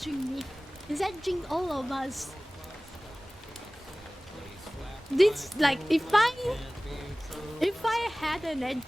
judging me, judging all of us. This like if I had an edge.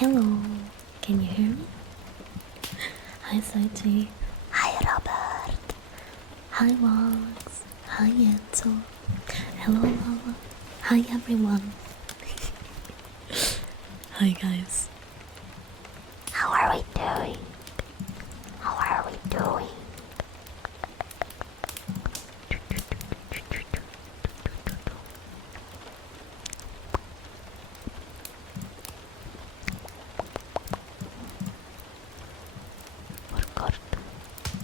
Hello, can you hear me? Hi Sochi. Hi Robert. Hi Vox. Hi Enzo. Hello Lala. Hi everyone. Hi guys. How are we doing? How are we doing? Por corto.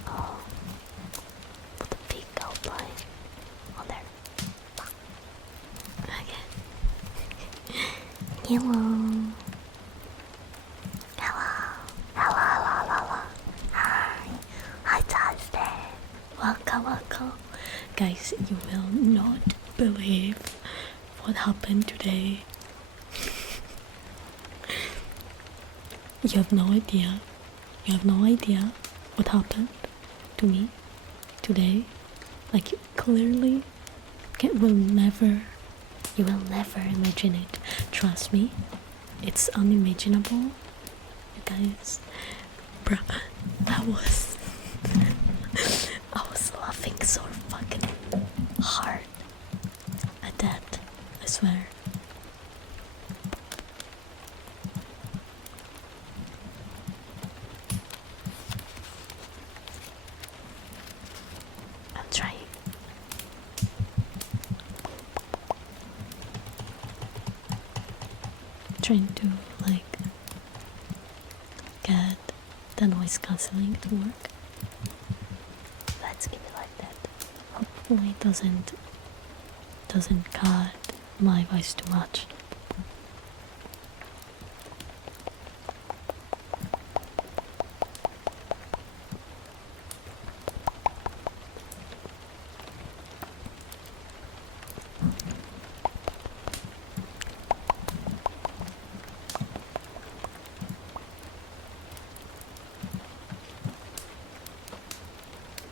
Oh, put a big outline on there. Hello. Hello. Hi. Hi, Thursday. Welcome. Guys, you will not believe what happened today. You have no idea. You have no idea what happened to me today. Like, clearly, you will never imagine it. Trust me, it's unimaginable. You guys, bruh, I was laughing so fucking hard at that, I swear. I'm trying to, like, get the noise cancelling to work. Let's keep it like that. Hopefully it doesn't cut my voice too much.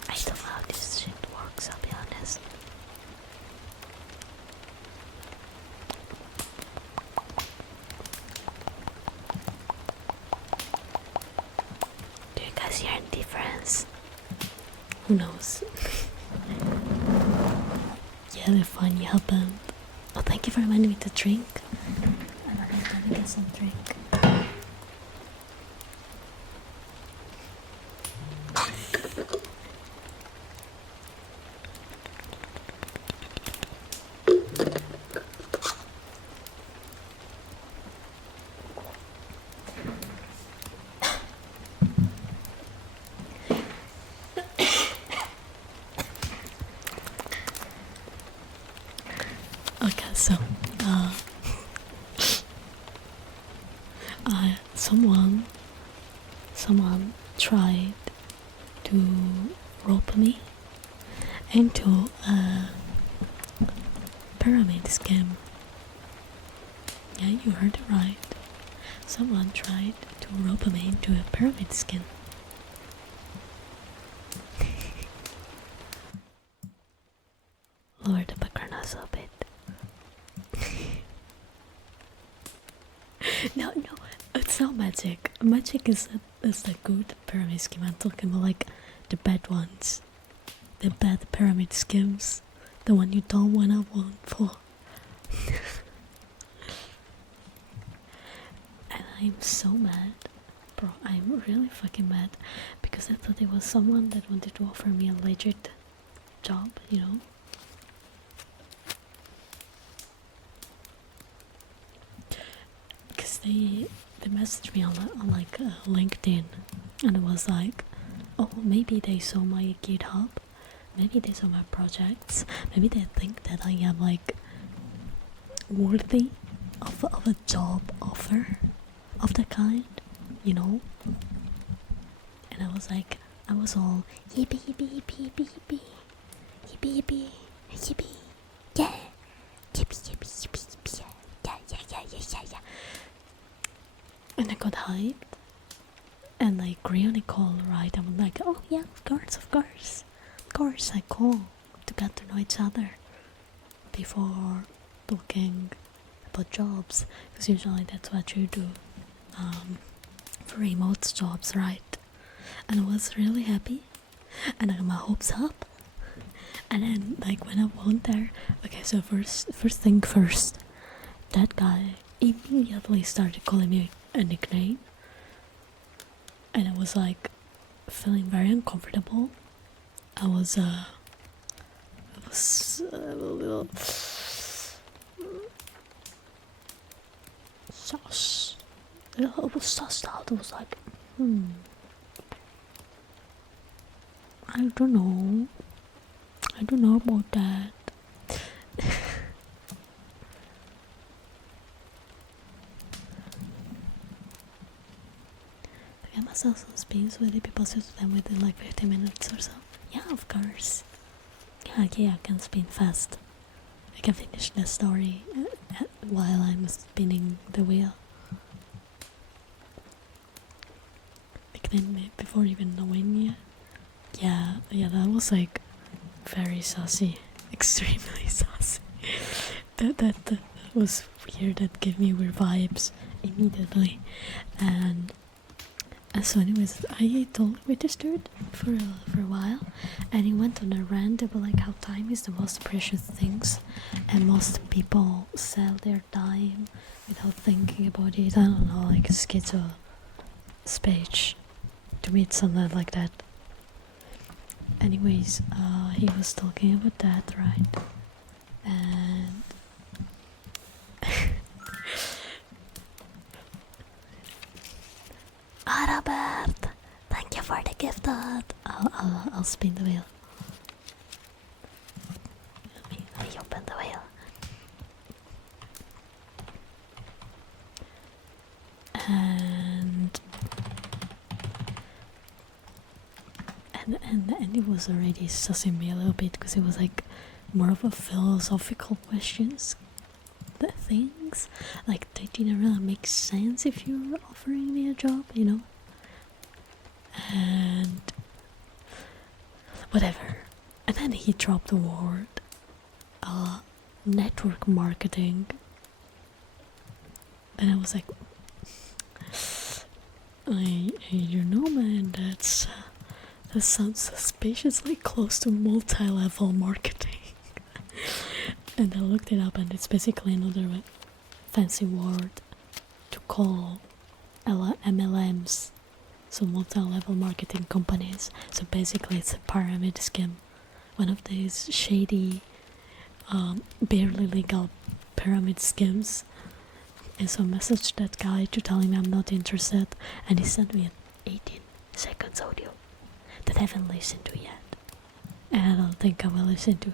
I don't know how this shit works, I'll be honest. Do you guys hear any difference? Who knows? Yeah, the funny happened. Oh, thank you for reminding me to drink. I'm gonna get some drink. Okay, so someone tried to rope me into a pyramid scheme. Yeah, you heard it right. Someone tried to rope me into a pyramid scheme. Lower the background noise a bit. No, it's not magic. Magic is the good pyramid scheme. I'm talking about, like, the bad ones. The bad pyramid schemes. The one you don't wanna want for. And I'm so mad. Bro, I'm really fucking mad. Because I thought it was someone that wanted to offer me a legit job, you know? Because they messaged me on like LinkedIn, and it was like, oh, maybe they saw my GitHub, maybe they saw my projects, maybe they think that I am, like, worthy of a job offer of the kind, you know? And I was like, I was all Yippee, yippee, yippee, yippee, yippee. Yippee, yippee, yippee. Yeah. Yippee, yippee, yippee, yippee. Yeah. and I got hyped, and I agree on a call, right? I'm like, oh yeah, of course, I call to get to know each other before talking about jobs, because usually that's what you do for remote jobs, right? And I was really happy, and I got my hopes up. And then, like, when I went there, okay, so first thing first, that guy immediately started calling me a nickname, and I was, like, feeling very uncomfortable. I was sus. I was sussed out. I was like, I don't know about that. sell some spins, will it be possible to them within like 15 minutes or so? Yeah, of course. Yeah, okay, I can spin fast. I can finish the story while I'm spinning the wheel. Like then before even knowing yet. Yeah, that was like very saucy. Extremely saucy. that was weird. That gave me weird vibes immediately. And so anyways, I told with this dude for a while, and he went on a rant about like how time is the most precious things, and most people sell their time without thinking about it. I don't know, like a schizo speech to meet something like that. Anyways, he was talking about that, right? And Robert, thank you for the gift. I'll spin the wheel. Let me open the wheel. And it was already sussing me a little bit because it was like more of a philosophical questions. The things like they didn't really make sense if you were offering me a job, you know. And whatever. And then he dropped the word network marketing, and I was like, I you know, man, that sounds suspiciously close to multi-level marketing. And I looked it up, and it's basically another fancy word to call MLMs, so multi-level marketing companies. So basically it's a pyramid scheme, one of these shady, barely legal pyramid schemes. And so I messaged that guy to tell him I'm not interested, and he sent me an 18 seconds audio that I haven't listened to yet, and I don't think I will listen to.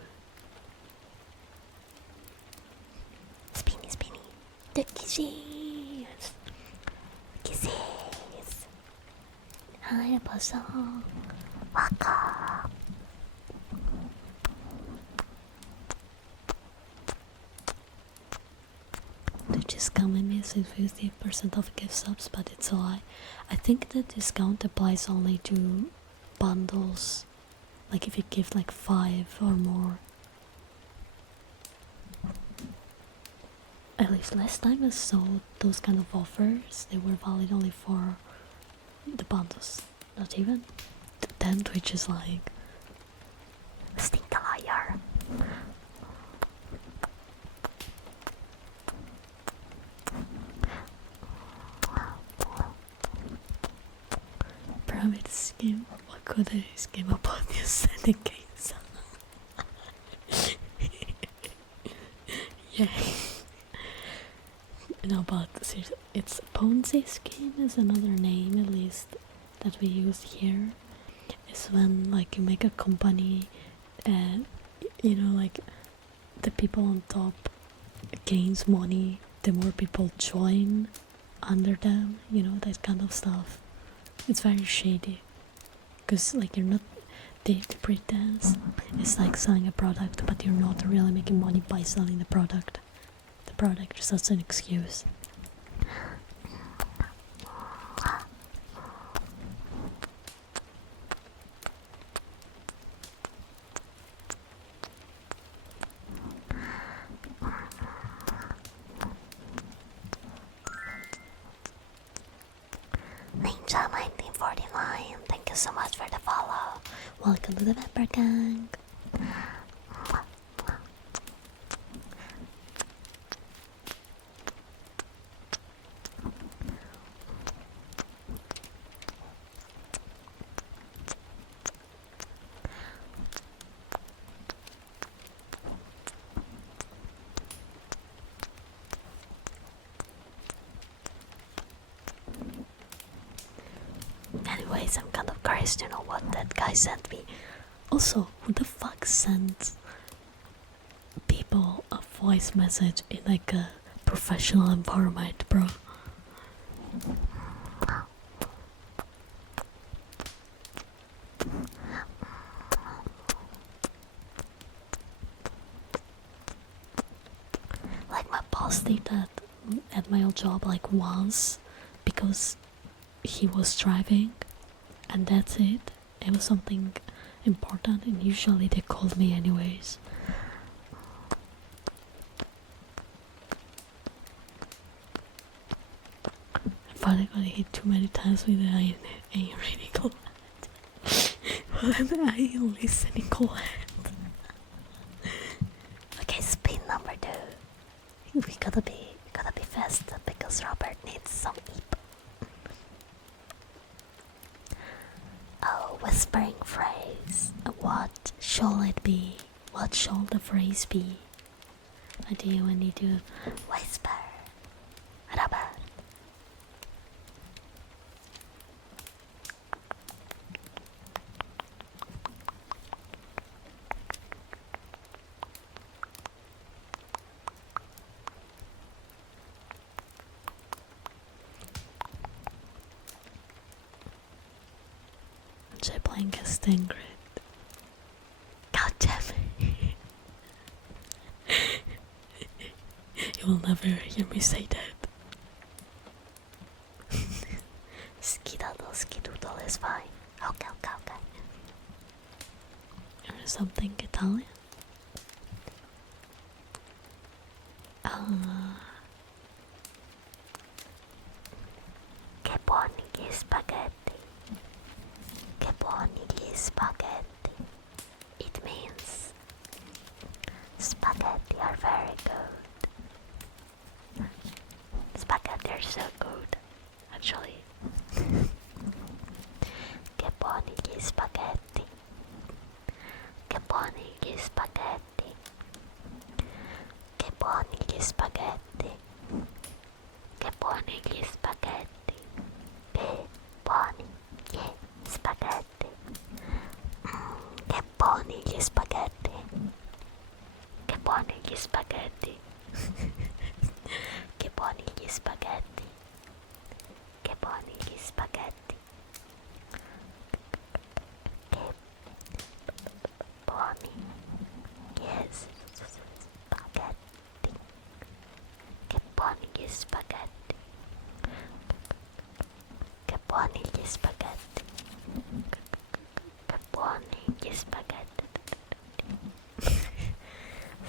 Spinny, spinny. The kisses. Kisses. Hi, Apostle. Welcome. They just come in me with 50% of gift subs, but it's a lie. I think the discount applies only to bundles, like if you give like 5 or more. At least last time I saw those kind of offers, they were valid only for the bundles, not even. Then Twitch is like, Stink liar. pyramid scheme. What could I scheme upon you sending games? Yeah. No, but seriously, it's Ponzi scheme is another name, at least that we use here. Is when like you make a company, and you know, like the people on top gains money, the more people join under them, you know, that kind of stuff. It's very shady, because like you're not, the pretense is like selling a product, but you're not really making money by selling the product. The product is just an excuse. Ninja 1949, thank you so much for the follow. Welcome to the member gang. Anyways, I'm kind of curious to know what that guy sent me. Also, who the fuck sends people a voice message in like a professional environment, bro? lost it at my old job like once because he was driving, and that's it. It was something important, and usually they called me anyways. Finally got hit too many times with it. I ain't really glad. But I listening glad. Okay, spin number 2. We gotta be fast because Robert needs some eep. Oh, whispering phrase. What shall it be? What shall the phrase be? I do when you do Whisper. Robert. playing a Stingray. God damn it. You will never hear me say that. Skidoodle is fine. Okay. Or something Italian? Che buoni gli spaghetti. Che buoni gli spaghetti. It means spaghetti are very good. Spaghetti are so good, actually. Che buoni gli spaghetti. Che buoni gli spaghetti. Che buoni gli spaghetti. Che buoni gli spaghetti. Che buoni gli spaghetti. Che buoni gli spaghetti. Che buoni gli spaghetti. Che buoni gli spaghetti. Che buoni gli spaghetti. Che buoni gli spaghetti. Che buoni gli spaghetti. Che buoni gli spaghetti. Che buoni gli spaghetti.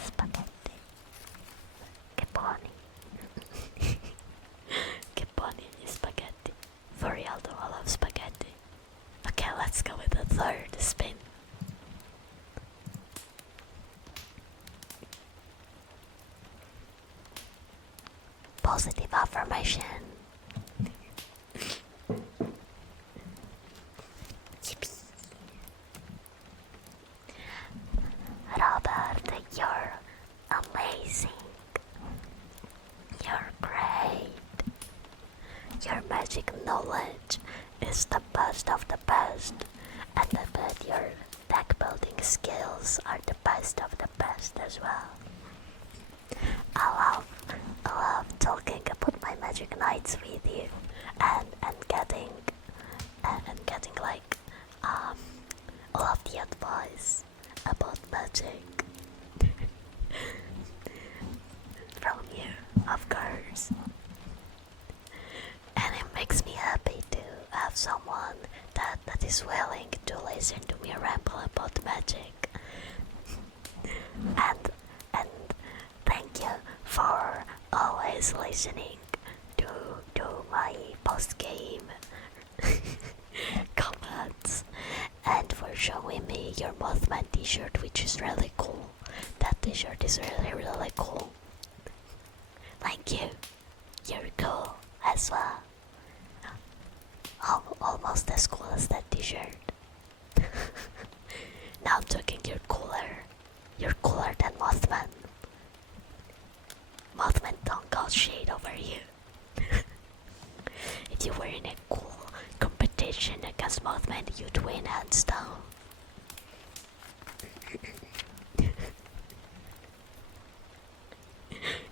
Spaghetti. Che buoni. Che buoni gli spaghetti. For real though, I love spaghetti. Okay, let's go with the third spin. Positive affirmation. Yippee. Robert, you're amazing. You're great. Your magic knowledge is the best of the best, and I bet your deck building skills are the best of the best as well. I love talking about my magic nights with you, and getting like all of the advice about magic from you, of course. And it makes me happy to have someone that is willing to listen to me ramble about magic. And thank you for always listening to my post game comments, and for showing me your Mothman t-shirt, which is really cool. That t-shirt is really cool. Thank you. You're cool as well. Almost as cool as that t-shirt. Now I'm talking, you're cooler. You're cooler than Mothman. Mothman don't got shade over you. If you were in a cool competition against Mothman, you'd win hands down.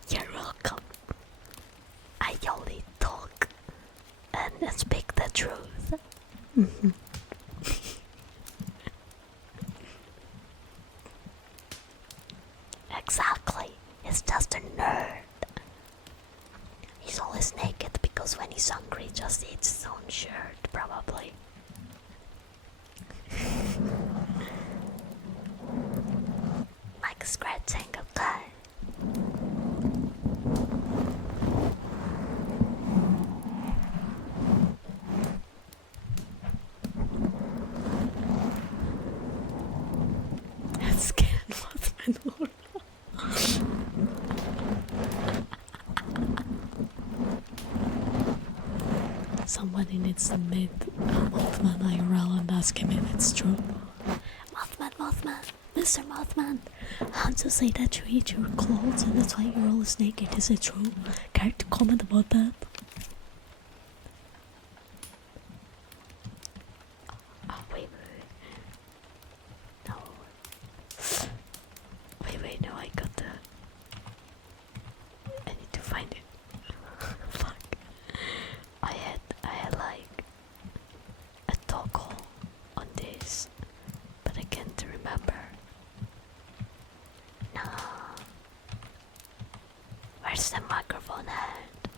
You're welcome. I only talk and speak the truth. Exactly. He's just a nerd. Because when he's hungry, he just eats his own shirt, probably. Like scratching, okay? That's scared Mothman. Somebody needs to meet Mothman IRL and ask him if it's true. Mothman, Mr. Mothman. Hanzo say that you eat your clothes and that's why you're always naked. Is it true? Care to comment about that? Oh, wait. No. Wait, no, I got the... I need to find it. Fuck. I had like a toggle on this, but I can't remember. No. Where's the microphone at?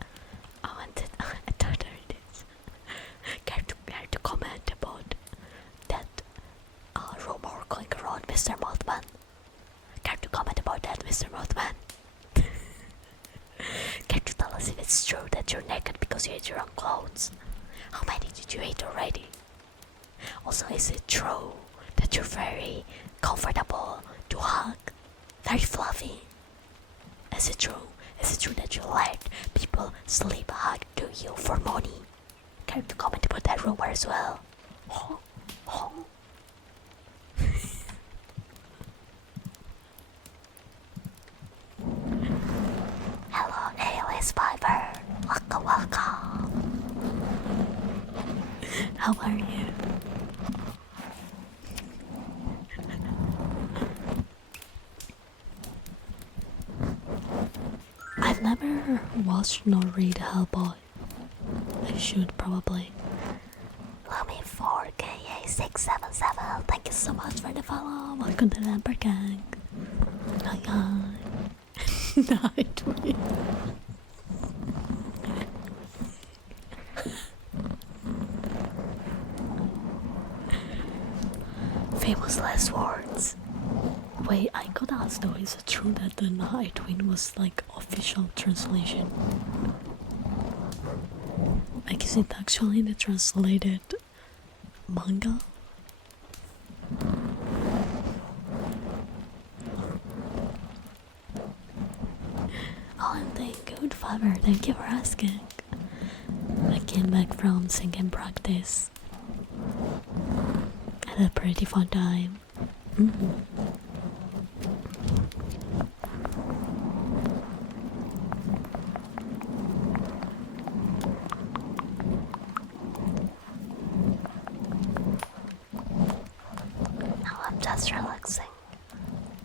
I wanted... I thought there it is. Care to comment about that rumor going around, Mr. Mothman? Care to comment about that, Mr. Mothman? Can you tell us if it's true that you're naked because you ate your own clothes? How many did you eat already? Also, is it true that you're very comfortable to hug? Very fluffy? Is it true? Is it true that you let people sleep hug to you for money? Can you comment about that rumor as well? Oh. Hello, ALS Fiber. Welcome. How are you? I've never watched nor read Hellboy. I should probably. Lumi 4KA677. Thank you so much for the follow. Welcome to the Ember Gang. Hi. Night. Famous last words. Wait, I got asked though, is it true that the Nightwing was like official translation? Like, is it actually the translated manga? Oh, I'm doing good, Father. Thank you for asking. I came back from singing practice. Had a pretty fun time. Now I'm just relaxing.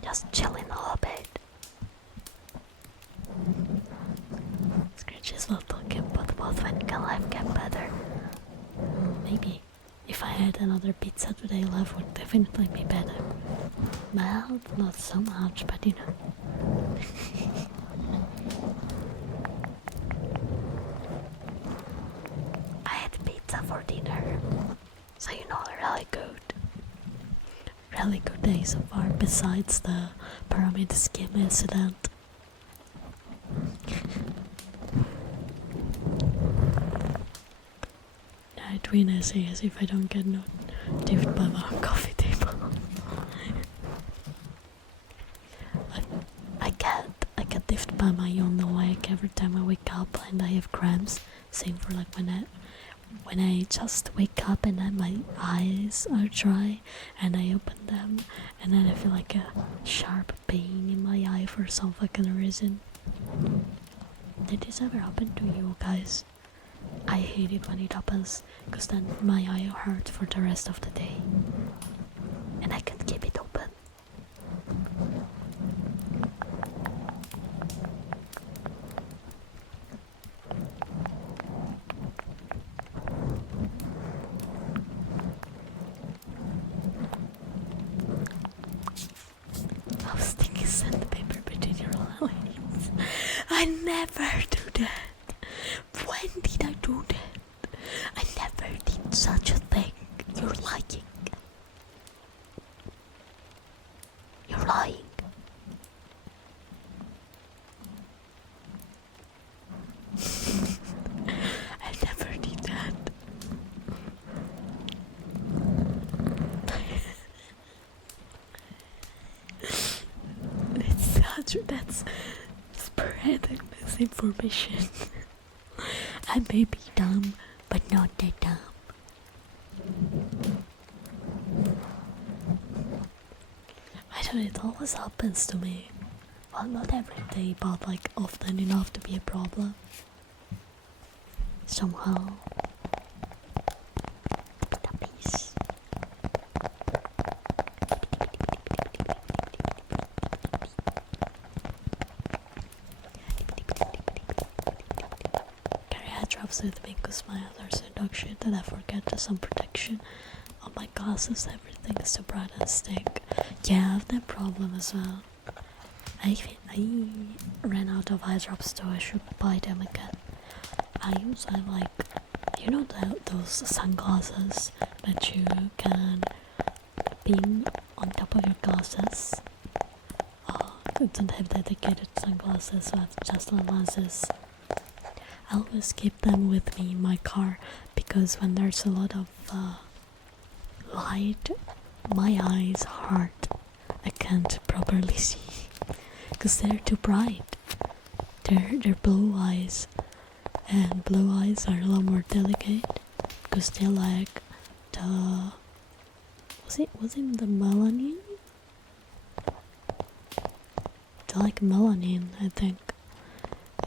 Just chilling a little bit. Scratches while talking about both when can life get better. Maybe if I had another pizza today, life would definitely be better. Well, not so much, but you know. I had pizza for dinner, so you know, really good. Really good day so far, besides the pyramid scheme incident. Between I say as if I don't get notified by my coffee table. I get diffed by my own awake every time I wake up and I have cramps. Same for like when I just wake up and then my eyes are dry and I open them and then I feel like a sharp pain in my eye for some fucking reason. Did this ever happen to you guys? I hate it when it happens, because then my eye hurts for the rest of the day. And I can't keep it open. I was thinking sandpaper between your eyelids. I never do that. When did I do that? I never did such a thing. You're lying. You're lying. I never did that. That's spreading misinformation. I may be dumb, but not that dumb. I don't know, it always happens to me. Well, not every day, but like often enough to be a problem. Somehow. Peace. Carry head drops with me because my others are dog shit and I forget the sun protection on my glasses. Everything is too bright and stink. Yeah, I have that problem as well. I ran out of eye drops, so I should buy them again. I like, you know, those sunglasses that you can pin on top of your glasses. I don't have dedicated sunglasses, so I have just lenses. I always keep them with me in my car because when there's a lot of light, my eyes hurt. I can't properly see because they're too bright. They're blue eyes, and blue eyes are a lot more delicate because they lack the was it the melanin? They like melanin, I think.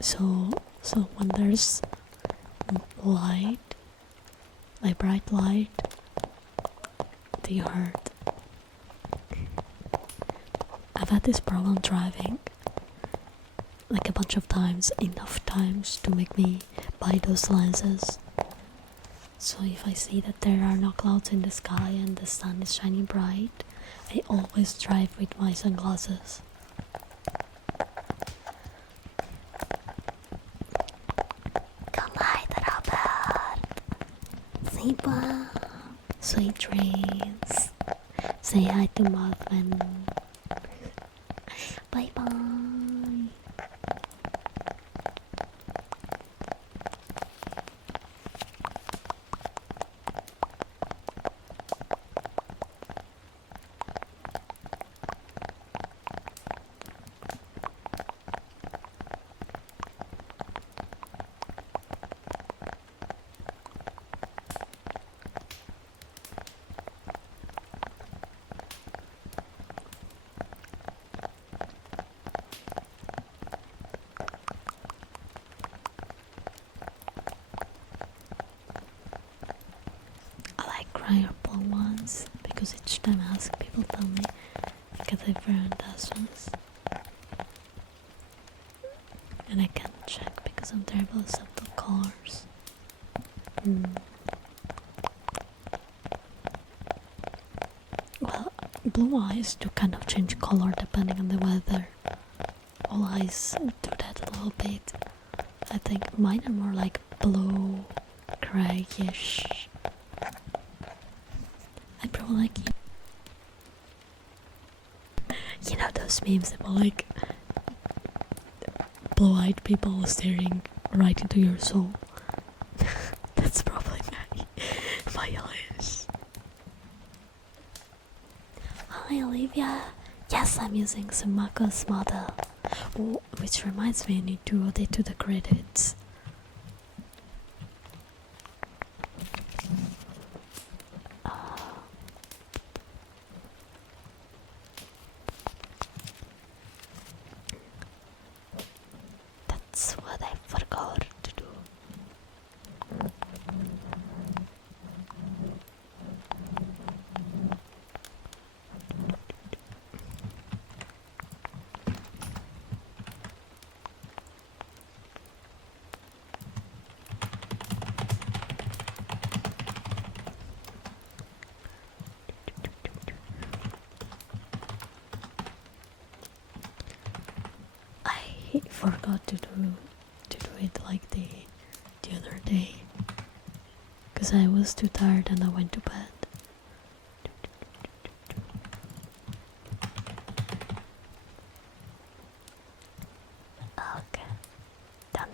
So when there's light, like bright light, they hurt. I've had this problem driving like a bunch of times, enough times to make me buy those lenses. So if I see that there are no clouds in the sky and the sun is shining bright, I always drive with my sunglasses. Good night, Robert. Sleep well. Sweet dreams. Say hi to Marvin. Bye bye. Credible ones because each time I ask, people tell me because I've ruined those ones, and I can't check because I'm terrible at subtle colors. Well, blue eyes do kind of change color depending on the weather. All eyes do that a little bit. I think mine are more like blue, grayish. I probably like you know those memes about like blue-eyed people staring right into your soul. That's probably my eyes. Hi Olivia. Yes, I'm using Sumako's model. Oh, which reminds me, I need to add it to the credits. That's what I forgot to do. I forgot to do it like the the other day. Because I was too tired and I went to bed. Okay, done.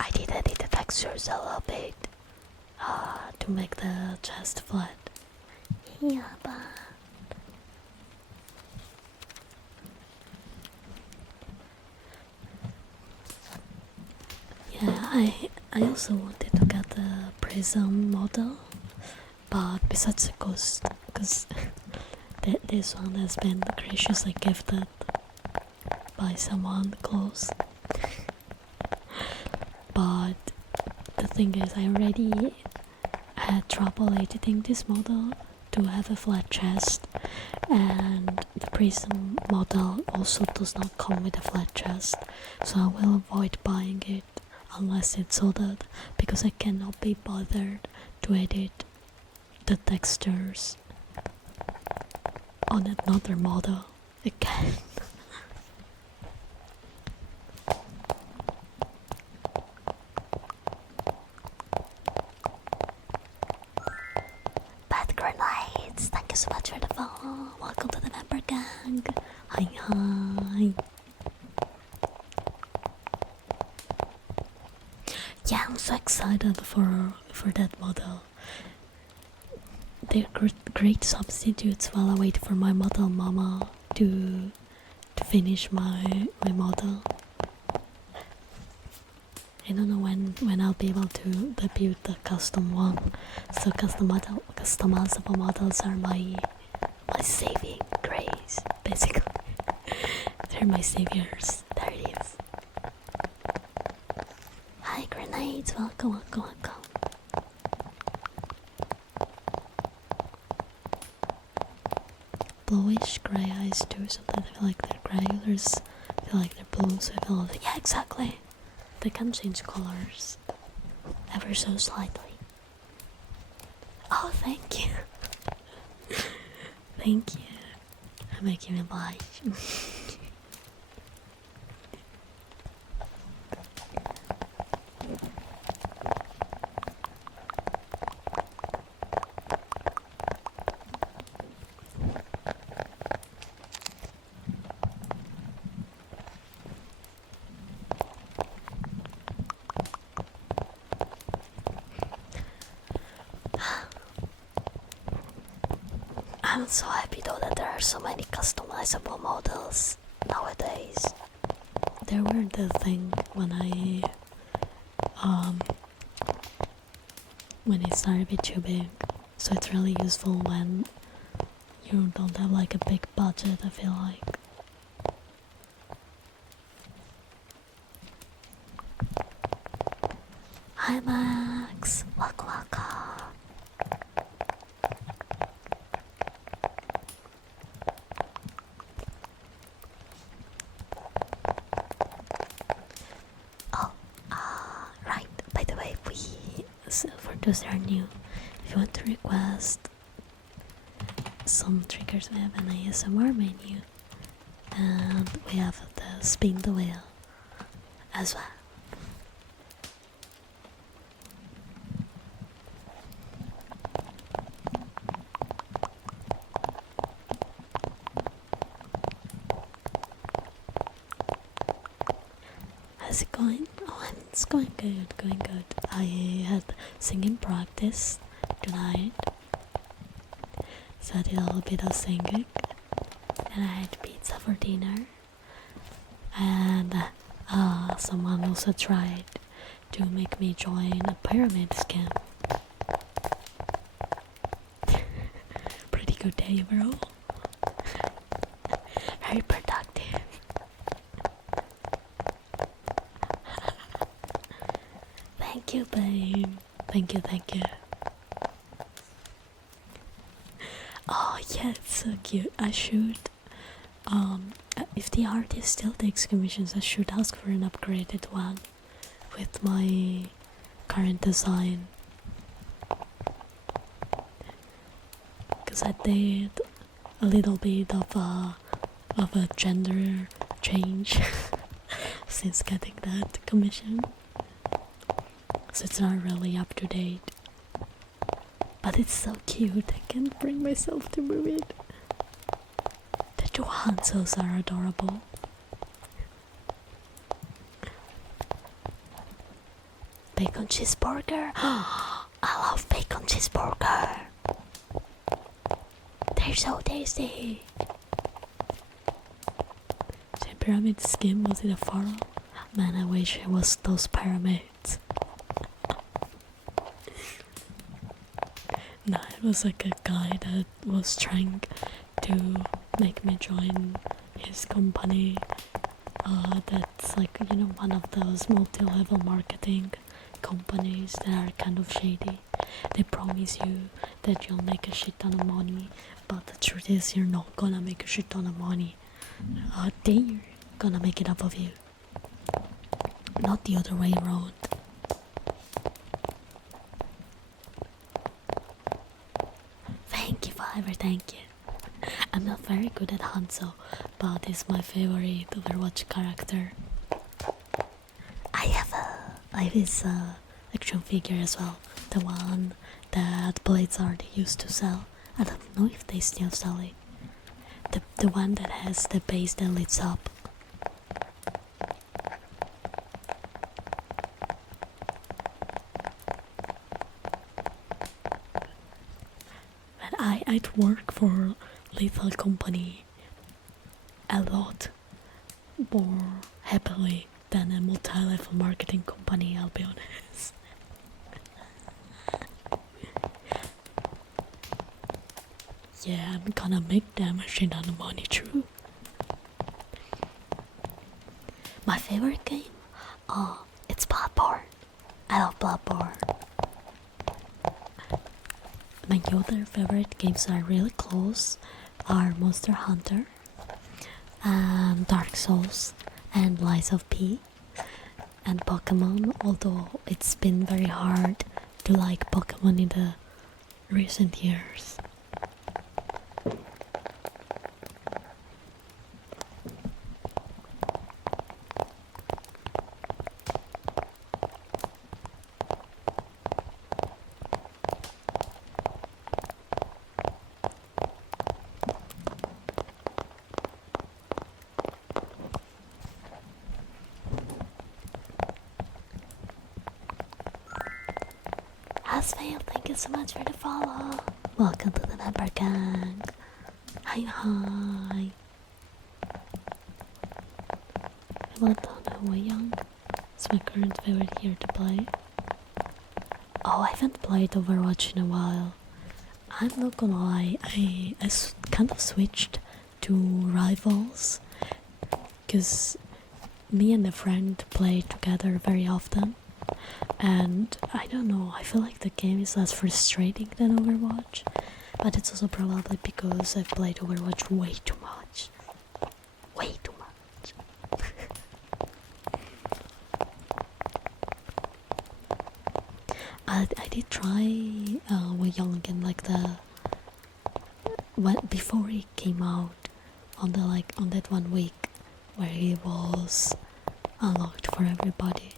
I did edit the textures a little bit. To make the chest flat. Yeah, but Yeah, I also wanted to get the prism model, but besides the cost, because this one has been graciously gifted by someone close. But the thing is, I already had trouble editing this model to have a flat chest, and the prism model also does not come with a flat chest, so I will avoid buying it unless it's ordered, because I cannot be bothered to edit the textures on another model again. bad grenades. Thank you so much for the follow. Welcome to the member gang. Hi hi. Yeah, I'm so excited for that model. They're great substitutes while I wait for my model mama to finish my model. I don't know when I'll be able to debut the custom one. So customizable models are my saving grace, basically. They're my saviors. There it is. Hi, grenades. Welcome, welcome, welcome. Bluish grey eyes too. Sometimes I feel like they're grey, others I feel like they're blue, so I feel like, yeah, exactly. They can change colors ever so slightly. Oh, thank you. Thank you. I'm making me blush. I'm so happy though that there are so many customizable models nowadays. There were the thing when I started VTubing, so it's really useful when you don't have like a big budget, I feel like. Hi, Max. Welcome, welcome. Oh, right. By the way, So for those that are new, if you want to request some triggers, we have an ASMR menu, and we have the spin the wheel as well. How's it going? Oh, it's going good, going good. I had singing practice tonight, so I did a little bit of singing, and I had pizza for dinner, and someone also tried to make me join a pyramid scheme. Pretty good day overall. very productive. Thank you, babe. Thank you, thank you. Oh yeah, it's so cute. I should, if the artist still takes commissions, I should ask for an upgraded one with my current design. Because I did a little bit of a gender change since getting that commission, so it's not really up to date. But it's so cute, I can't bring myself to move it. The two Hanzos are adorable. Bacon cheeseburger. I love bacon cheeseburger. They're so tasty. The pyramid scheme, was it a pharaoh? Man, I wish it was those pyramids. No, it was like a guy that was trying to make me join his company. That's like, you know, one of those multi-level marketing companies that are kind of shady. They promise you that you'll make a shit ton of money, but the truth is you're not gonna make a shit ton of money. They're gonna make it up of you, not the other way around. Thank you, Fiverr, thank you. I'm not very good at Hanzo, but it's my favorite Overwatch character. I have his action figure as well, the one that Blizzard used to sell. I don't know if they still sell it. The one that has the base that lights up. But I'd work for Lethal Company a lot more happily than a multi-level marketing company, I'll be honest. Yeah, I'm gonna make them a shit ton of money, true. My favorite game? Oh, it's Bloodborne. I love Bloodborne. My other favorite games are really close are Monster Hunter, Dark Souls, and Lies of P, and Pokemon, although it's been very hard to like Pokemon in the recent years. Asfail, thank you so much for the follow. Welcome to the member gang. Hi, hi. I want to know Young. It's my current favorite here to play. Oh, I haven't played Overwatch in a while. I'm not gonna lie, I kind of switched to Rivals, because me and a friend play together very often, and I don't know, I feel like the game is less frustrating than Overwatch, but it's also probably because I've played Overwatch way too much. Way too much. I did try Wei Young in like before he came out on that 1 week where he was unlocked for everybody.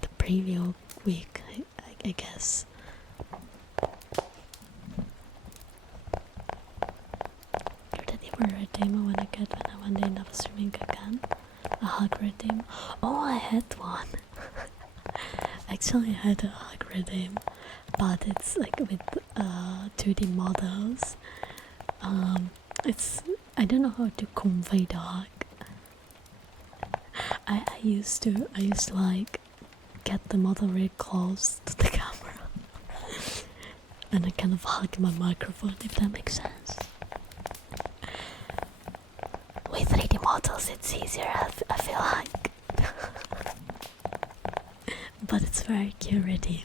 The preview week, I guess. You're the never redeemer when I get when I one day end up streaming again. A hug redeem. Oh, I had one. Actually, I had a hug redeem, but it's like with 2D models. I don't know how to convey the hug. I used to like get the model really close to the camera and I kind of hug my microphone, if that makes sense. With 3D models it's easier, I feel like. But it's very curative.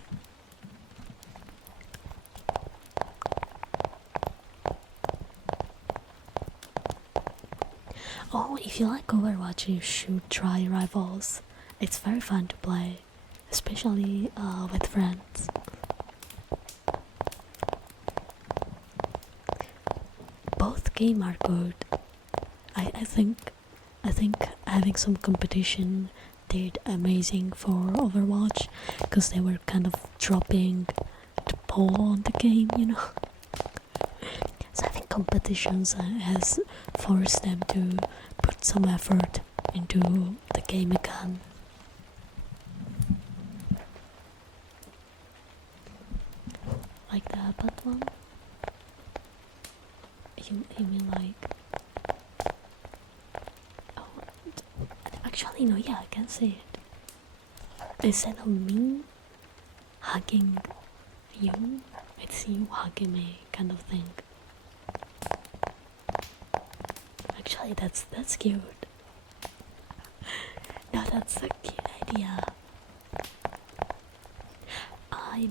Oh, if you like Overwatch, you should try Rivals. It's very fun to play, especially with friends. both games are good. I think having some competition did amazing for Overwatch because they were kind of dropping the ball on the game, you know. So I think competitions has forced them to put some effort into the game again. Like the iPad one? You mean like... Oh, actually no, yeah, I can see it. Instead of me hugging you, it's you hugging me kind of thing. Actually, that's cute. No, that's a cute idea. I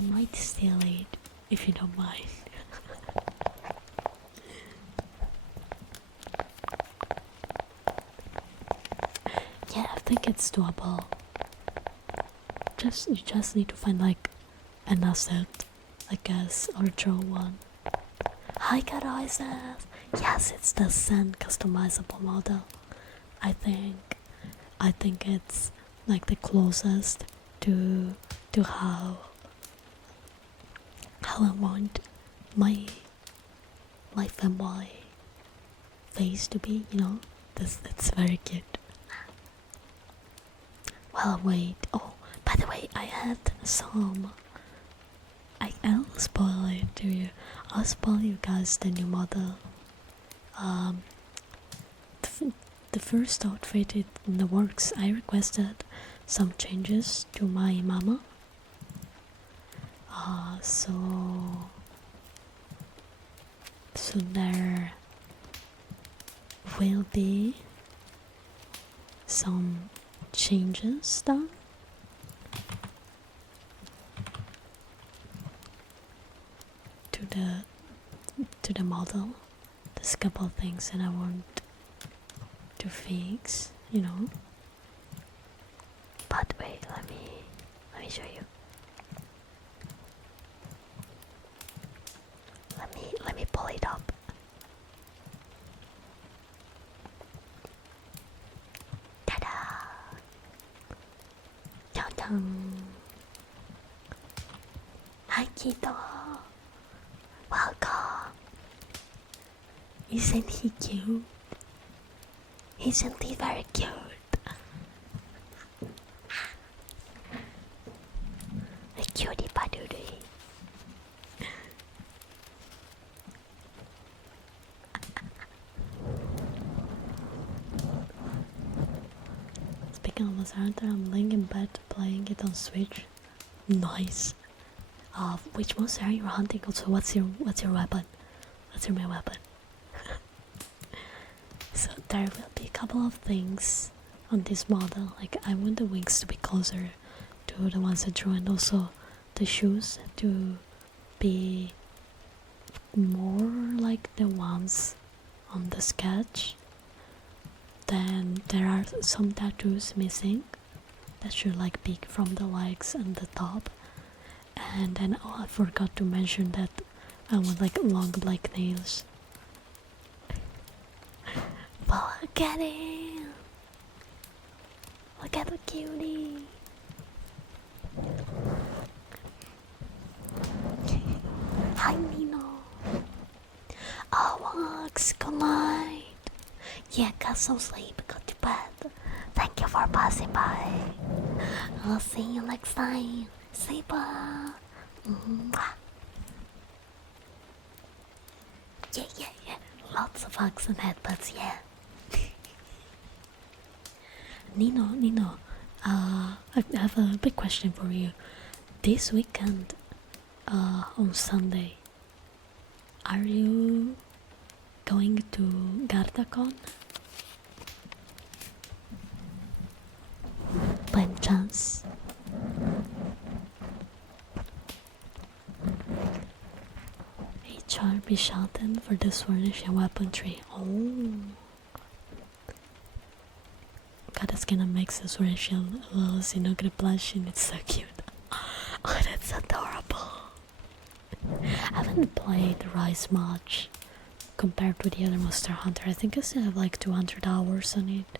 might steal it if you don't mind. Yeah, I think it's doable. You just need to find like an asset, I guess, or draw one. Hi, God Isaac. Yes, it's the Zen customizable model. I think it's like the closest to how I want my femboy face to be, you know. That's very cute. Well, wait. Oh, by the way, I had some. I'll spoil it to you. I'll spoil you guys the new model. The first outfit in the works. I requested some changes to my mama. So there will be some changes done. To the model. There's a couple of things that I want to fix, you know. But wait, let me show you. Let me pull it up. Ta-da! Dun dun. Hi, Kito. Welcome. Isn't he cute? Isn't he very cute? A cutie patootie. Speaking of Monster Hunter, I'm laying in bed playing it on Switch. Nice. Which monster are you hunting? Also, what's your weapon? What's your main weapon? So there will be a couple of things on this model. Like I want the wings to be closer to the ones I drew, and also the shoes to be more like the ones on the sketch. Then there are some tattoos missing that should like peek from the legs and the top. And then I forgot to mention that I want like long black nails. Look at him! Look at the cutie! Hi, Nino! Oh, Wax, good night! Yeah, get some sleep, go to bed. Thank you for passing by. I'll see you next time. Sleeper! Yeah. Lots of hugs and headbutts, yeah. Nino, I have a big question for you. This weekend, on Sunday, are you going to GardaCon? By any chance? HR be shouting for this furnishing weaponry. Oh. God, that's gonna make this racial little gonna blush and it's so cute. Oh, that's adorable. I haven't played Rise much, compared to the other Monster Hunter. I think I still have like 200 hours on it.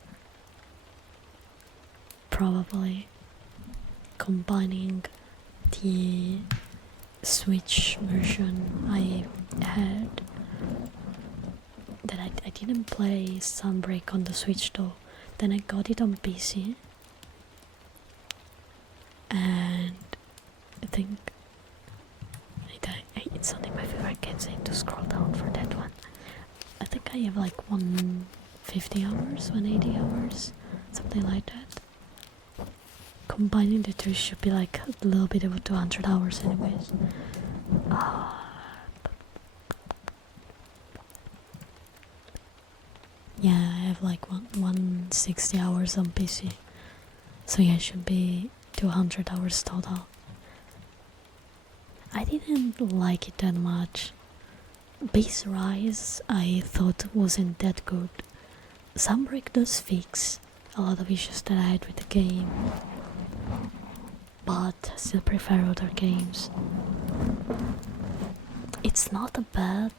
Probably combining the Switch version I had. That I didn't play Sunbreak on the Switch though. Then I got it on PC. And I think it's one of my favorite games. I need to scroll down for that one. I think I have like 150 hours, 180 hours, something like that. Combining the two should be like a little bit over 200 hours anyways. Yeah, I have like 160 hours on PC. So yeah, it should be 200 hours total. I didn't like it that much. Base Rise I thought wasn't that good. Sunbreak does fix a lot of issues that I had with the game, but I still prefer other games. It's not a bad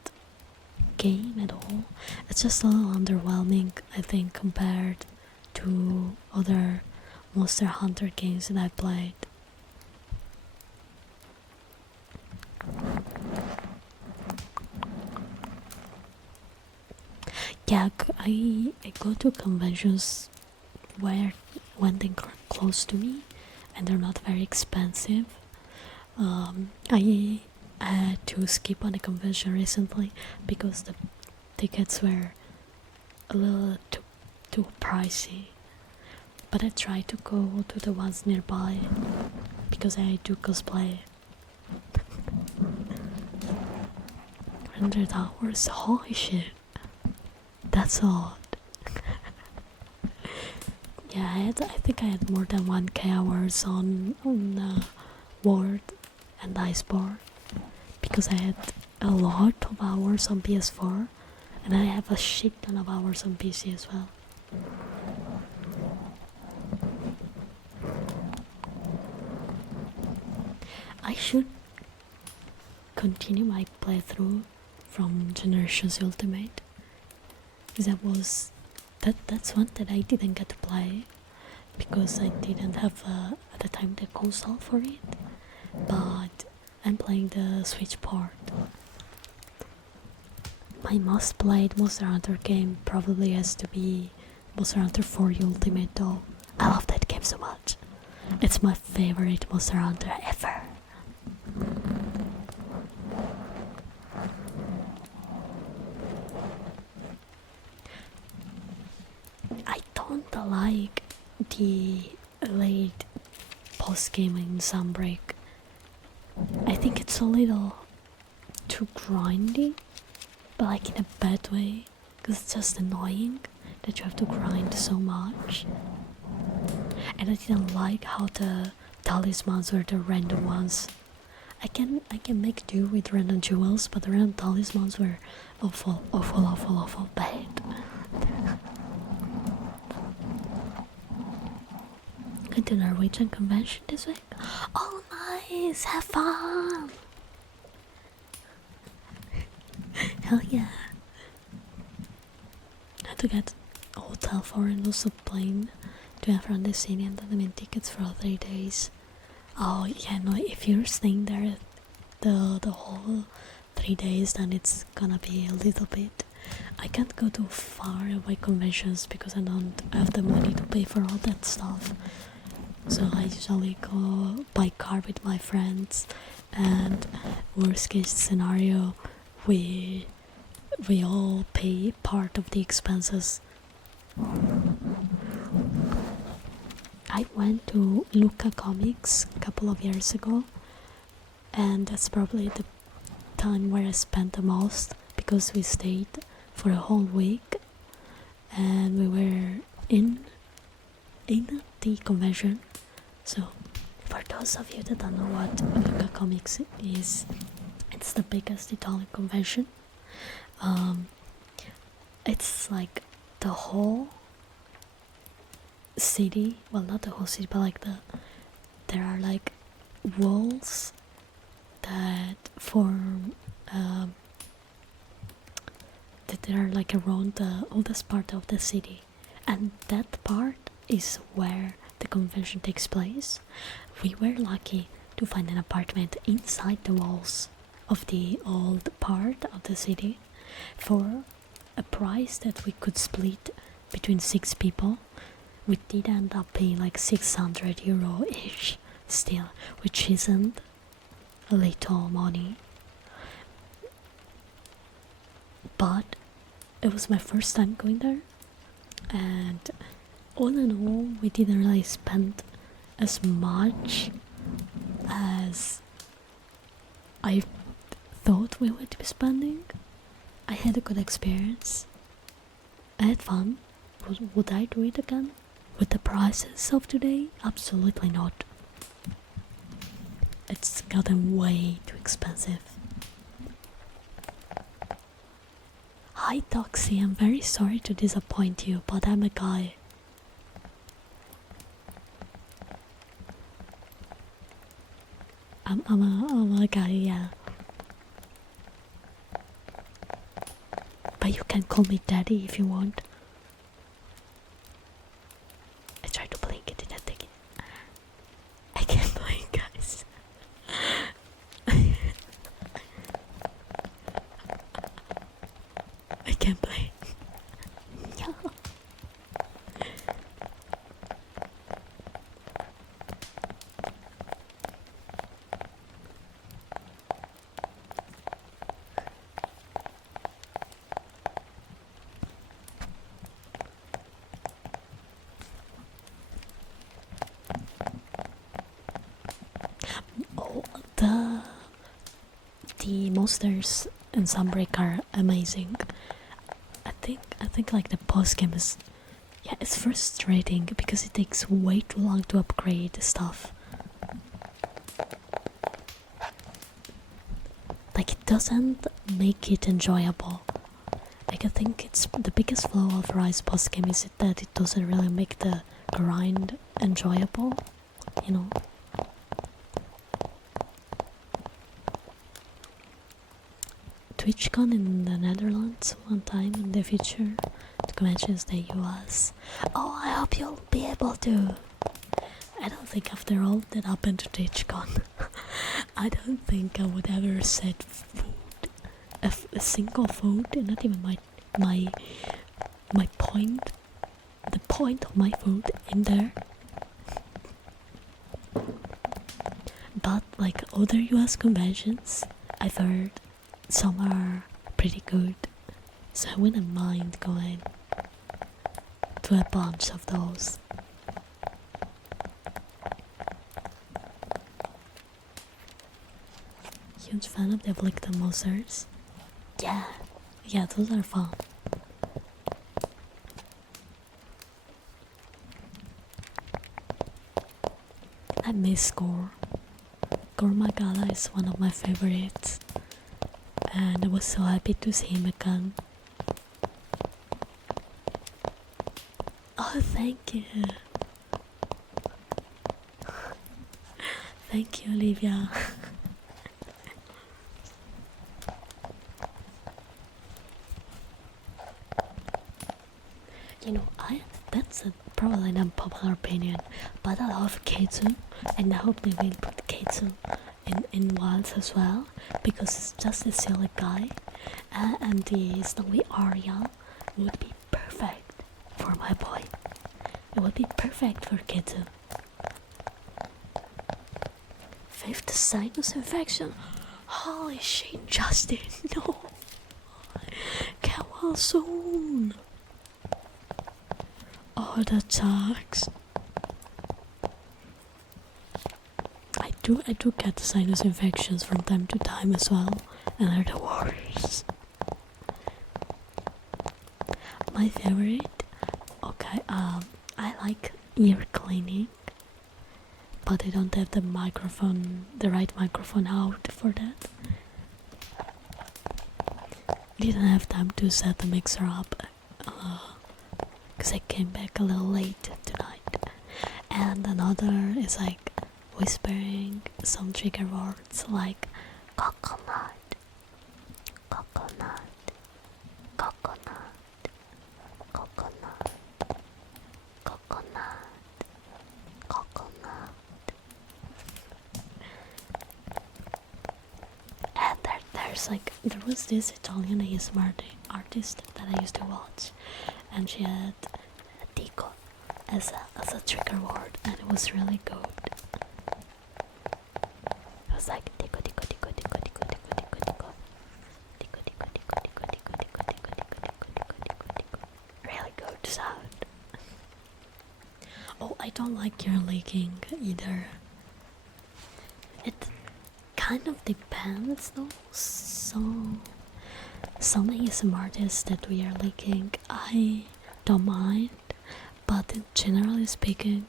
game at all. It's just a little underwhelming, I think, compared to other Monster Hunter games that I played. Yeah, I go to conventions when they're close to me and they're not very expensive. I had to skip on a convention recently because the tickets were a little too pricey. But I try to go to the ones nearby because I do cosplay. 100 hours? Holy shit. That's odd. Yeah, I think I had more than 1k hours on Word and Iceboard because I had a lot of hours on PS4 and I have a shit ton of hours on PC as well. I should continue my playthrough from Generations Ultimate. That's one that I didn't get to play because I didn't have at the time the console for it, but I'm playing the Switch port. My most played Monster Hunter game probably has to be Monster Hunter 4 Ultimate though. I love that game so much. It's my favorite Monster Hunter ever. I don't like the late post-game in Sunbreak. I think it's a little too grindy, but like in a bad way, because it's just annoying that you have to grind so much. And I didn't like how the talismans were the random ones. I can make do with random jewels, but the random talismans were awful bad. Going to Norwegian convention this week. Oh nice, have fun. Hell yeah. I had to get a hotel for and also plane to have around the city and then I mean tickets for 3 days. Oh yeah, no, if you're staying there the whole 3 days then it's gonna be a little bit. I can't go to far away conventions because I don't have the money to pay for all that stuff. So I usually go by car with my friends and worst case scenario we all pay part of the expenses. I went to Luca Comics a couple of years ago and that's probably the time where I spent the most because we stayed for a whole week and we were in the convention. So for those of you that don't know what Luca Comics is, it's the biggest Italian convention. It's like the whole city, well not the whole city but like there are like walls that form that are like around the oldest part of the city, and that part is where the convention takes place. We were lucky to find an apartment inside the walls of the old part of the city for a price that we could split between 6 people. We did end up paying like 600 euro each still, which isn't little money. But it was my first time going there, and all in all, we didn't really spend as much as I thought we would be spending. I had a good experience. I had fun. Would I do it again? With the prices of today? Absolutely not. It's gotten way too expensive. Hi Toxie, I'm very sorry to disappoint you, but I'm a guy. I'm a guy, yeah. But you can call me daddy if you want. I tried to blink, it didn't take it. I can't blink, guys. I can't blink. No. Oh, the monsters in Sunbreak are amazing. I think like the post game is, yeah, it's frustrating because it takes way too long to upgrade stuff. Like it doesn't make it enjoyable. Like I think it's the biggest flaw of Rise post game is that it doesn't really make the grind enjoyable, you know. TwitchCon in the Netherlands one time in the future. The convention is the US. Oh, I hope you'll be able to. I don't think after all that happened to TwitchCon, I don't think I would ever set food, a single food, and not even my point, the point of my food in there. But like other US conventions, I've heard some are pretty good, so I wouldn't mind going to a bunch of those. Huge fan of the Afflicted Monsters. Yeah, those are fun. I miss Gore. Gore Magala is one of my favorites, and I was so happy to see him again. Oh, thank you. Thank you, Olivia. You know, that's probably an unpopular opinion, but I love Keitsu, and I hope they will put Keitsu in Wilds as well, because it's just a silly guy, and the snowy Arya would be perfect for my boy. It would be perfect for Keitsu. 5th sinus infection. Holy shit, Justin, no. Get well soon. Oh, that sucks. I do get sinus infections from time to time as well, and they're the worst. My favorite, okay, I like ear cleaning, but I don't have the right microphone out for that. Didn't have time to set the mixer up, because I came back a little late tonight. And another is like whispering some trigger words like coconut, coconut, coconut. there was this Italian ASMR artist that I used to watch, and she had Tico as a trigger word, and it was really good. It was like Tico Tico Tico Tico Tico Tico Tico Tico Tico Tico Tico Tico Tico Tico Tico Tico Tico Tico Tico. Really good sound. Oh, I don't like your leaking either. It kind of depends though. So some ASMR artists that we are leaking, I don't mind, but generally speaking,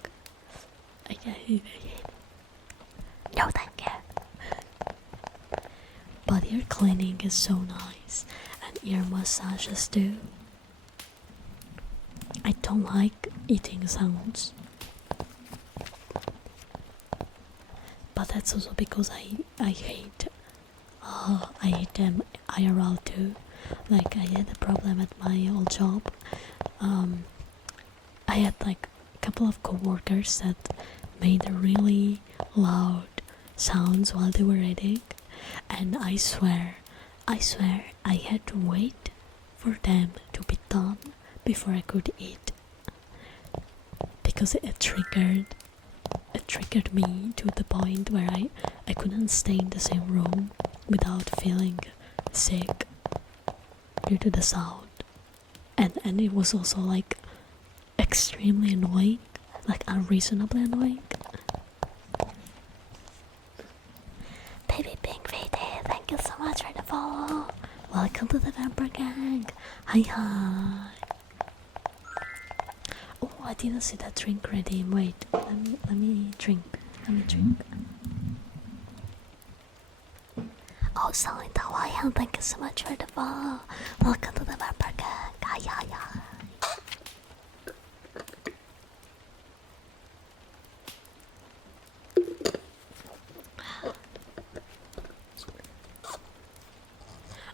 I hate it. No, thank you. But ear cleaning is so nice, and ear massages too. I don't like eating sounds, but that's also because I hate them IRL too. Like, I had a problem at my old job. I had like a couple of coworkers that made really loud sounds while they were eating, and I swear I had to wait for them to be done before I could eat, because it triggered me to the point where I couldn't stay in the same room without feeling sick due to the sound. And it was also like extremely annoying, like unreasonably annoying. Baby Pink VD, thank you so much for the follow. Welcome to the Vampire Gang. Hi. Oh, I didn't see that drink ready. Wait, let me drink. Oh, Silent Hawaiian, thank you so much for the follow. Welcome to the Vampire Gang. Hi.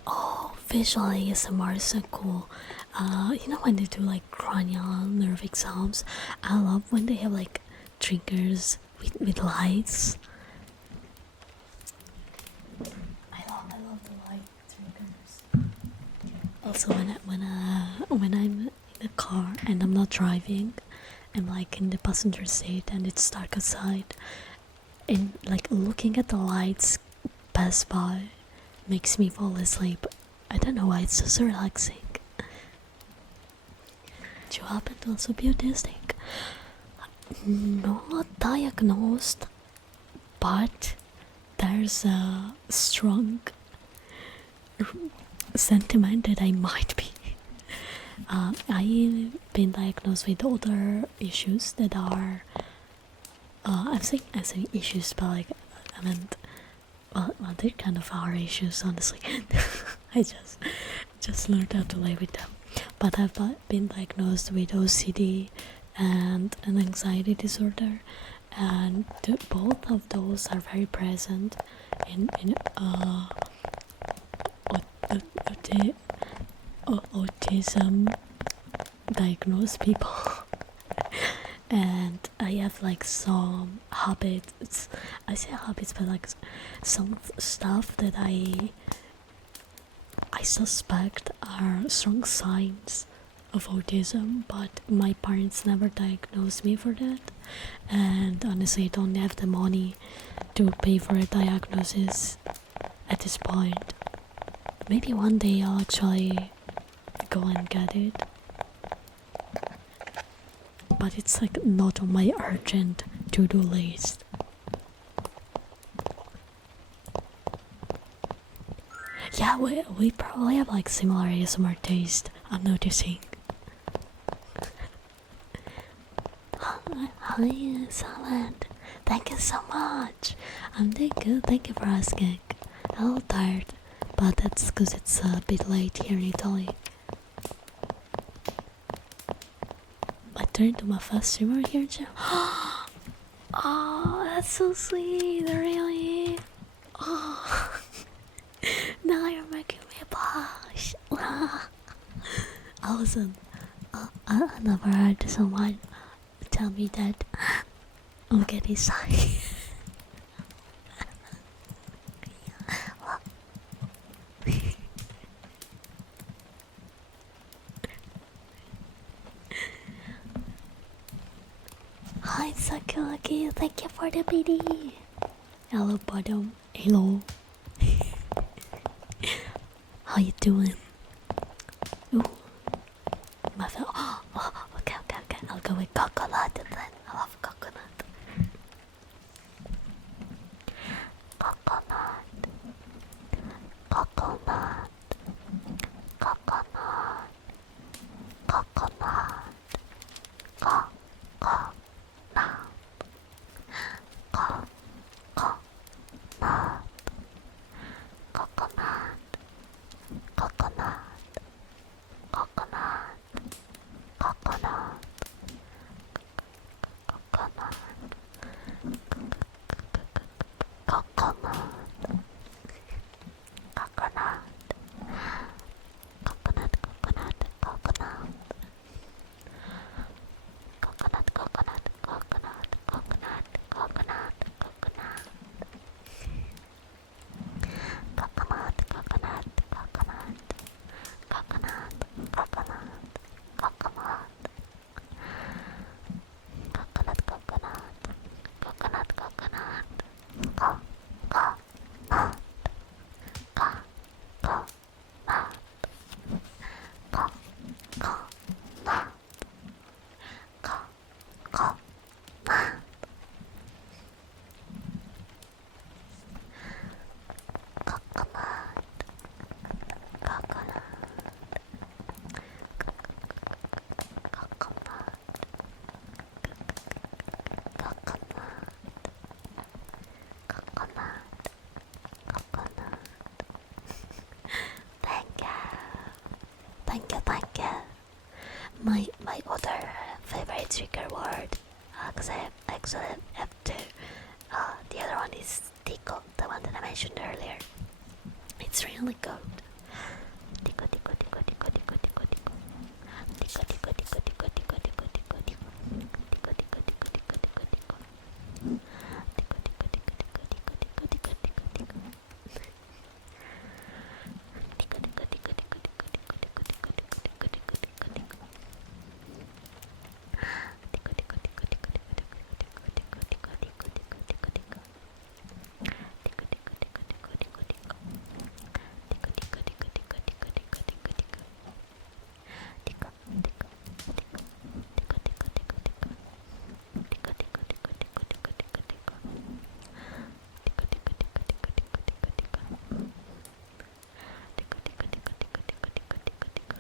Oh, visual ASMR is so cool. You know when they do like cranial nerve exams? I love when they have like triggers with lights. I love the light triggers. Also, when I'm in a car and I'm not driving, I'm like in the passenger seat and it's dark outside, and like looking at the lights pass by makes me fall asleep. I don't know why, it's just relaxing. Do you happen to also be autistic? Not diagnosed, but there's a strong sentiment that I might be. I've been diagnosed with other issues that are I'm saying issues, but like I meant well they kind of are issues, honestly. I just learned how to live with them. But I've been diagnosed with OCD and an anxiety disorder, and both of those are very present in autism diagnosed people. And I have like some habits. I say habits, but like some stuff that I suspect are strong signs of autism, but my parents never diagnosed me for that, and honestly I don't have the money to pay for a diagnosis at this point. Maybe one day I'll actually go and get it, but it's like not on my urgent to-do list. Yeah, we probably have like similar ASMR taste, I'm noticing. Hi, Silent. Thank you so much. I'm doing good, thank you for asking. A little tired, but that's because it's a bit late here in Italy. I turned to my first streamer here, Joe. Oh, that's so sweet, really. Oh, now you're making me blush. I never heard someone tell me that. I'm getting sorry. Saki Lucky, thank you for the BD. Hello, bottom. Hello. How you doing? Ooh, my phone. Oh, okay. I'll go with coconut then. I love coconut. Coconut. Coconut. Coconut. Coconut. Coconut. Coconut. Coconut. Coconut. Coconut. Coconut. Coconut. Coconut. Coconut, coconut, coconut. Coconut, coconut, coconut, coconut, coconut, coconut. Coconut, coconut, coconut. Coconut, coconut, coconut. Coconut, coconut. Coconut, coconut. Coconut. Thank you. My other favorite trigger word, except F2. The other one is Tico, the one that I mentioned earlier. It's really good. Tico, tico, tico, tico, tico, tico, tico. Tico, tico, tico, tico, tico, tico, tico, tico. Tico, tico, tico, tico, tico, tico. Tico, tico, tico, tico, tico, tico, tico, tico, tico. Tico, tico, tico, tico, tico, tico, tico, tico, tico, tico, tico, tico, tico. Tico, tico, tico, tico, tico, tico, tico, tico, tico, tico, tico, tico, tico. Tico, tico, tico, tico, tico, tico. Tico, tico, tico, tico, tico, tico, tico, tico. Tico, tico, tico, tico, tico, tico, tico. Tico, tico, tico, tico, tico, tico, tico. Tico, tico, tico, tico, tico, tico, tico. Tico, tico, tico, tico, tico, tico, tico, tico.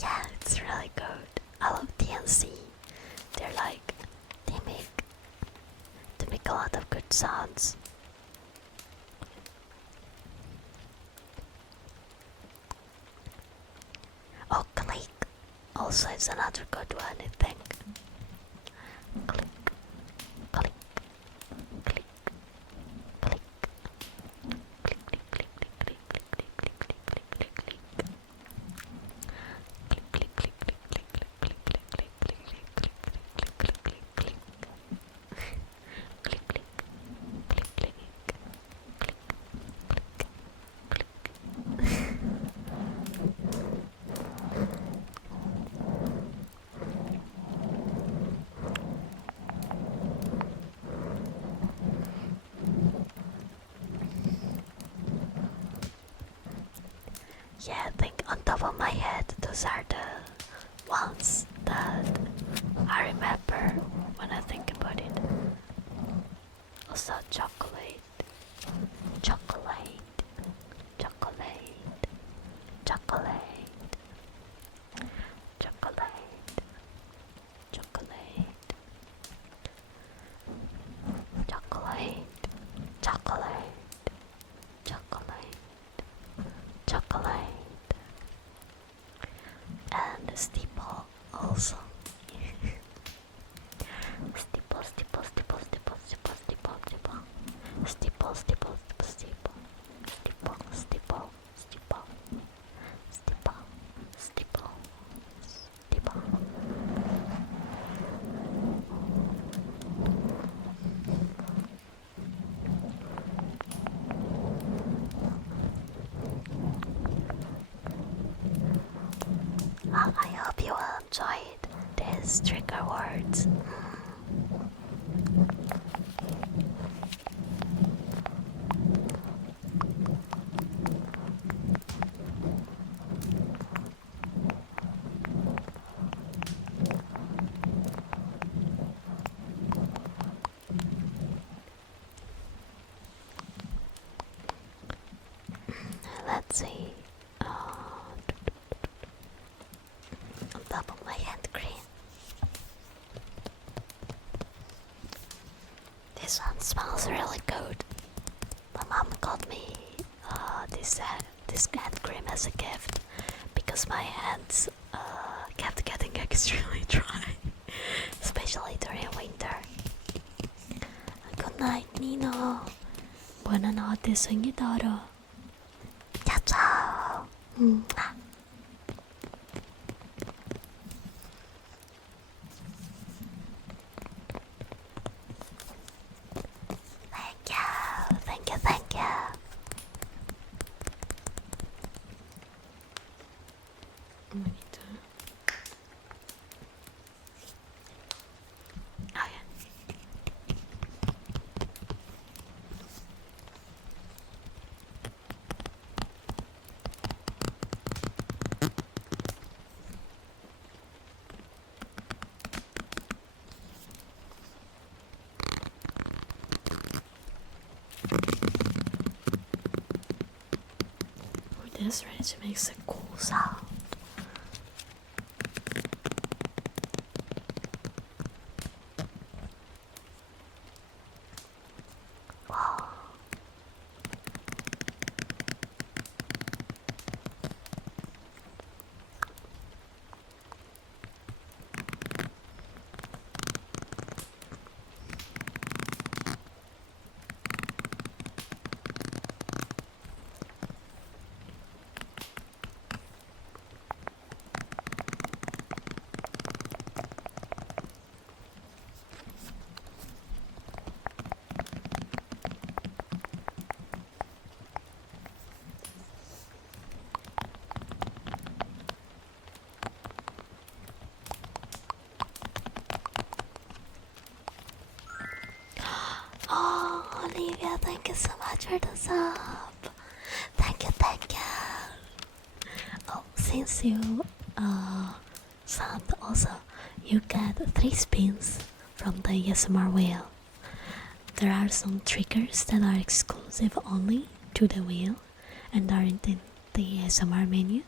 Yeah, it's really good. I love TNC. They're like, they make a lot of good sounds. Oh, click. Also, it's another good one, I think. Click, click, click, click. Click, click, click, click, click, click, click, click, click, click, click, click. Click, click, click, click, click, click, click, click, click, click, click, click, click, click, click, click. Click, click, click, click, click, yeah, I think on top of my head, those are the ones that I remember when I think about it. Also, chocolate, chocolate, chocolate, chocolate, chocolate, chocolate, chocolate, chocolate, chocolate, chocolate, and steeple also. Steeple, steeple, steeple, steeple, steeple, steeple, steeple. Steeple, steeple, steeple, steeple. Steeple, steeple, steeple. Steeple, steeple, steeple. I hope you will enjoy this these trigger words. Let's see. On top of my hand cream. This one smells really good. My mom got me this hand cream as a gift because my hands kept getting extremely dry, especially during winter. Good night, Nino. Buonanotte, sognatore. Ciao ciao. Mwah. Thank you, thank you, thank you. We need to... Oh yeah. This range makes a cool sound. Wow. Oh, Olivia, thank you so much for the sub. Thank you, thank you. Oh, since you subbed also, you get 3 spins from the ASMR wheel. There are some triggers that are exclusive only to the wheel and aren't in the ASMR menu.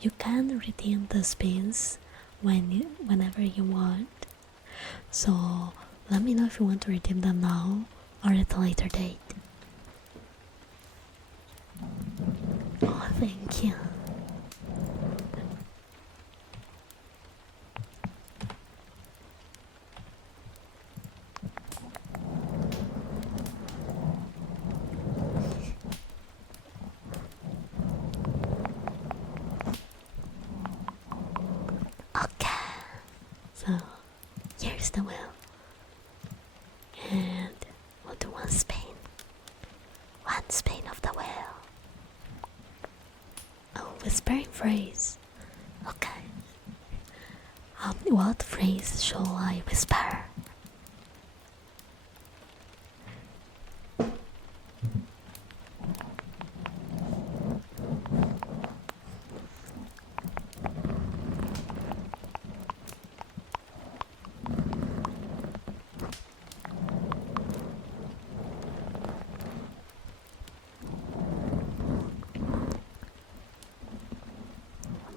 You can redeem the spins whenever you want. So let me know if you want to redeem them now or at a later date. Oh, thank you. Okay. So here's the wheel. And we'll do one spin. One spin of the wheel. Oh, whispering phrase. Okay. What phrase shall I whisper?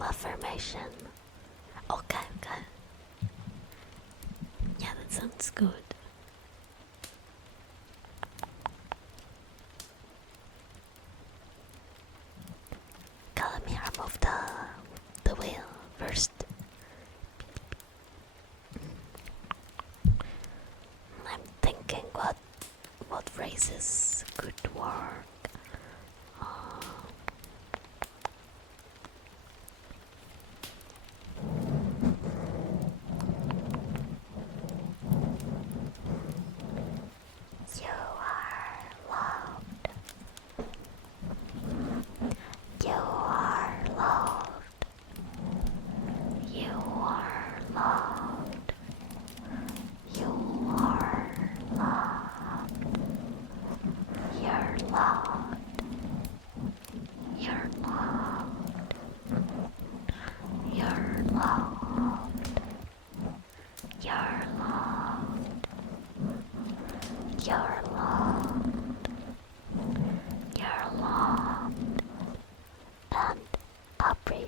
Affirmation. Okay, okay. Yeah, that sounds good. Okay, let me remove the wheel first. I'm thinking what phrases could work. You are loved. You are loved.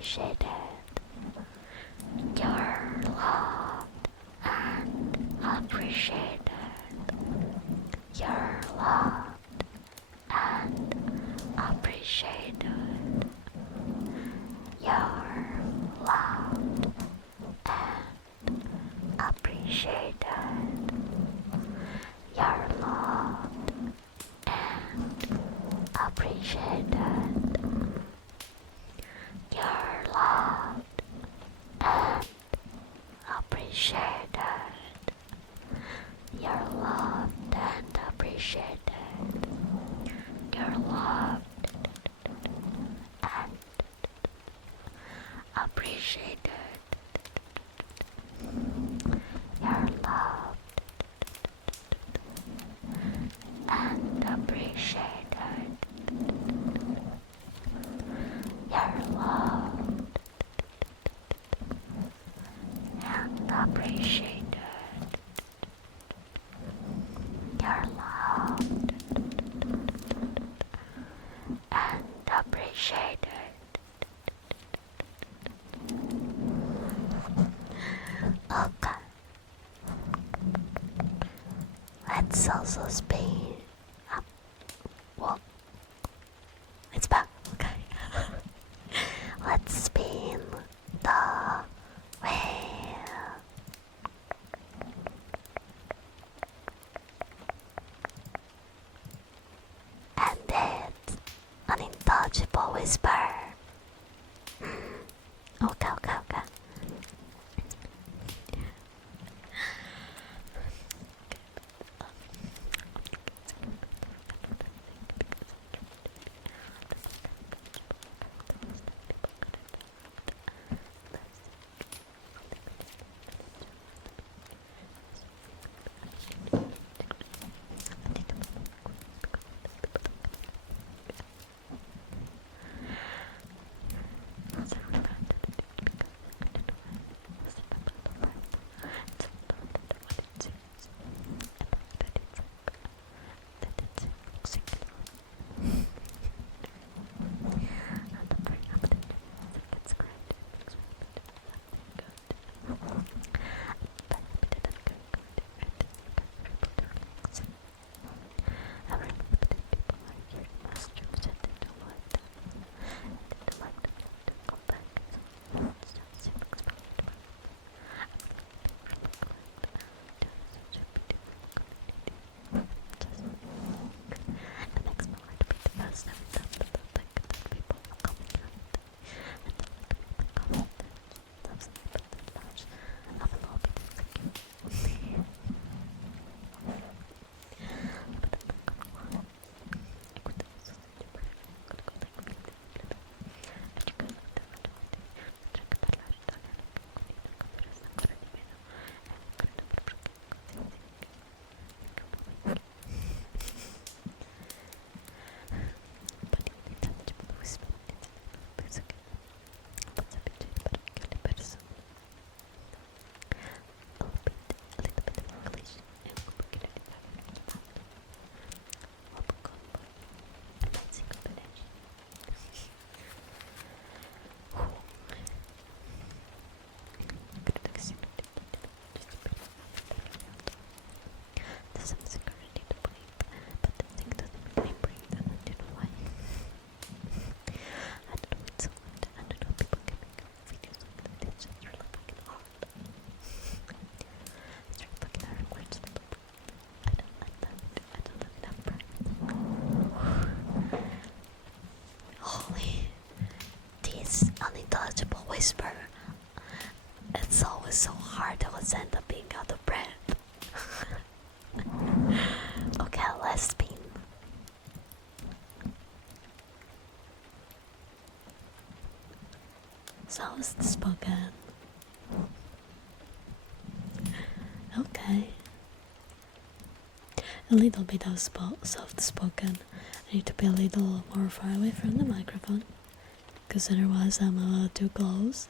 appreciated. You're loved and appreciated. You're loved and appreciated. You're loved and appreciated. You're loved and appreciated. You're loved and appreciated. You're loved and appreciated. You're loved and appreciated. You're loved and appreciated. You're loved and appreciated. You're loved and appreciated. Okay. Let's also spin up. Well, it's back. Okay. Let's spin the wheel. And it's an intelligible whisper. Okay. Unintelligible whisper. It's always so hard to end up being out of breath. Okay, let's spin. Soft spoken. Okay. A little bit of soft spoken. I need to be a little more far away from the microphone, because otherwise I'm a little too close.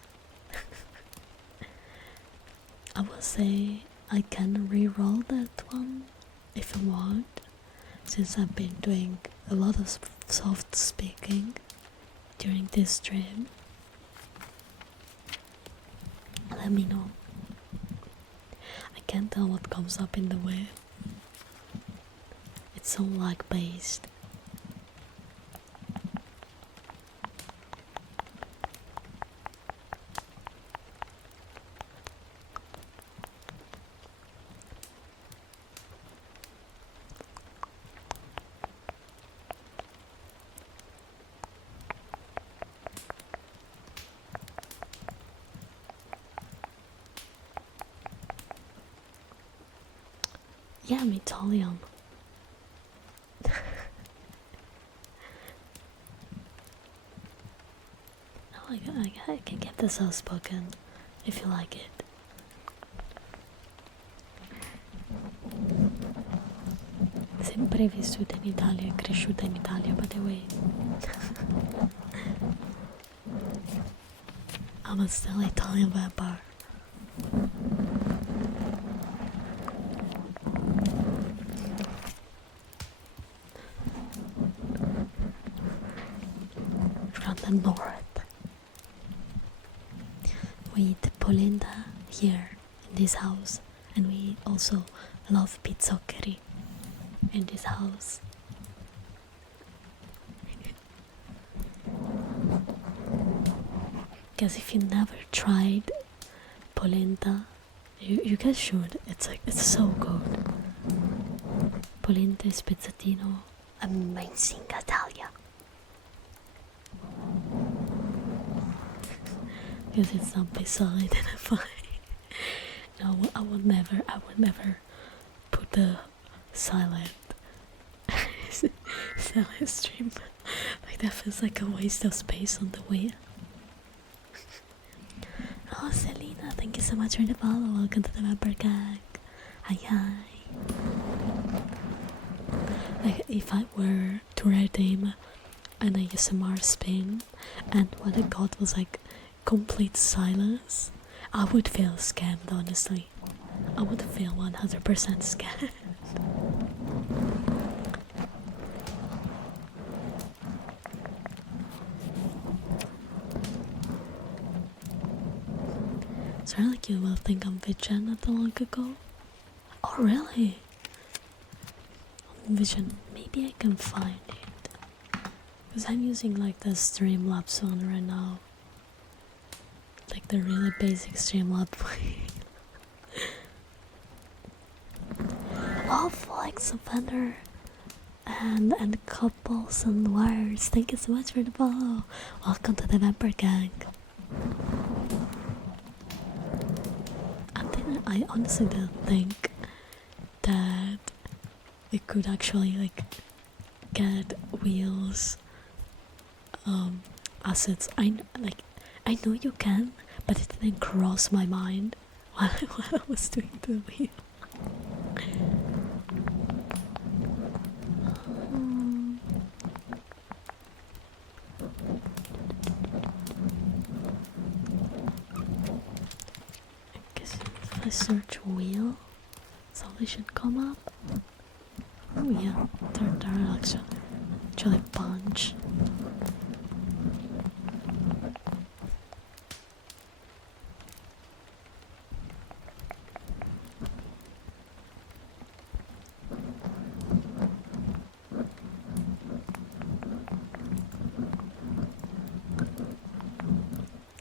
I will say I can re-roll that one if I want, since I've been doing a lot of soft speaking during this stream. let me know. I can't tell what comes up in the way. It's so lag based. Yeah, I'm Italian. Oh, I can get this outspoken if you like it. Sempre vissuta in Italia e cresciuta in Italia, by the way. I'm a still Italian vampire. From the north. We eat polenta here in this house, and we also love pizzoccheri in this house. Because if you never tried polenta, you guys should. It's so good. Polenta, spezzatino, Amazing Italia. because it's not beside and fine. No, I would never put the silent silent stream. Like that feels like a waste of space on the way. Oh, Selena, thank you so much for the follow. Welcome to the member gang. Hi, hi. Like, if I were to redeem an ASMR spin and what I got was like complete silence, I would feel scammed, honestly. I would feel 100% scammed. It's really like you will think I'm Vision not too long ago. Oh, really? Vision, maybe I can find it. Because I'm using like the Streamlabs one right now. Like the really basic Streamlabs. Oh, Flex Offender and couples and wires. Thank you so much for the follow. Welcome to the member gang. I honestly didn't think that we could actually like get wheels assets. I know you can, but it didn't cross my mind while I was doing the wheel. I guess if I search wheel, something should come up. Oh yeah, they're actually punch.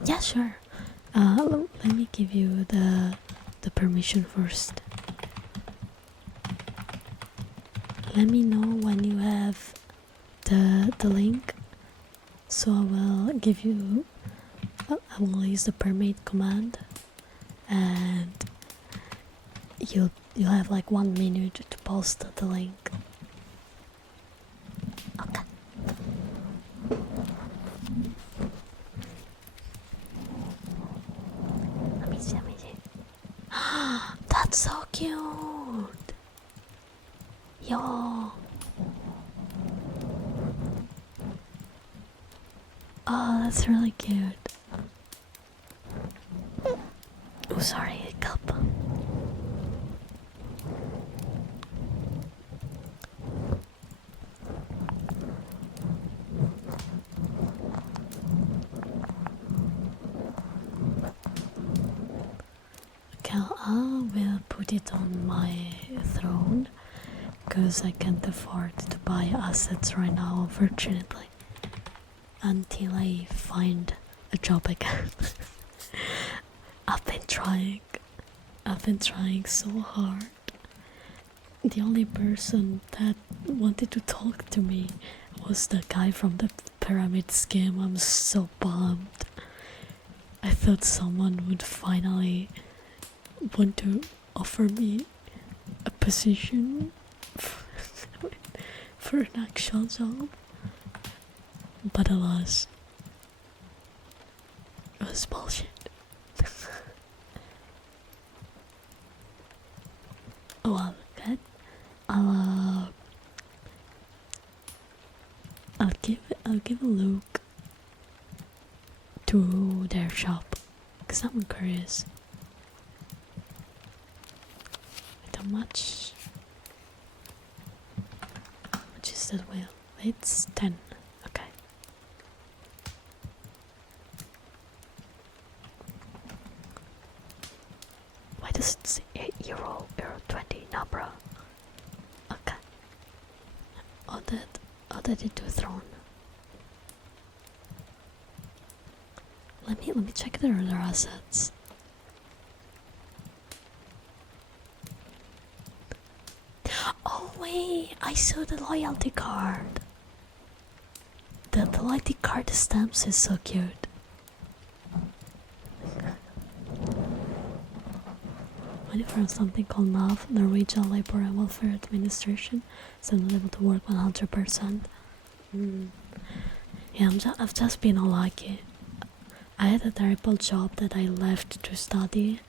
Yeah, sure. Let me give you the permission first. Let me know when you have the link, so I will give you. I will use the permit command, and you'll have like 1 minute to post the link. Okay. Let me see. That's so cute. Yo. Oh, that's really cute. Oh, sorry, hiccup. I will put it on my throne because I can't afford to buy assets right now, unfortunately, until I find a job again. I've been trying. I've been trying so hard. The only person that wanted to talk to me was the guy from the pyramid scheme. I'm so bummed. I thought someone would finally want to offer me a position for an actual job, but alas, it was bullshit. Oh well, good. I'll give a look to their shop, cause I'm curious. Wait, how much is that wheel? It's 10. Okay. Why does it say euro 20? No, bro. Okay. Added it to a throne. Let me check their other assets. Oh wait, I saw the loyalty card. The loyalty card stamps is so cute. Waiting for something called NAV, Norwegian Labor and Welfare Administration, so I'm not able to work 100%. Yeah, I've just been unlucky. I had a terrible job that I left to study,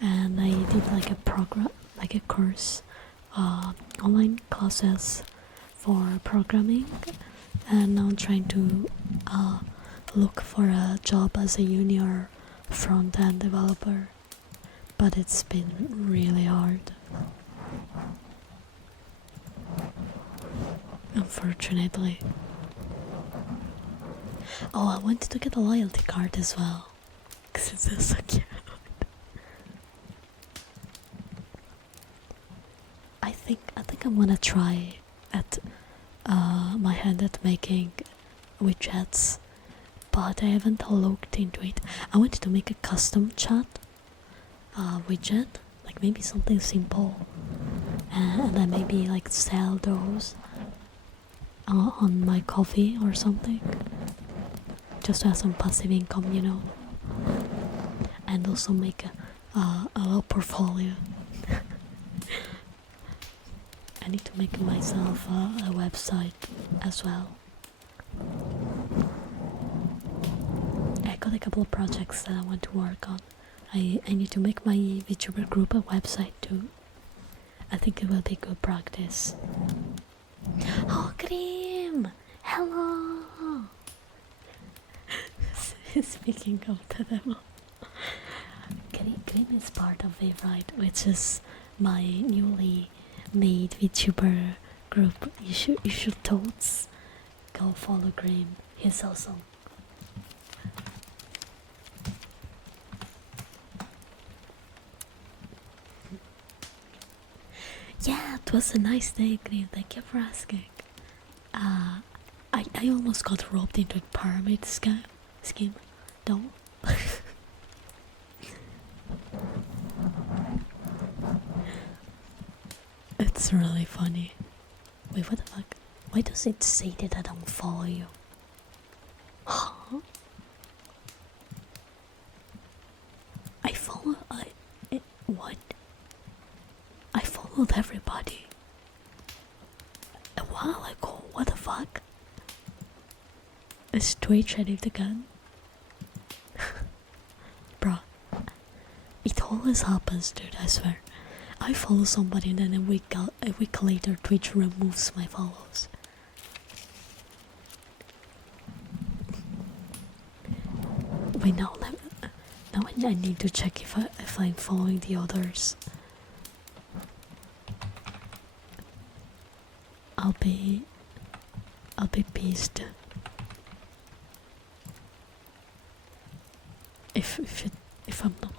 and I did like a program, like a course, online classes for programming, and now I'm trying to look for a job as a junior front-end developer, but it's been really hard, unfortunately. Oh, I wanted to get a loyalty card as well, because it's so cute. I think I'm gonna try at my hand at making widgets, but I haven't looked into it. I wanted to make a custom chat widget, like maybe something simple, and then maybe like sell those on my coffee or something, just to have some passive income, you know, and also make a little portfolio. I need to make myself a website as well. I got a couple of projects that I want to work on. I need to make my VTuber group a website too. I think it will be good practice. Oh, Grim! Hello! Speaking of the demo, Grim is part of it, right? Which is my newly made VTuber group. You should totes go follow Grim. He's awesome. Yeah, it was a nice day, Grim. Thank you for asking. I almost got roped into a pyramid scheme. Don't. It's really funny. Wait, what the fuck? Why does it say that I don't follow you? Huh? What? I followed everybody a while ago. What the fuck? Is Twitch ready to gun? Bruh, it always happens, dude, I swear. I follow somebody and then a week later Twitch removes my follows. Wait, now I need to check if I'm following the others. I'll be pissed if I'm not.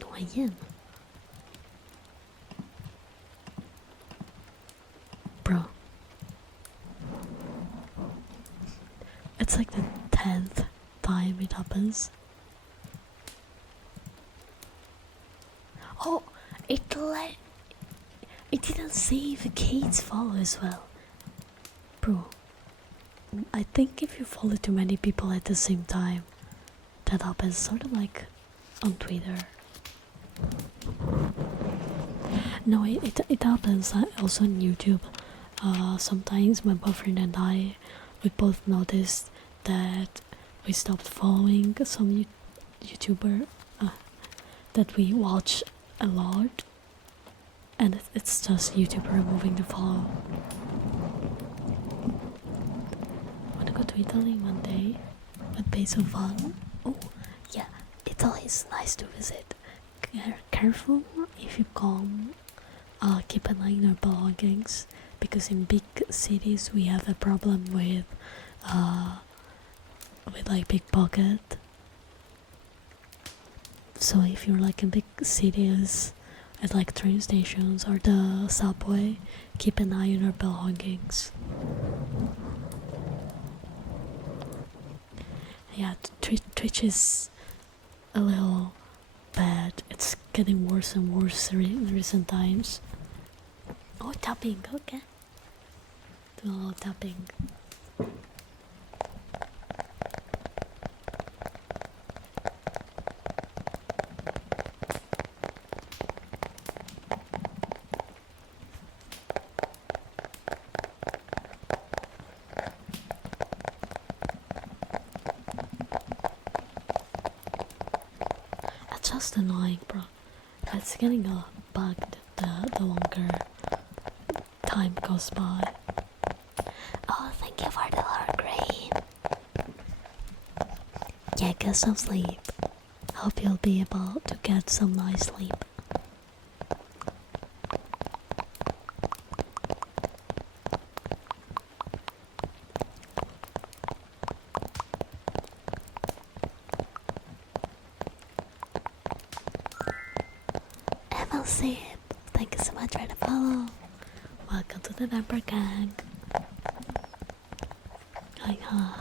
know I am. Bro. It's like the 10th time it happens. Oh, it didn't save Kate's follow as well. Bro, I think if you follow too many people at the same time, that happens, sort of like on Twitter. No, it happens also on YouTube. Sometimes my boyfriend and I, we both noticed that we stopped following some YouTuber that we watch a lot, and it's just YouTube removing the follow. Wanna go to Italy one day with base of fun? Oh, yeah, Italy is nice to visit. Careful if you come. Keep an eye on your belongings, because in big cities we have a problem with like pickpocket. So if you're like in big cities at like train stations or the subway, keep an eye on your belongings. Yeah, Twitch is a little bad. It's getting worse and worse in recent times. Oh, tapping, okay. Do a little tapping. It's just annoying, bro. It's getting bugged the longer time goes by. Oh, thank you for the Lord Green. Yeah, get some sleep. Hope you'll be able to get some nice sleep. Evan thank you so much for the follow. Welcome to the Vamper Gang. Hi, hi.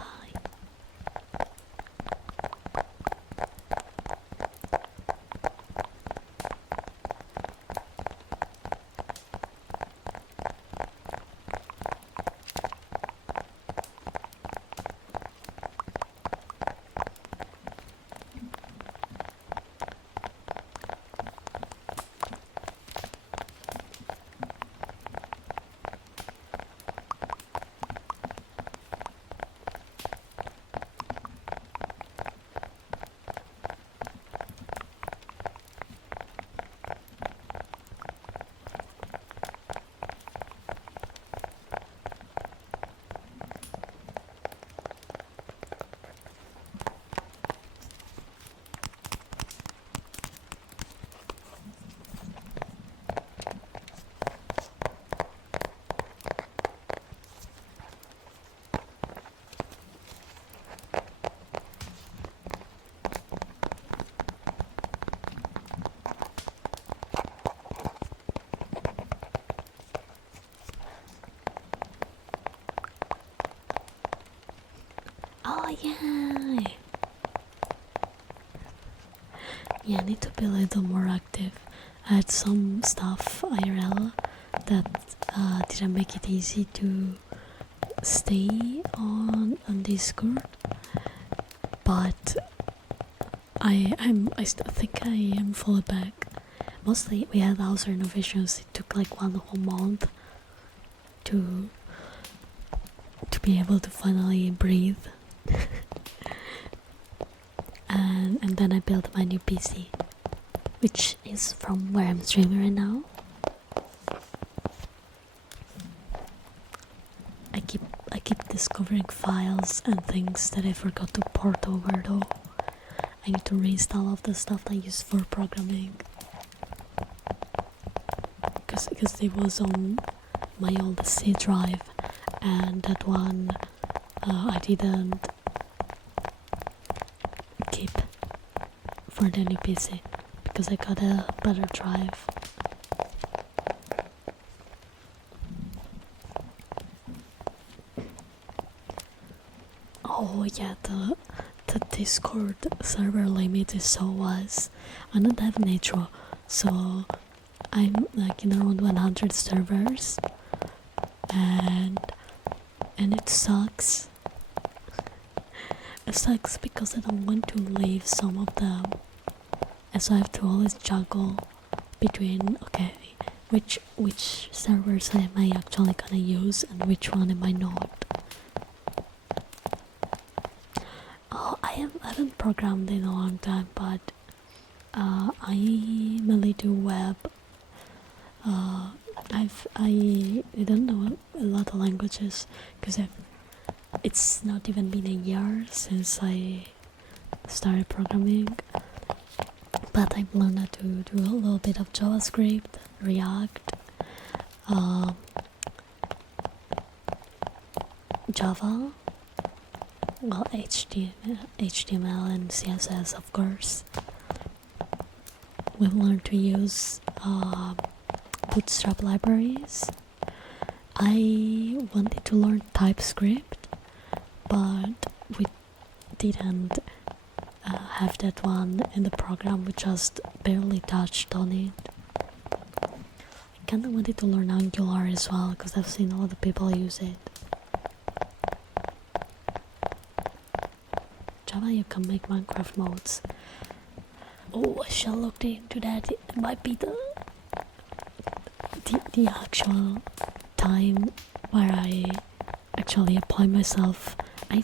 Oh, yeah. Yeah, I need to be a little more active. I had some stuff IRL that didn't make it easy to stay on Discord, but I think I am fully back. Mostly we had house renovations. It took like 1 whole month to be able to finally breathe. and then I built my new PC, which is from where I'm streaming right now. I keep discovering files and things that I forgot to port over though. I need to reinstall all of the stuff I use for programming, because it was on my old C drive, and that one I didn't keep for the new PC because I got a better drive. Oh yeah, the Discord server limit is so was. I don't have Nitro, so I'm like in around 100 servers, and it sucks. It sucks because I don't want to leave some of them, and so I have to always juggle between okay, which servers am I actually gonna use and which one am I not. Oh, I haven't programmed in a long time, but I mainly do web. I don't know a lot of languages because it's not even been a year since I started programming, but I've learned how to do a little bit of JavaScript, React, Java, well, HTML and CSS, of course. We've learned to use Bootstrap libraries. I wanted to learn TypeScript, but we didn't have that one in the program. We just barely touched on it. I kinda wanted to learn Angular as well because I've seen a lot of people use it. Java, you can make Minecraft modes. Oh, I shall look into that. It might be the actual time where I actually apply myself. I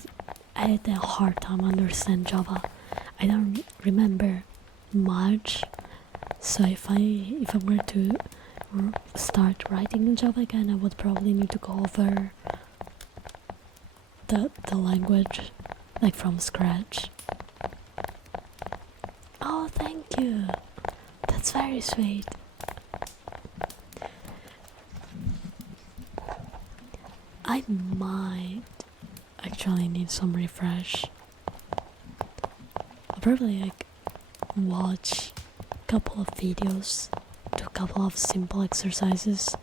had a hard time understand Java. I don't remember much, so if I were to start writing in Java again, I would probably need to go over the language like from scratch. Oh, thank you. That's very sweet. I might actually need some refresh. I'll probably like watch a couple of videos, do a couple of simple exercises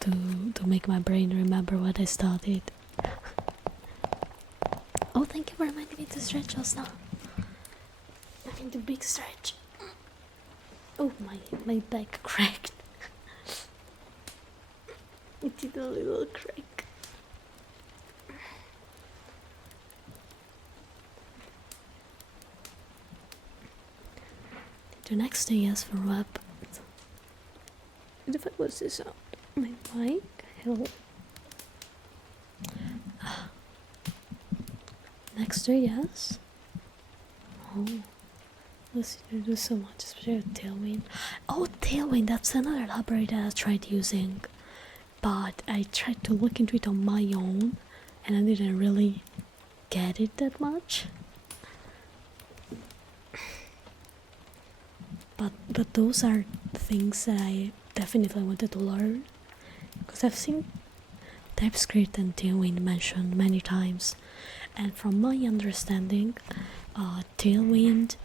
to make my brain remember what I studied. Oh, thank you for reminding me to stretch just now. I need a big stretch. Oh, my back cracked. It did a little crack. The next thing is for web. What the fuck was this sound? My mic? Hello. Next to yes. Oh, let's do so much, especially with Tailwind. Oh, Tailwind, that's another library that I tried using, but I tried to look into it on my own, and I didn't really get it that much. But those are things that I definitely wanted to learn, because I've seen TypeScript and Tailwind mentioned many times, and from my understanding, Tailwind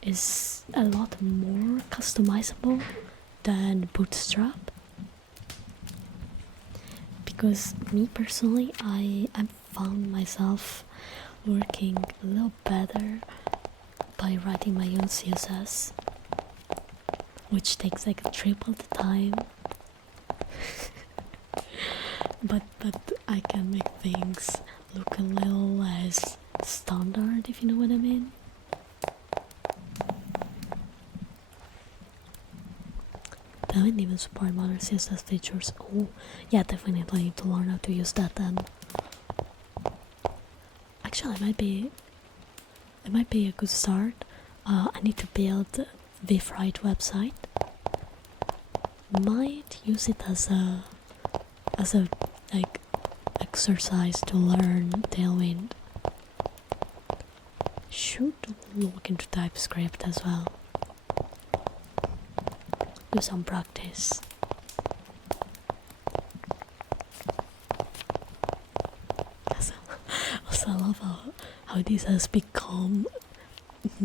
is a lot more customizable than Bootstrap. Because me personally, I found myself working a little better by writing my own CSS, which takes like triple the time. but I can make things look a little less standard, if you know what I mean. They don't even support modern CSS features. Oh, yeah, definitely need to learn how to use that then. Actually, it might be a good start. I need to build a VFrite website. Might use it as a like exercise to learn Tailwind. Should look into TypeScript as well. Do some practice. Also, I love how this has become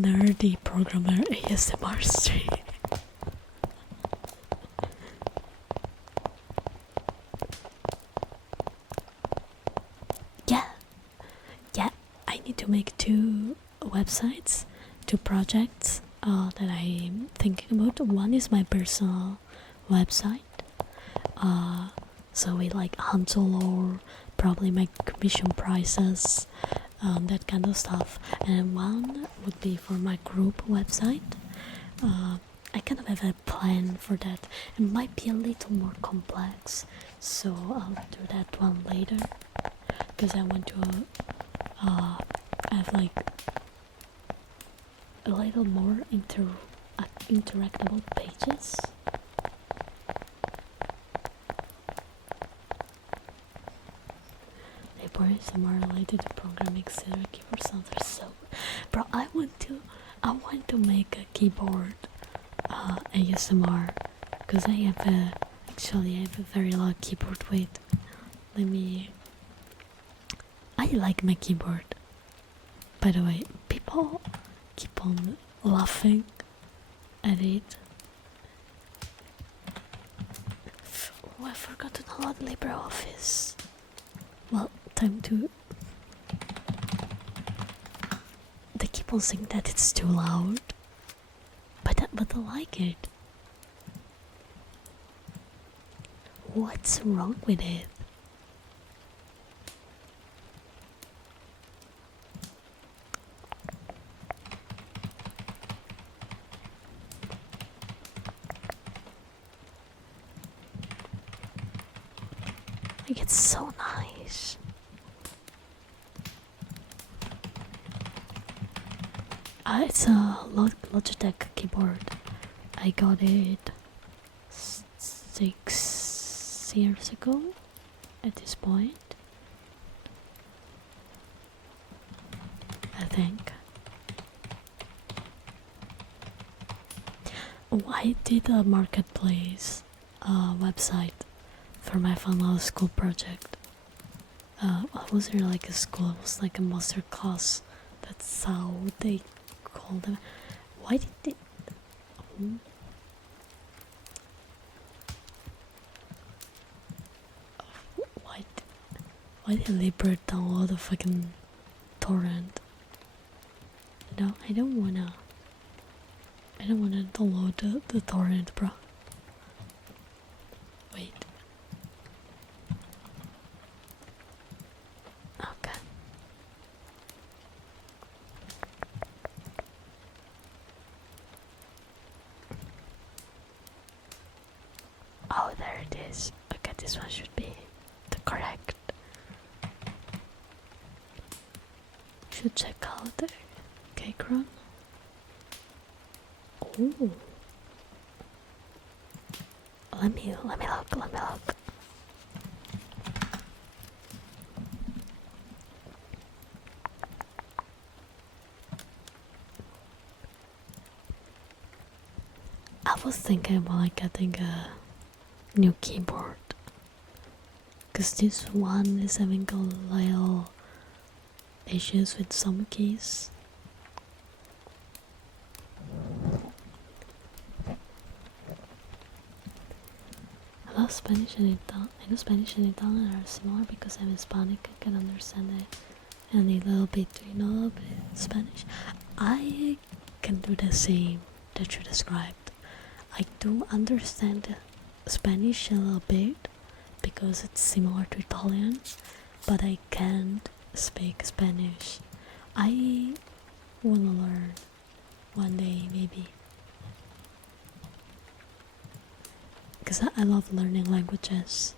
nerdy programmer ASMR stream. Yeah, yeah, I need to make 2 websites, 2 projects that I'm thinking about. One is my personal website, so we like Hanzo lore, probably my commission prices, that kind of stuff. And one would be for my group website. I kind of have a plan for that. It might be a little more complex, so I'll do that one later, because I want to have like a little more interactable pages. Is more related to programming keyboard sounds are so. Bro, I want to make a keyboard ASMR, because I have a very low keyboard weight. I like my keyboard. By the way, people keep on laughing at it. Oh, I forgot to download LibreOffice. Well, time to. They keep on saying that it's too loud, but I like it. What's wrong with it? Like, it's so nice. It's a Logitech keyboard. I got it 6 years ago at this point, I think. Oh, I did a marketplace website for my final school project. It wasn't like a school, it was like a master class. That's how they call them. Why did they... Why did Libra download a fucking torrent? No, I don't wanna download the torrent, bro. Wait. Okay. Oh, there it is. Okay, this one should be the correct. Should check out the cake run. Oh. Let me look. I was thinking about like getting a new keyboard, cause this one is having a little issues with some keys. I love Spanish and Italian. I know Spanish and Italian are similar because I'm Hispanic. I can understand it and a little bit, a little bit Spanish. I can do the same that you described. I do understand Spanish a little bit because it's similar to Italian, but I can't speak Spanish. I wanna learn one day, maybe. Because I love learning languages.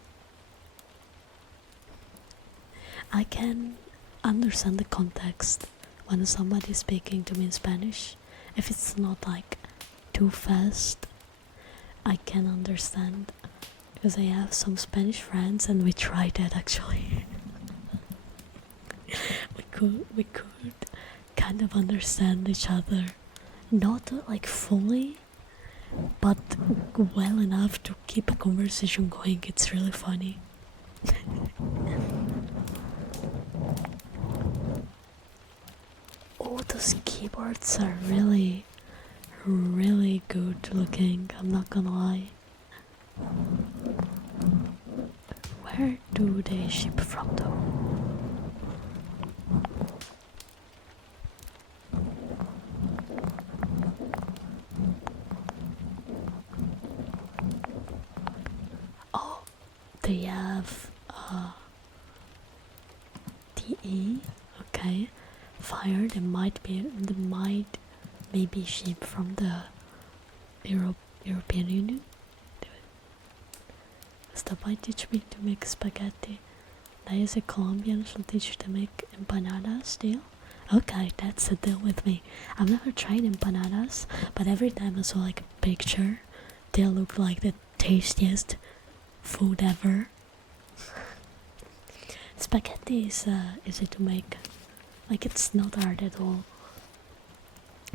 I can understand the context when somebody's speaking to me in Spanish. If it's not like too fast, I can understand. Because I have some Spanish friends and we tried that actually. we could kind of understand each other. Not like fully, but well enough to keep a conversation going. It's really funny. Oh, Oh, those keyboards are really, really good looking, I'm not gonna lie. Where do they ship from though? Oh, they have TE, okay. Fire, they might maybe ship from the European Union. Stop by teach me to make spaghetti. Now is a Colombian shall teach you to make empanadas deal. Okay, that's a deal with me. I've never tried empanadas, but every time I saw like a picture, they look like the tastiest food ever. Spaghetti is easy to make. Like, it's not hard at all.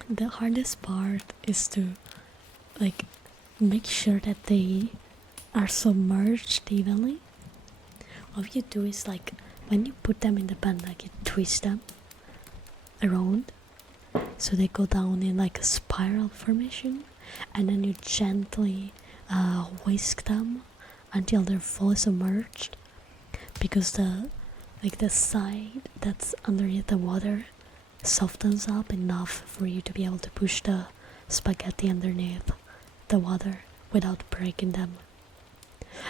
The hardest part is to like make sure that they are submerged evenly. What you do is like when you put them in the pan, like you twist them around so they go down in like a spiral formation, and then you gently whisk them until they're fully submerged, because the side that's underneath the water softens up enough for you to be able to push the spaghetti underneath the water without breaking them.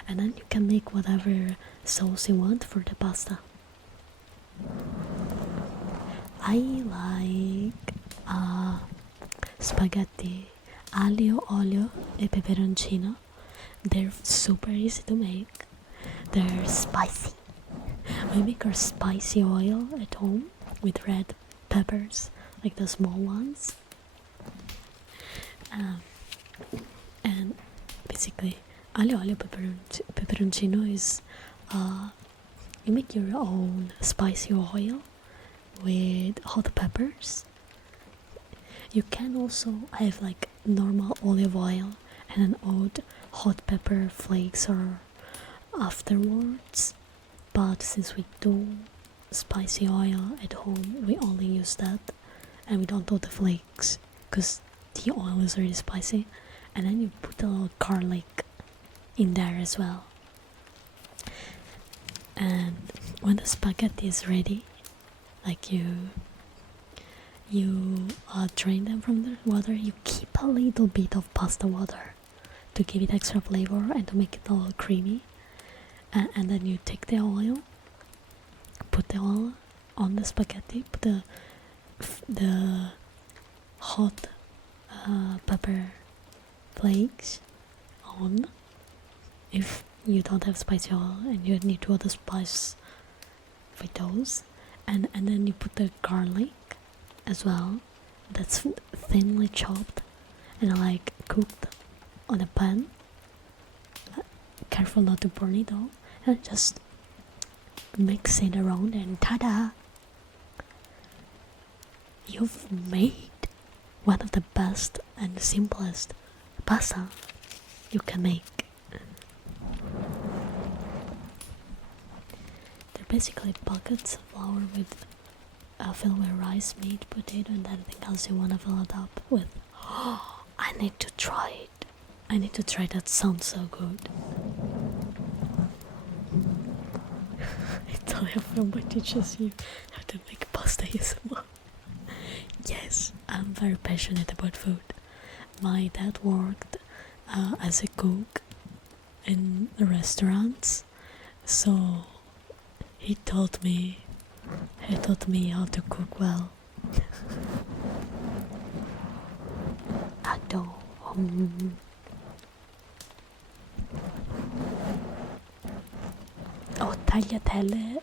And then you can make whatever sauce you want for the pasta. I like spaghetti aglio, olio e peperoncino. They're super easy to make. They're spicy. We make our spicy oil at home with red peppers, like the small ones. And basically, aglio olio peperoncino is you make your own spicy oil with hot peppers. You can also have like normal olive oil and then add hot pepper flakes or afterwards, but since we do spicy oil at home, we only use that, and we don't do the flakes because the oil is really spicy. And then you put a little garlic in there as well. And when the spaghetti is ready, like you drain them from the water, you keep a little bit of pasta water to give it extra flavor and to make it a little creamy. And then you take the oil, put the oil on the spaghetti, put the hot pepper flakes on. If you don't have spicy oil and you need to add the spice with those, and then you put the garlic as well, that's thinly chopped and like cooked on a pan. Careful not to burn it all, and just mix it around, and ta-da! You've made one of the best and simplest pasta you can make. They're basically buckets of flour with filled with rice, meat, potato, and anything else you want to fill it up with. I need to try it. I need to try. That sounds so good. Italian film by teaches you how to make pasta ASMR. Yes, I'm very passionate about food. My dad worked as a cook in restaurants, so he taught me how to cook well. I don't. Oh, tagliatelle.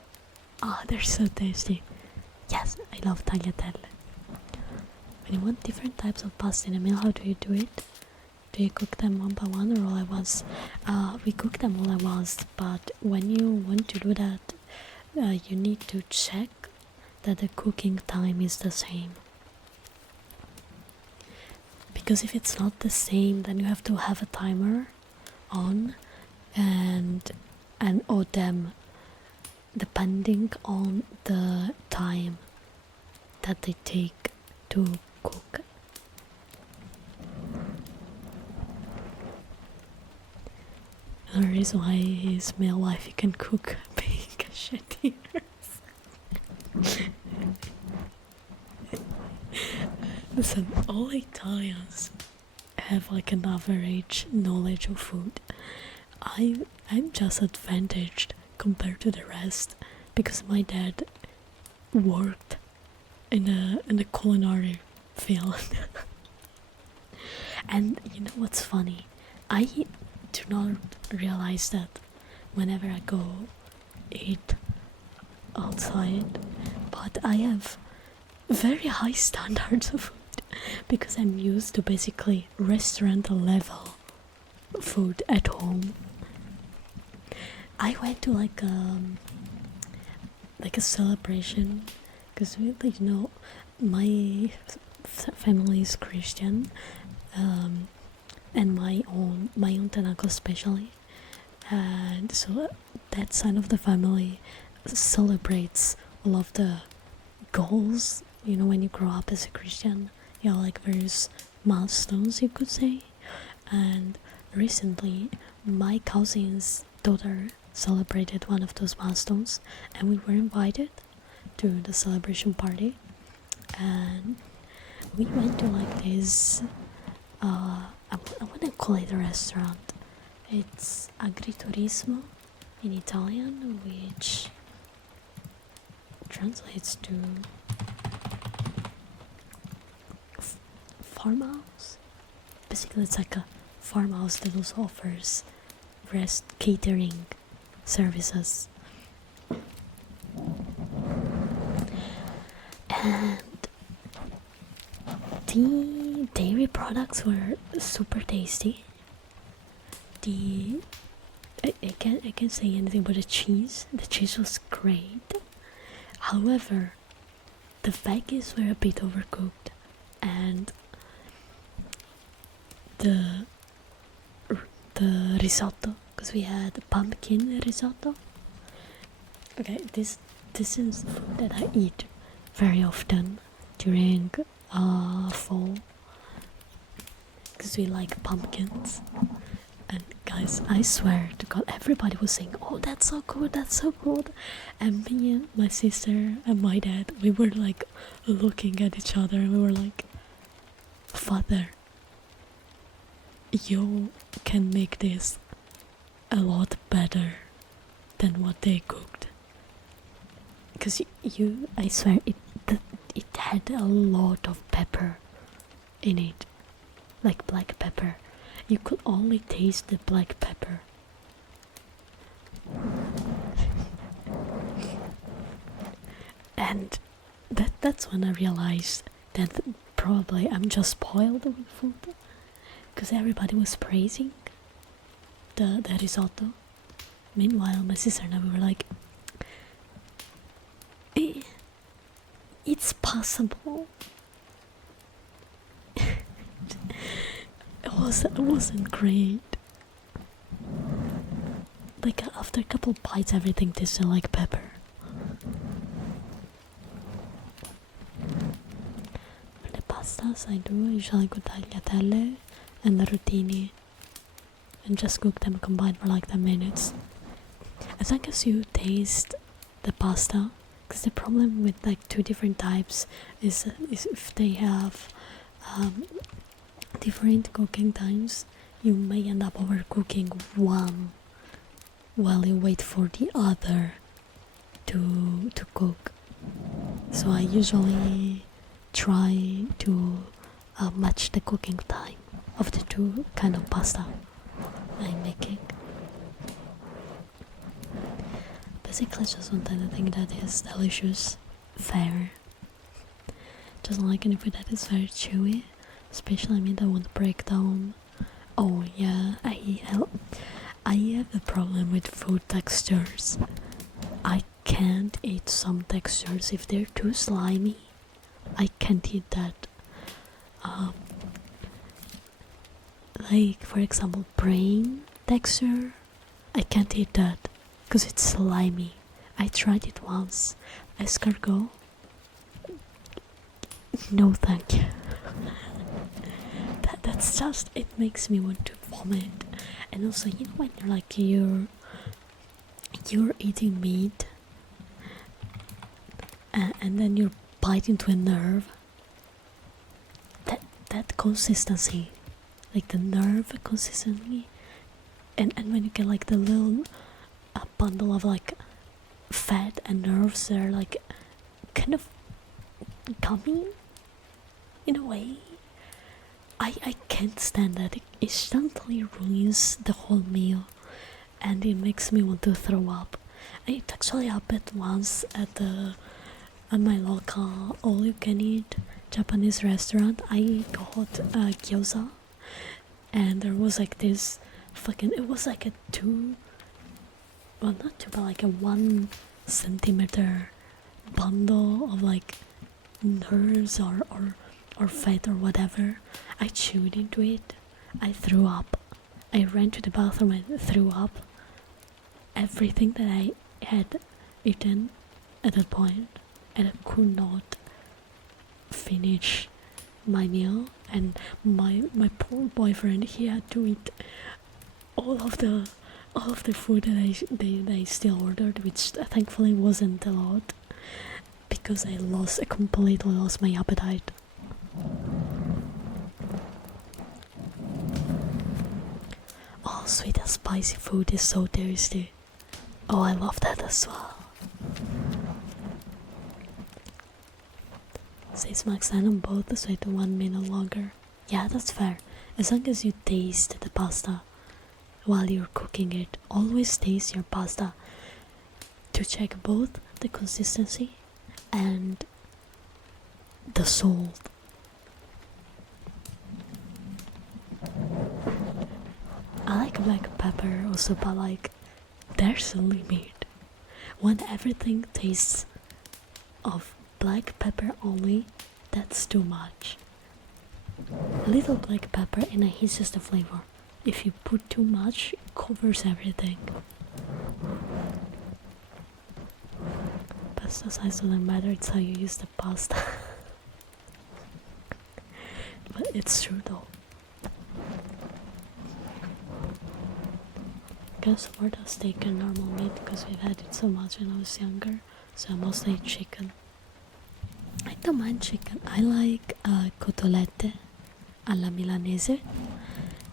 Oh, they're so tasty. Yes, I love tagliatelle. When you want different types of pasta in a meal, how do you do it? Do you cook them one by one or all at once? We cook them all at once, but when you want to do that, you need to check that the cooking time is the same. Because if it's not the same, then you have to have a timer on and odd them depending on the time that they take to cook. The reason why his male wife can cook being a shit eaters. Listen, all Italians have like an average knowledge of food. I'm just advantaged compared to the rest because my dad worked in a culinary field. And you know what's funny? I do not realize that whenever I go eat outside, but I have very high standards of food because I'm used to basically restaurant level food at home. I went to like a celebration because my family is Christian, and my aunt and uncle especially, and so that side of the family celebrates all of the goals. When you grow up as a Christian, you have like various milestones, you could say. And recently my cousin's daughter celebrated one of those milestones, and we were invited to the celebration party, and we went to like this I wouldn't call it a restaurant. It's agriturismo in Italian, which translates to farmhouse. Basically, it's like a farmhouse that also offers rest catering services. And the dairy products were super tasty. I can't say anything but the cheese. The cheese was great. However, the veggies were a bit overcooked, and the risotto, because we had pumpkin risotto. Okay, this is food that I eat very often during fall, because we like pumpkins. And guys, I swear to God, everybody was saying, "Oh, that's so good, that's so good." And me and my sister and my dad, we were like looking at each other and we were like, "Father, you can make this a lot better than what they cooked." Because I swear, it had a lot of pepper in it, like black pepper. You could only taste the black pepper. And that's when I realized that probably I'm just spoiled with food, because everybody was praising the risotto. Meanwhile, my sister and I were like, it's possible. It wasn't great. Like after a couple bites, everything tasted like pepper. For the pastas, I usually go tagliatelle and the rotini, and just cook them combined for like 10 minutes. As long as you taste the pasta, because the problem with like two different types is if they have different cooking times, you may end up overcooking one while you wait for the other to cook. So I usually try to match the cooking time of the two kind of pasta I'm making. Basically, I just want anything that is delicious, fair. Just like any food that is very chewy, especially me that won't break down. Oh yeah, I have a problem with food textures. I can't eat some textures if they're too slimy. I can't eat that. Like for example, brain texture. I can't eat that because it's slimy. I tried it once. Escargot. No, thank you. That's just, it makes me want to vomit. And also, you know, when you're like you're eating meat, and then you bite into a nerve. That consistency, like the nerve consistency, and when you get like the little bundle of like fat and nerves that are like kind of gummy in a way. I can't stand that. It instantly ruins the whole meal, and it makes me want to throw up. It actually happened once at my local all-you-can-eat Japanese restaurant. I got gyoza, and there was like this fucking. It was like a not two, but like a 1 centimeter bundle of like nerves or fat or whatever. I chewed into it. I threw up. I ran to the bathroom and threw up everything that I had eaten at that point, and I could not finish my meal. And my poor boyfriend, he had to eat all of the food that I still ordered, which thankfully wasn't a lot, because I completely lost my appetite. Oh, sweet and spicy food is so tasty. Oh, I love that as well. Says Max, and on both, so I do 1 minute longer. Yeah, that's fair. As long as you taste the pasta while you're cooking it, always taste your pasta to check both the consistency and the salt. I like black pepper also, but like there's a limit. When everything tastes of black pepper only, that's too much. A little black pepper enhances the flavor. If you put too much, it covers everything. Pasta size doesn't matter, it's how you use the pasta. But it's true though. Guess more than steak and normal meat, because we've had it so much when I was younger, so I mostly eat chicken. I don't mind chicken. I like cotolette alla milanese.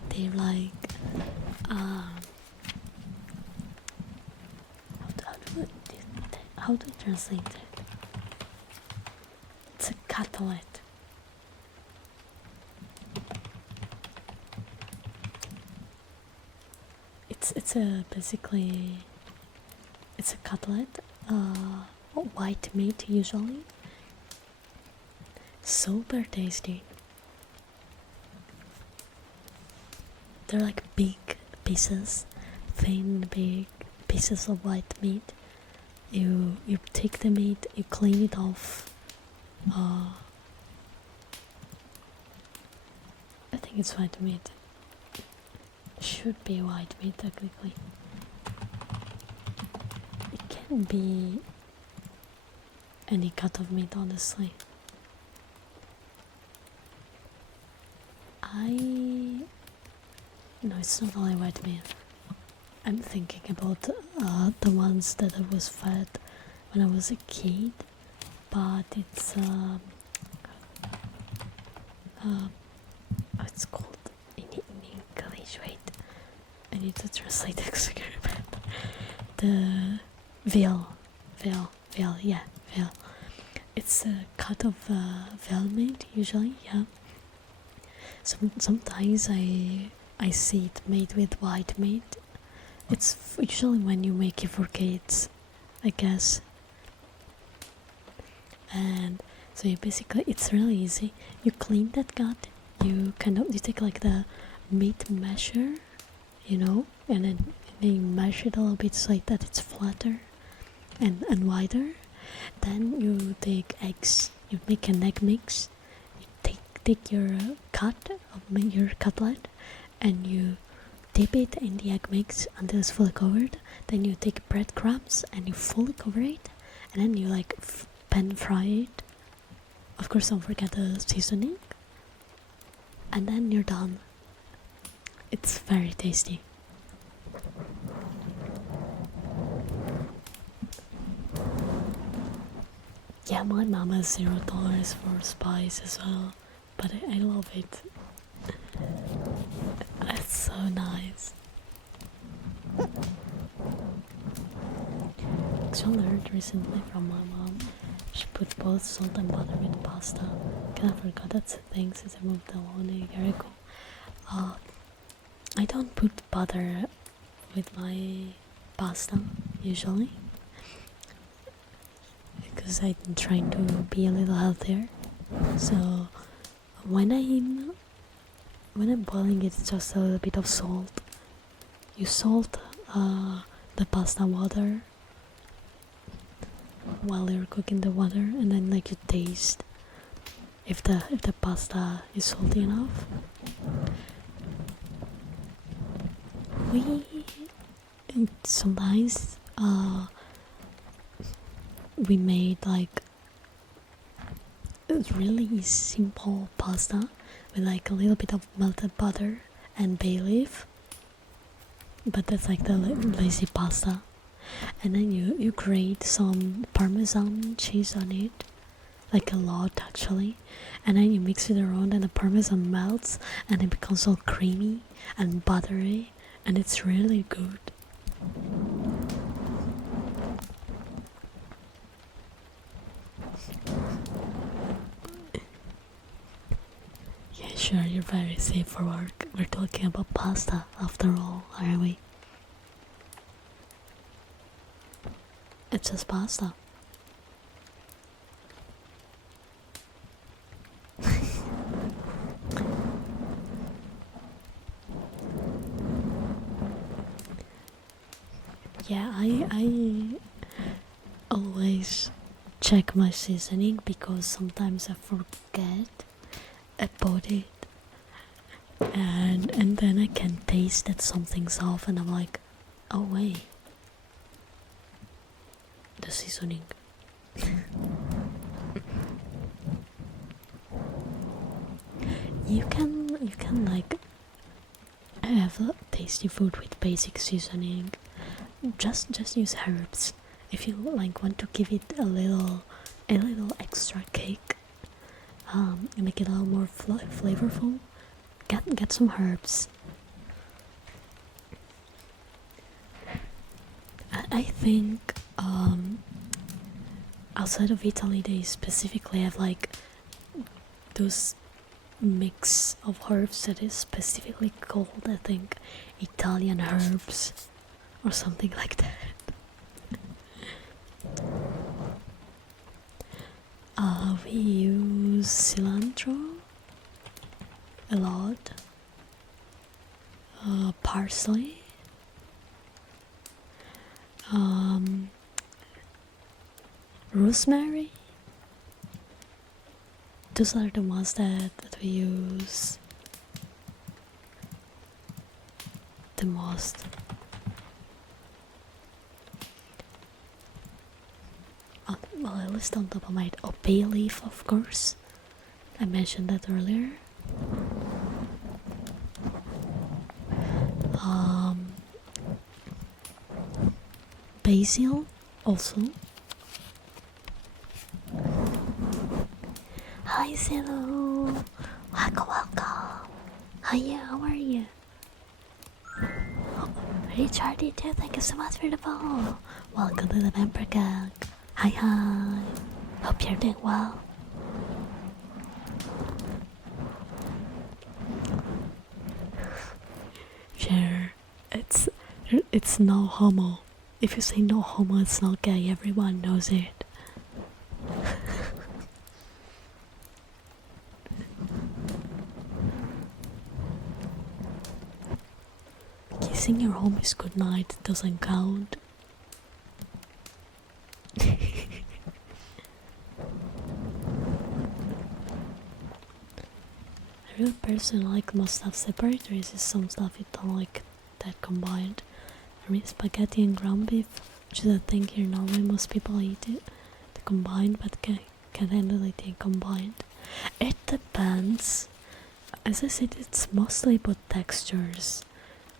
They're like how do I translate it? It's a cutlet. It's a basically it's a cutlet, white meat usually. Super tasty. They're like big pieces, thin big pieces of white meat. You take the meat, you clean it off. I think it's white meat. Should be white meat technically. It can be any cut of meat, honestly. No, it's not only white meat. I'm thinking about the ones that I was fed when I was a kid, but it's it's called in English. Wait, I need to translate the experiment. The veal, yeah, veal. It's a cut of veal meat usually, yeah. Sometimes I see it made with white meat. It's usually when you make it for kids, I guess. And so you basically, it's really easy. You clean that gut. You take like the meat measure, and then you measure it a little bit so that it's flatter and wider. Then you take eggs. You make an egg mix. Take your your cutlet, and you dip it in the egg mix until it's fully covered. Then you take breadcrumbs and you fully cover it, and then you like pan fry it Of course, don't forget the seasoning, and then you're done. It's very tasty. Yeah, my mom has $0 for spice as well, but I love it. It's so nice. Actually, I learned recently from my mom. She put both salt and butter with pasta. Kinda forgot that's a thing since I moved alone a year ago. I don't put butter with my pasta usually because I'm trying to be a little healthier. So when I'm boiling it, it's just a little bit of salt. You salt the pasta water while you're cooking the water, and then like you taste if the pasta is salty enough. We sometimes we made like a really simple pasta with like a little bit of melted butter and bay leaf, but that's like the lazy pasta. And then you grate some parmesan cheese on it, like a lot actually, and then you mix it around and the parmesan melts and it becomes all creamy and buttery, and it's really good. Yeah, sure, you're very safe for work. We're talking about pasta after all, aren't we? It's just pasta. Yeah, I always check my seasoning because sometimes I forget about it, and then I can taste that something's off, and I'm like, oh wait, the seasoning. You can like have tasty food with basic seasoning. Just use herbs if you like want to give it a little extra kick, and make it a little more flavorful. Get some herbs. I think outside of Italy they specifically have like those mix of herbs that is specifically called, I think, Italian herbs or something like that. We use cilantro a lot, parsley, rosemary. Those are the ones that we use the most. Well, at least on top of my head. Oh, bay leaf, of course. I mentioned that earlier. Basil, also. Hi, Zillow. Welcome. Hiya, how are you? Richardy too, thank you so much for the follow. Welcome to the member gang. Hi. Hope you're doing well. Sure, it's no homo. If you say no homo, it's not gay. Everyone knows it. Kissing your homies goodnight doesn't count. A real person like must have separators. Is some stuff you don't like that combined. For me, spaghetti and ground beef, which is a thing here in Norway, most people eat it. The combined, but okay. Can't handle anything combined. It depends. As I said, it's mostly about textures.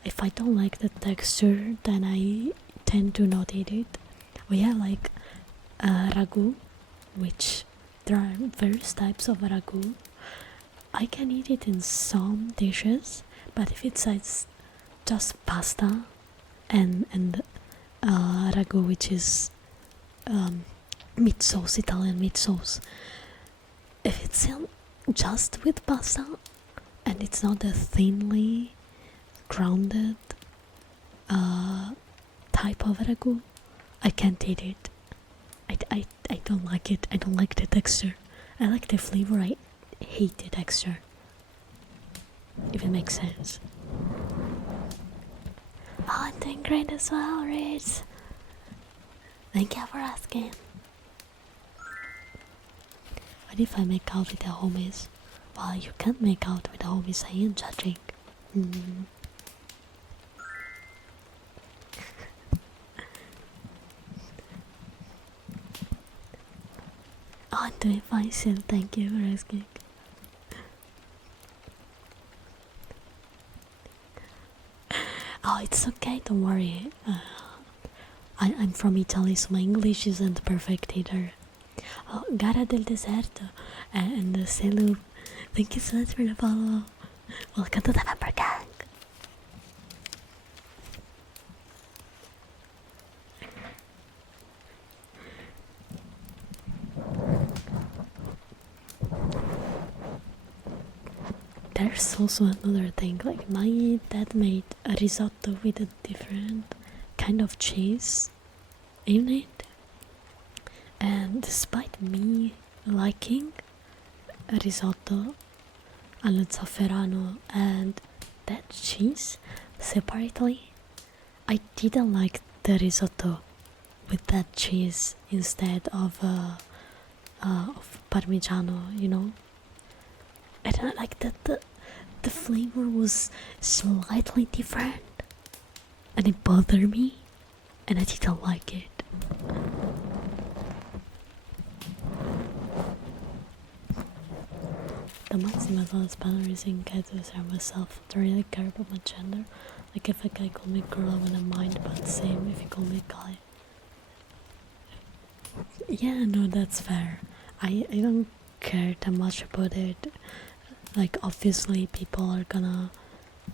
If I don't like the texture, then I tend to not eat it. We have like ragu, which there are various types of ragu. I can eat it in some dishes, but if it's just pasta and ragu, which is meat sauce, Italian meat sauce, if it's just with pasta and it's not a thinly grounded type of ragu, I can't eat it. I don't like it. I don't like the texture. I like the flavor. I hate the texture. If it makes sense. Oh, I'm doing great as well, Riz. Thank you for asking. What if I make out with the homies? Well, you can't make out with the homies. I ain't judging. Oh, I'm doing fine, Sil. Thank you for asking. Oh, it's okay, don't worry. I'm from Italy, so my English isn't perfect either. Oh, Gara del Deserto and the Selu. Thank you so much for the follow. Welcome to the member gang. There's also another thing, like my dad made a risotto with a different kind of cheese in it, and despite me liking a risotto allo zafferano and that cheese separately, I didn't like the risotto with that cheese instead of parmigiano, you know. I don't like that the flavor was slightly different and it bothered me and I didn't like it. The maximum as well as boundaries get to describe myself. Don't really care about my gender. Like if a guy call me girl, I wouldn't mind, but same if you call me guy. Yeah, no, that's fair. I don't care that much about it. Like obviously people are gonna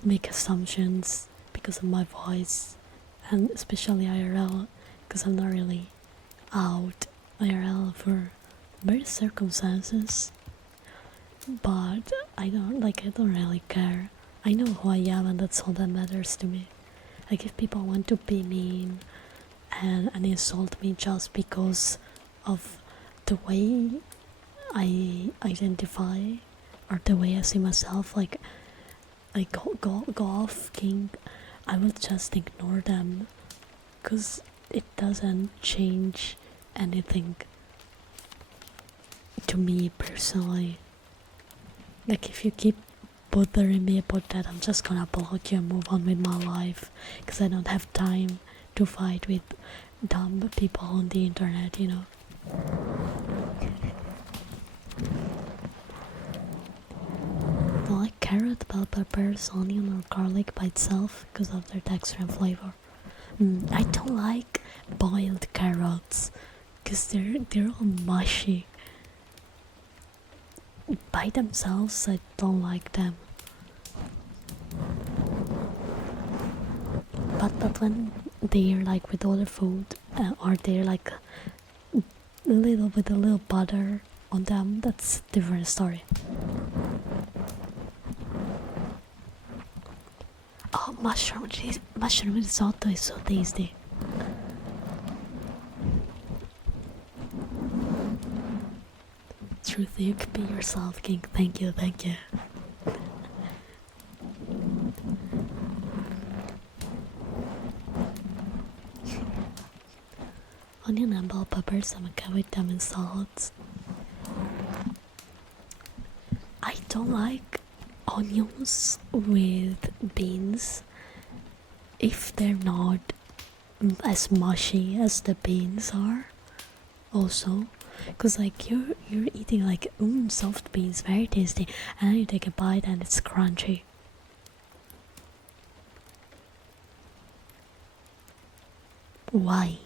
make assumptions because of my voice, and especially IRL, because I'm not really out IRL for various circumstances. But I don't really care. I know who I am and that's all that matters to me. Like if people want to be mean and insult me just because of the way I identify or the way I see myself, like go off king, I will just ignore them, cause it doesn't change anything to me personally. Like if you keep bothering me about that, I'm just gonna block you and move on with my life, cause I don't have time to fight with dumb people on the internet, you know. I like carrot, bell peppers, onion or garlic by itself because of their texture and flavor. I don't like boiled carrots because they're all mushy. By themselves, I don't like them. But when they're like with other food, or they're like a little butter on them, that's a different story. Oh, mushroom risotto is so tasty. Truth, you can be yourself, King. Thank you. Onion and bell peppers, I'm okay with them in salads. I don't like onions with beans if they're not as mushy as the beans are. Also, Cause like you're eating like soft beans, very tasty, and then you take a bite and it's crunchy. Why?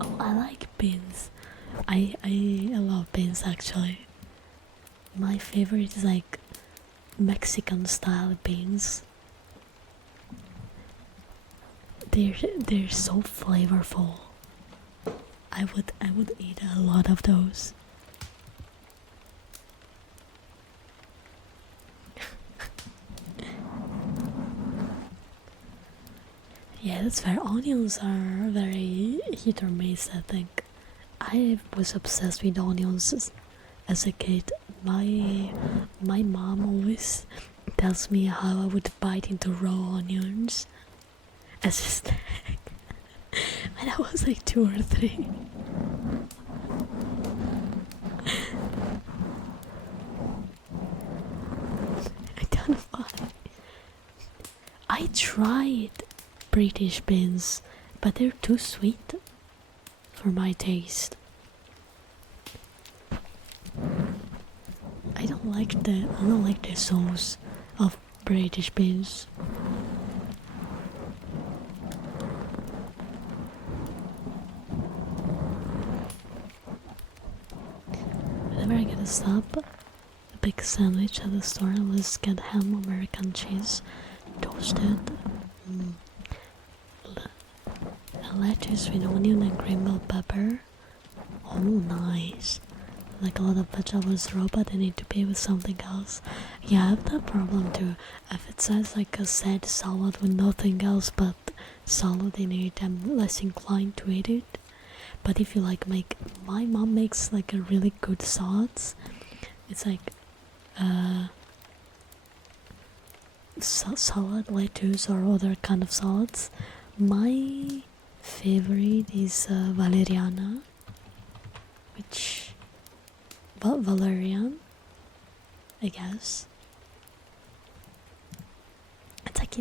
Oh, I like beans. I love beans actually. My favorite is like Mexican style beans. They're so flavorful. I would eat a lot of those. Yeah, that's fair. Onions are very hit or miss, I think. I was obsessed with onions as a kid. My mom always tells me how I would bite into raw onions as a snack when I was like 2 or 3. I don't know why. I tried British beans, but they're too sweet for my taste. I don't like the sauce of British beans. Whenever I get a sub, a big sandwich at the store, I always get ham, American cheese, toasted, lettuce with onion and green bell pepper. Oh, nice. Like a lot of vegetables raw, but they need to be with something else. Yeah, I have that problem too. If it says like a sad salad with nothing else but salad in it, I'm less inclined to eat it. But if you like my mom makes like a really good salads. It's like salad, lettuce, or other kind of salads. My favorite is valeriana, which valerian, I guess. It's like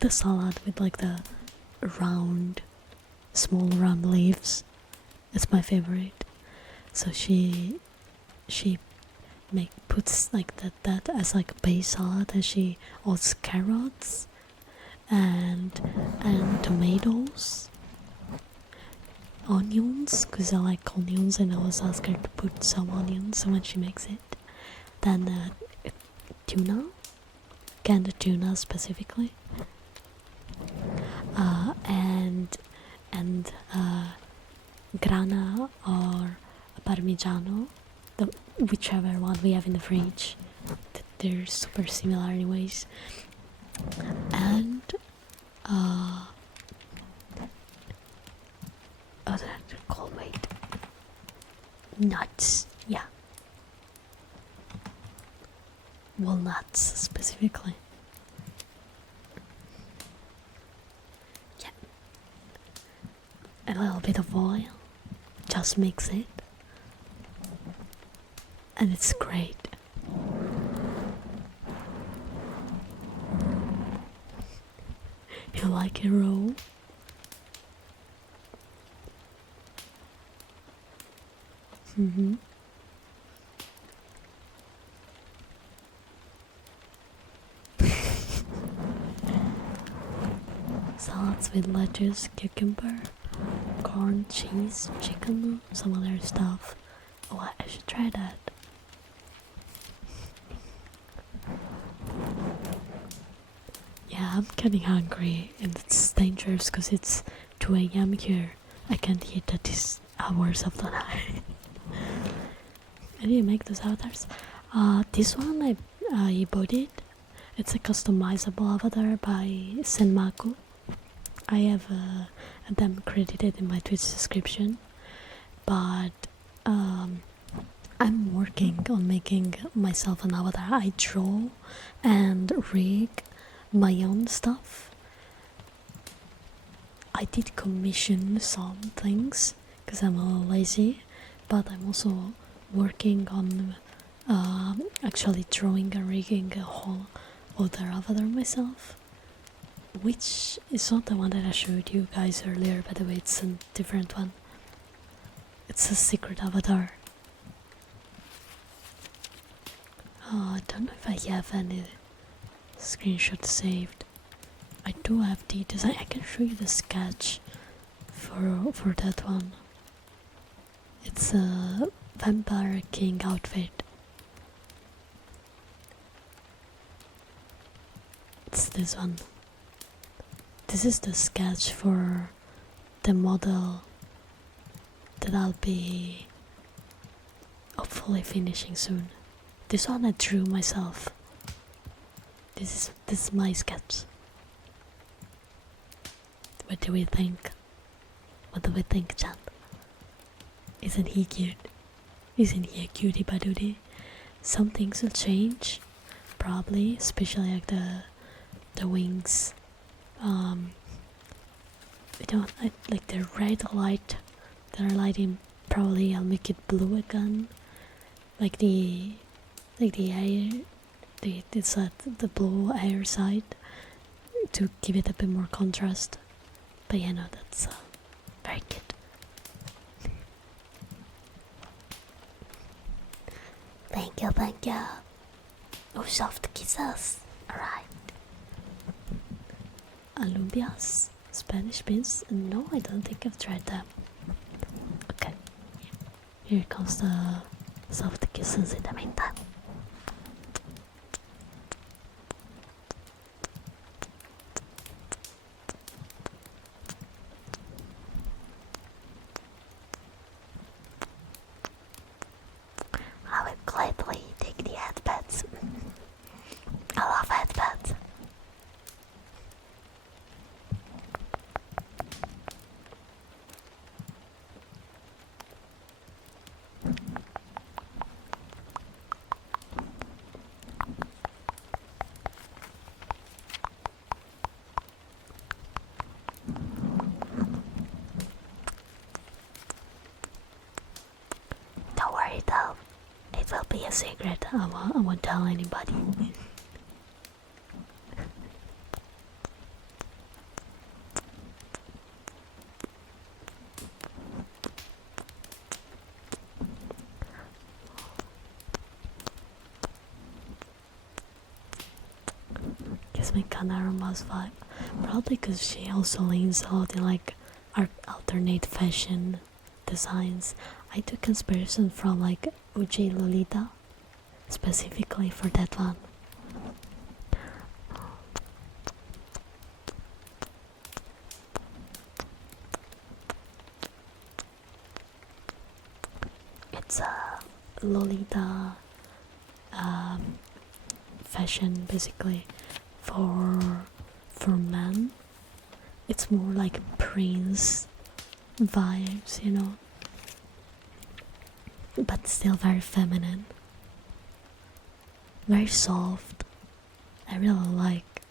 the salad with like the round, small round leaves. It's my favorite. So she puts like that as like a base salad, and she adds carrots and tomatoes, onions, because I like onions, and I always ask her to put some onions when she makes it. Then tuna, canned tuna specifically, and grana or parmigiano, whichever one we have in the fridge. They're super similar anyways. And oh, that's called, wait, nuts. Yeah, walnuts specifically. Yeah, a little bit of oil, just mix it, and it's great. You like it raw? Salads with lettuce, cucumber, corn, cheese, chicken, some other stuff. Oh, I should try that. Yeah, I'm getting hungry, and it's dangerous because it's 2 a.m. here. I can't eat at these hours of the night. I need to make those avatars. This one I bought it. It's a customizable avatar by Senmaku. I have them credited in my Twitch description, but I'm working on making myself an avatar. I draw and rig my own stuff. I did commission some things because I'm a little lazy, but I'm also working on actually drawing and rigging a whole other avatar myself. which is not the one that I showed you guys earlier, by the way, it's a different one. It's a secret avatar. I don't know if I have any screenshots saved. I do have the design. I can show you the sketch for that one. It's a vampire king outfit. It's this one. This is the sketch for the model that I'll be hopefully finishing soon. This one I drew myself. This is my sketch. What do we think? What do we think, chat? Isn't he cute? Isn't he a cutie patootie? Some things will change, probably, especially like the wings. Like the red light that are lighting. Probably I'll make it blue again. Like the air, it's at the blue air side to give it a bit more contrast. But yeah, no, that's very good. Thank you, thank you. Oh, soft kisses. Alright. Alumbias, Spanish beans? No, I don't think I've tried them. Okay, here comes the soft kisses in the meantime. I will gladly take the headpads. I love headpads. Don't worry though, it will be a secret. I won't tell anybody. Gives me kinda Aroma's vibe. Probably because she also leans a lot in like alternate fashion designs. I took inspiration from like OJ Lolita, specifically for that one. It's a Lolita fashion basically for men. It's more like Prince vibes, you know, but still very feminine, very soft. I really like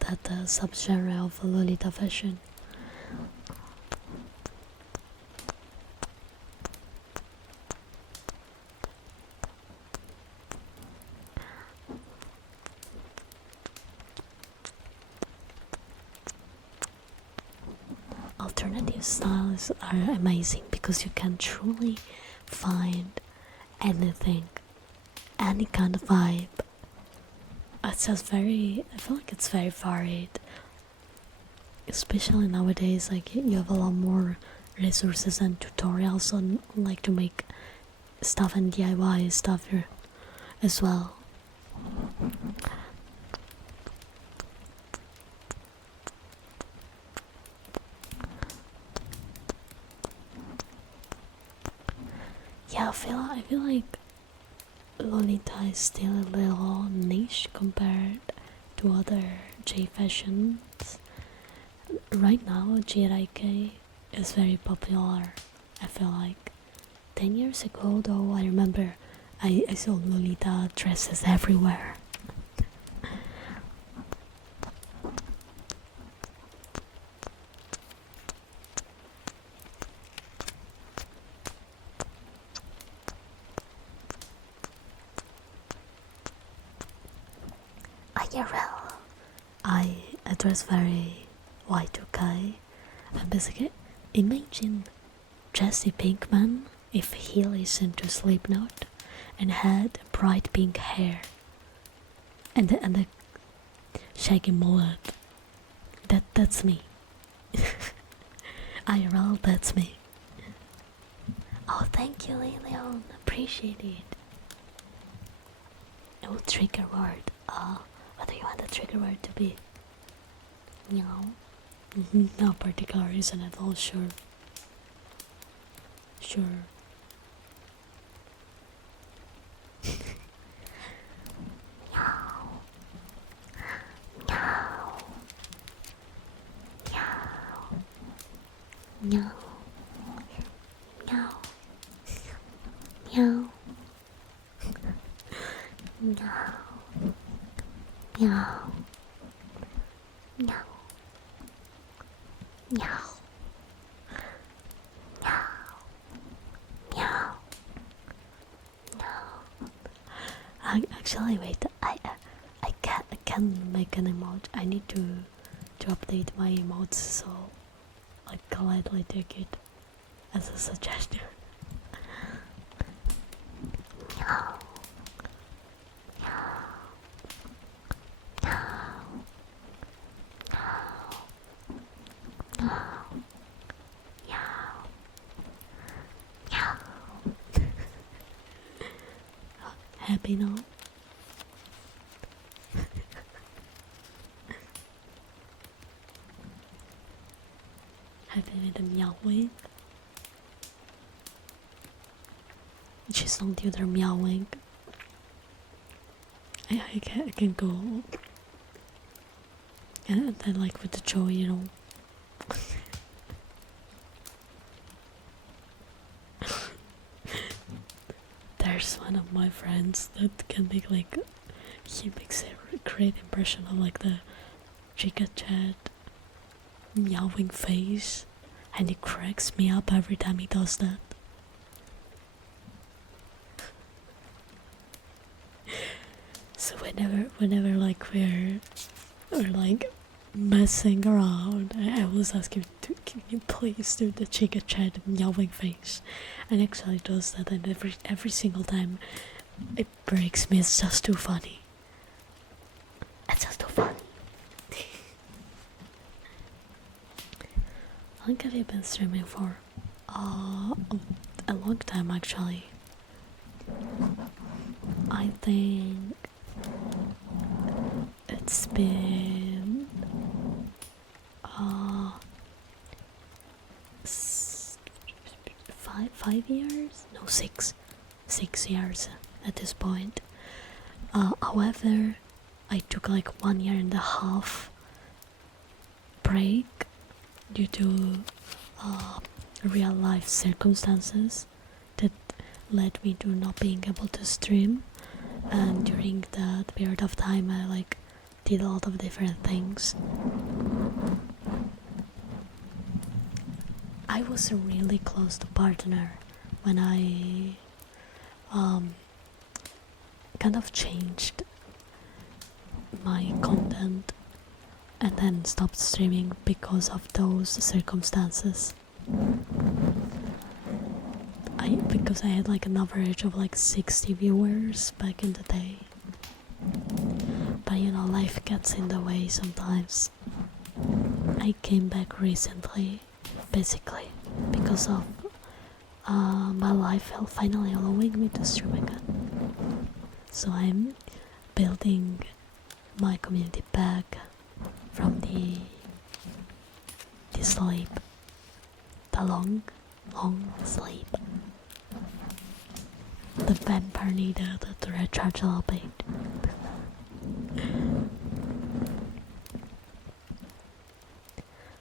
that subgenre of Lolita fashion. Alternative styles are amazing because you can truly find anything, any kind of vibe. It's just very, I feel like it's very varied, especially nowadays. Like you have a lot more resources and tutorials on like to make stuff and DIY stuff here as well. Yeah, I feel like Lolita is still a little niche compared to other J fashions. Right now, JIK is very popular. I feel like 10 years ago, though, I remember I saw Lolita dresses everywhere. IRL. I it was very Y2K. And basically, imagine Jesse Pinkman if he listened to Slipknot and had bright pink hair and the shaggy mullet. That's me. IRL, that's me. Oh, thank you, Leon. Appreciate it. Oh, trigger word. What do you want the trigger word to be? Meow. No particular reason at all, sure. Sure. Meow. Meow. Meow. Meow. Meow. Meow. Meow. Meow. Meow. Meow. Meow. Meow. Actually, wait. I can't make an emote. I need to update my emotes, so I gladly take it as a suggestion. Meow. Happy now? Happy with the meowing? Just don't do their meowing. I can go and then like with the joy, you know. There's one of my friends that can make like, he makes a great impression of like the Chica Chat meowing face, and it cracks me up every time he does that. So whenever like we're like messing around, I always ask him to, can you please do the Chica Chat meowing face, and actually does that, and every single time it breaks me. It's just too funny. It's just too funny. How long have you been streaming for? A long time actually. I think it's been 5 years? No, 6 years at this point. However, I took like 1.5 year break due to real life circumstances that led me to not being able to stream, and during that period of time I like did a lot of different things. I was really close to partner when I kind of changed my content and then stopped streaming because of those circumstances. Because I had like an average of like 60 viewers back in the day. But you know, life gets in the way sometimes. I came back recently, basically, because of my life finally allowing me to stream again. So I'm building my community back from the sleep, the long sleep. The vampire needed to recharge a little bit.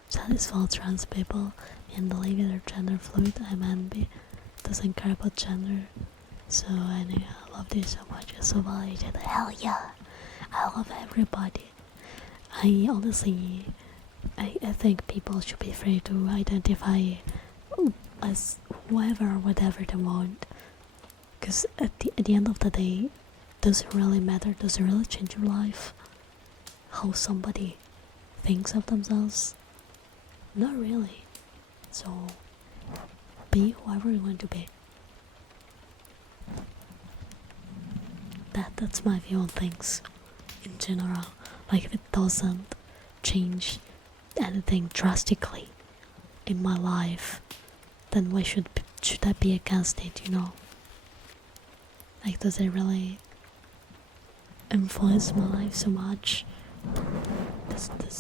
Satisfied trans people and believe they're gender fluid. I'm NB, doesn't care about gender. So anyway, I love this so much. It's so validated. Hell yeah, I love everybody. I honestly, I think people should be free to identify as whoever or whatever they want. Because at the end of the day, does it really matter? Does it really change your life? How somebody things of themselves? Not really. So be whoever you want to be. That's my view on things in general. Like if it doesn't change anything drastically in my life, then why should I be against it, you know? Like, does it really influence my life so much?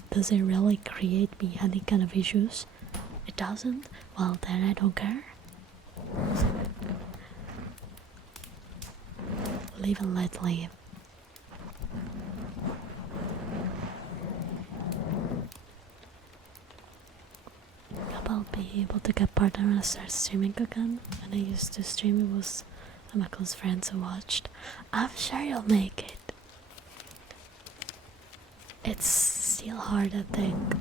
Does it really create me any kind of issues? It doesn't? Well, then I don't care. Live and let live. About being able to get partner and start streaming again. When I used to stream, it was my close friends who watched. I'm sure you'll make it. It's still hard, I think,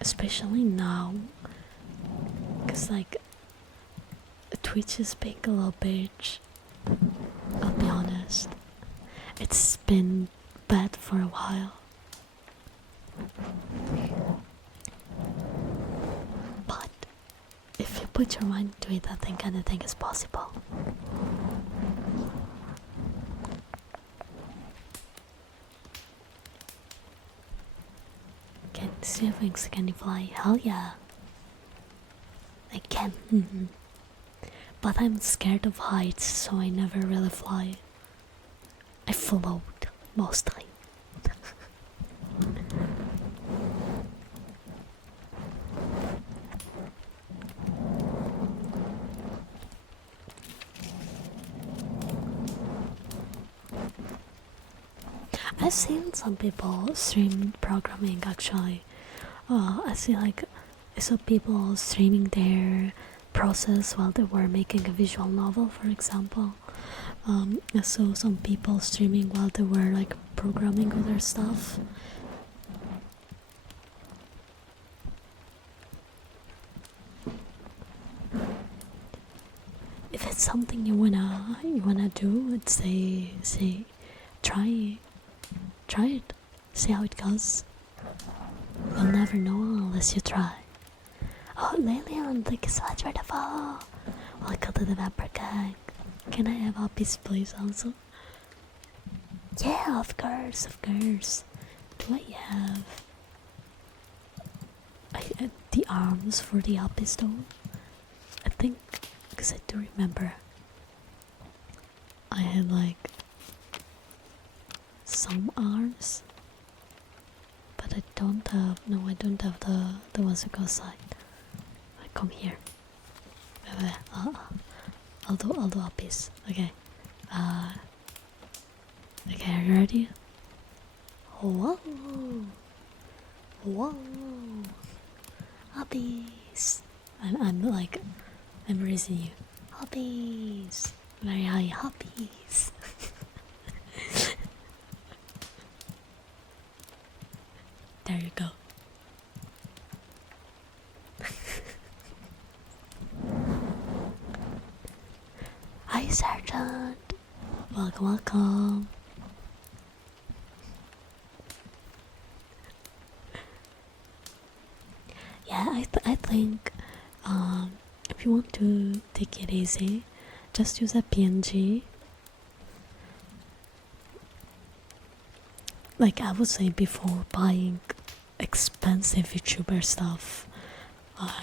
especially now, cause like Twitch is being a little bitch. I'll be honest. It's been bad for a while. But if you put your mind to it, I think anything is possible. Can see things, can you fly? Hell yeah. I can. But I'm scared of heights, so I never really fly. I float, mostly. I've seen some people stream programming actually. I saw people streaming their process while they were making a visual novel, for example. I saw some people streaming while they were like programming other stuff. If it's something you wanna do, I'd say try it, see how it goes. You'll never know unless you try. Oh, Lilian, thank you so much for the follow. Welcome to the Vapor Gang. Can I have a piece, please, also? Yeah, of course, of course. Do I have the arms for the up pistol? I think, because I do remember I had like some arms, but I don't have the ones that go aside. I come here. Wait, I'll do a piece. Okay. Okay, are you ready? Whoa. Whoa. Hobbies. I'm raising you. Hobbies. Very high hobbies. There you go. Hi, Sergeant. Welcome. Yeah, I think if you want to take it easy, just use a PNG. Like I would say before buying expensive YouTuber stuff,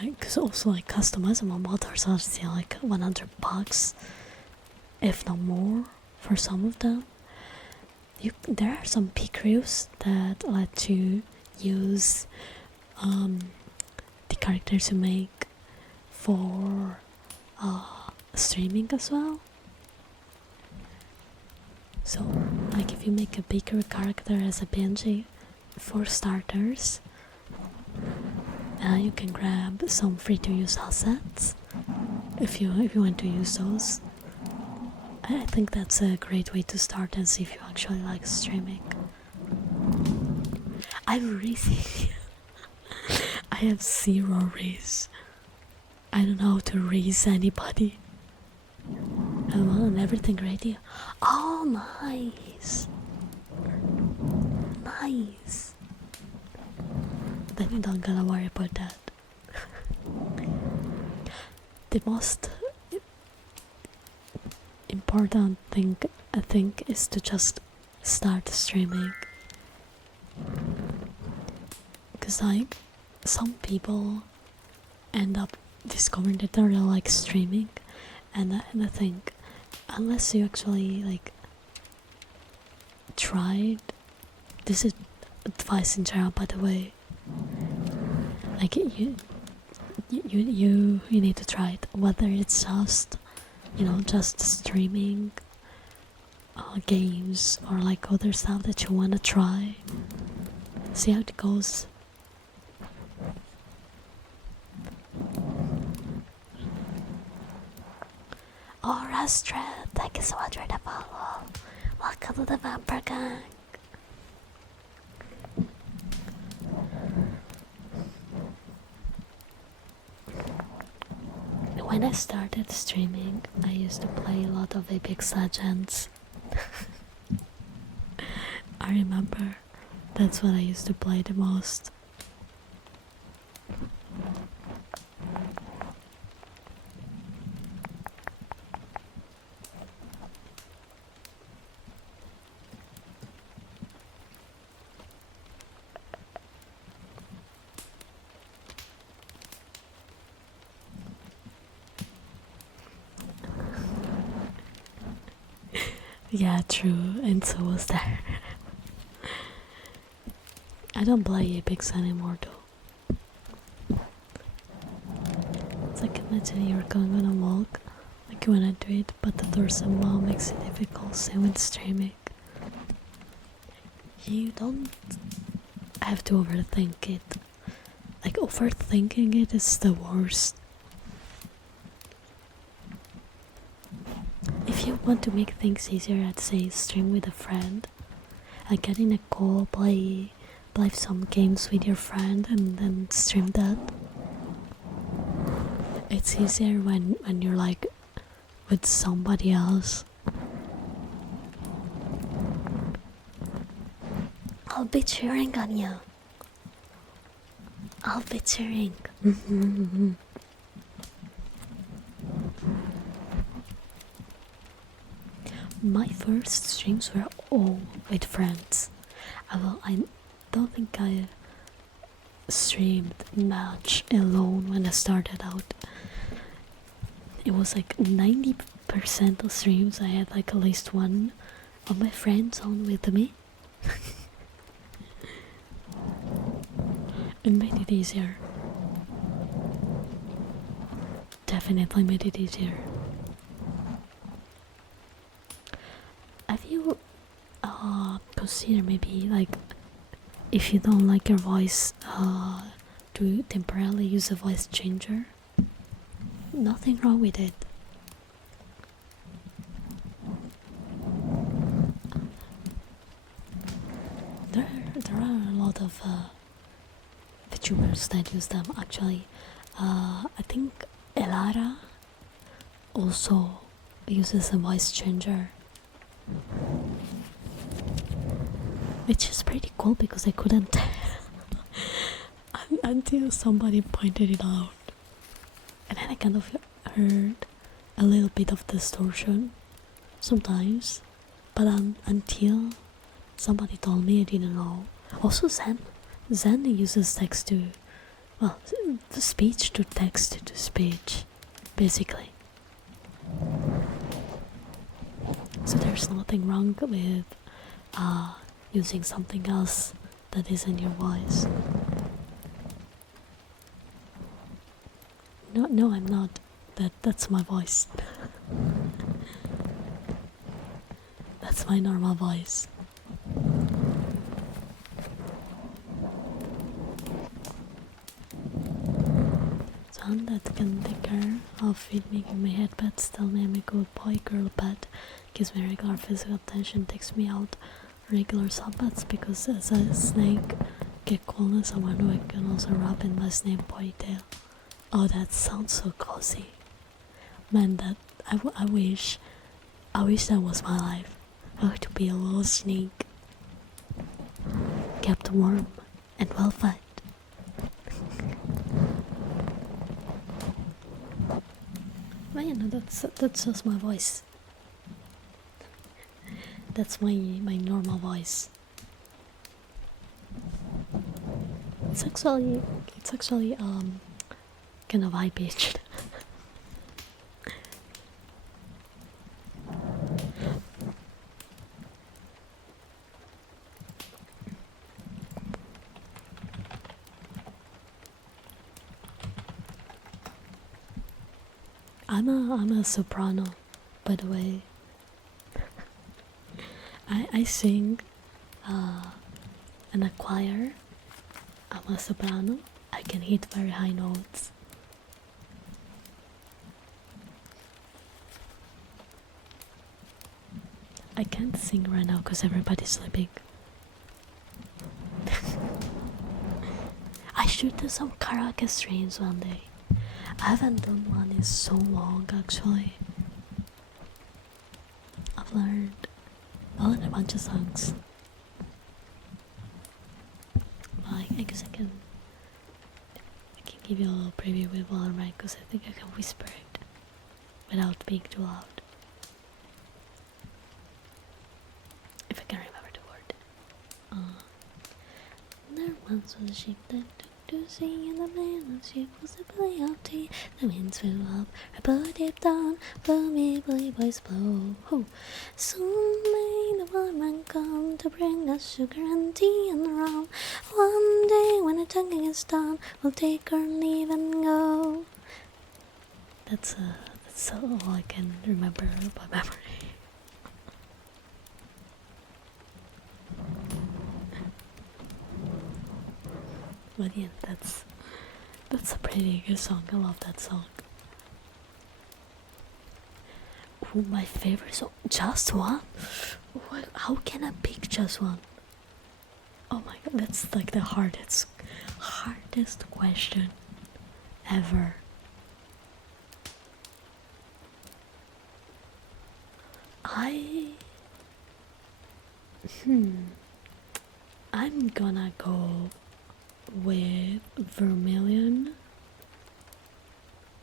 because also like customizable models are still like $100, if not more, for some of them. There are some P-crews that let you use the characters you make for streaming as well. So, like if you make a bigger character as a PNG, for starters, you can grab some free-to-use assets if you want to use those. I think that's a great way to start and see if you actually like streaming. I'm raising. I have 0 raise. I don't know how to raise anybody. And everything ready. Oh, nice. Nice. then you don't gotta worry about that. The most important thing, I think, is to just start streaming. Because, like, some people end up discovering that they're like streaming, and I think, unless you actually, like, tried, this is advice in general, by the way, like, you need to try it, whether it's just, you know, just streaming games or like other stuff that you want to try. See how it goes. Oh, Restaurant, thank you so much for the follow. Welcome to the Vampire Gang. When I started streaming, I used to play a lot of Apex Legends. I remember that's what I used to play the most. Yeah, true, and so was there. I don't play Apex anymore though. It's like, imagine you're going on a walk, like you wanna do it, but the door somehow makes it difficult, same with streaming. You don't have to overthink it. Like, overthinking it is the worst. If you want to make things easier, I'd say stream with a friend. Like, get in a call, play some games with your friend, and then stream that. It's easier when you're like with somebody else. I'll be cheering on you. I'll be cheering. My first streams were all with friends. I don't think I streamed much alone when I started out. It was like 90% of streams I had like at least one of my friends on with me. It made it easier. Definitely made it easier. Have you consider maybe, like, if you don't like your voice, to temporarily use a voice changer? Nothing wrong with it. There are a lot of VTubers that use them actually. I think Elara also uses a voice changer, which is pretty cool because I couldn't tell until somebody pointed it out. And then I kind of heard a little bit of distortion sometimes, but until somebody told me, I didn't know. Also, Zen uses text to, well, speech to text to speech, basically. So there's nothing wrong with using something else that isn't your voice. No, I'm not. That's my voice. That's my normal voice. Someone that can take care of it, making my head pets, tell me I'm a good boy, girl pet, gives me regular physical attention, takes me out regular subbats, because as a snake get coolness, someone who I can also rub in my snake ponytail. Oh, that sounds so cozy. Man, that I wish that was my life. I would to be a little snake, kept warm and well fed yeah, no, that's just my voice. That's my normal voice. It's actually kind of high pitched. I'm a soprano, by the way. I sing in a choir. I'm a soprano. I can hit very high notes. I can't sing right now because everybody's sleeping. I should do some karaoke streams one day. I haven't done one in so long, actually. I've learned a bunch of songs. Like, I guess I can give you a little preview with while I'm right, because I think I can whisper it without being too loud. If I can remember the word. There once was a ship that took to sea, and the man on ship was a belly of tea. The winds flew up, her boat dipped down, blow me, bully boys blow. Ho! Soon may the waterman come to bring us sugar and tea and rum. One day when the tonguing is done, we'll take our leave and go. That's all I can remember by memory. But yeah, that's a pretty good song. I love that song. Ooh, my favorite song, just one? How can I pick just one? Oh my god, that's like the hardest question ever. I'm gonna go with Vermilion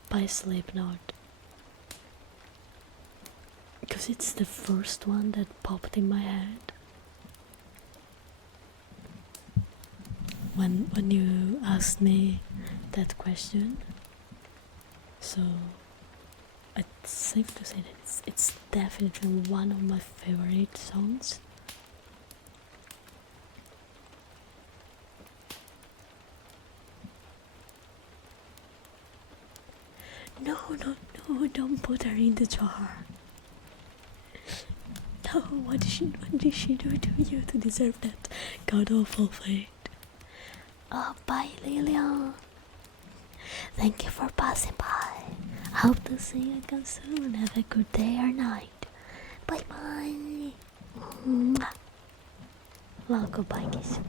by Slipknot, because it's the first one that popped in my head when you asked me that question. So it's safe to say that it's definitely one of my favorite songs. No, don't put her in the jar. No, what did she do to you to deserve that god awful fate? Oh, bye, Lilian. Thank you for passing by. Hope to see you again soon. Have a good day or night. Bye bye. Well, goodbye, kiss.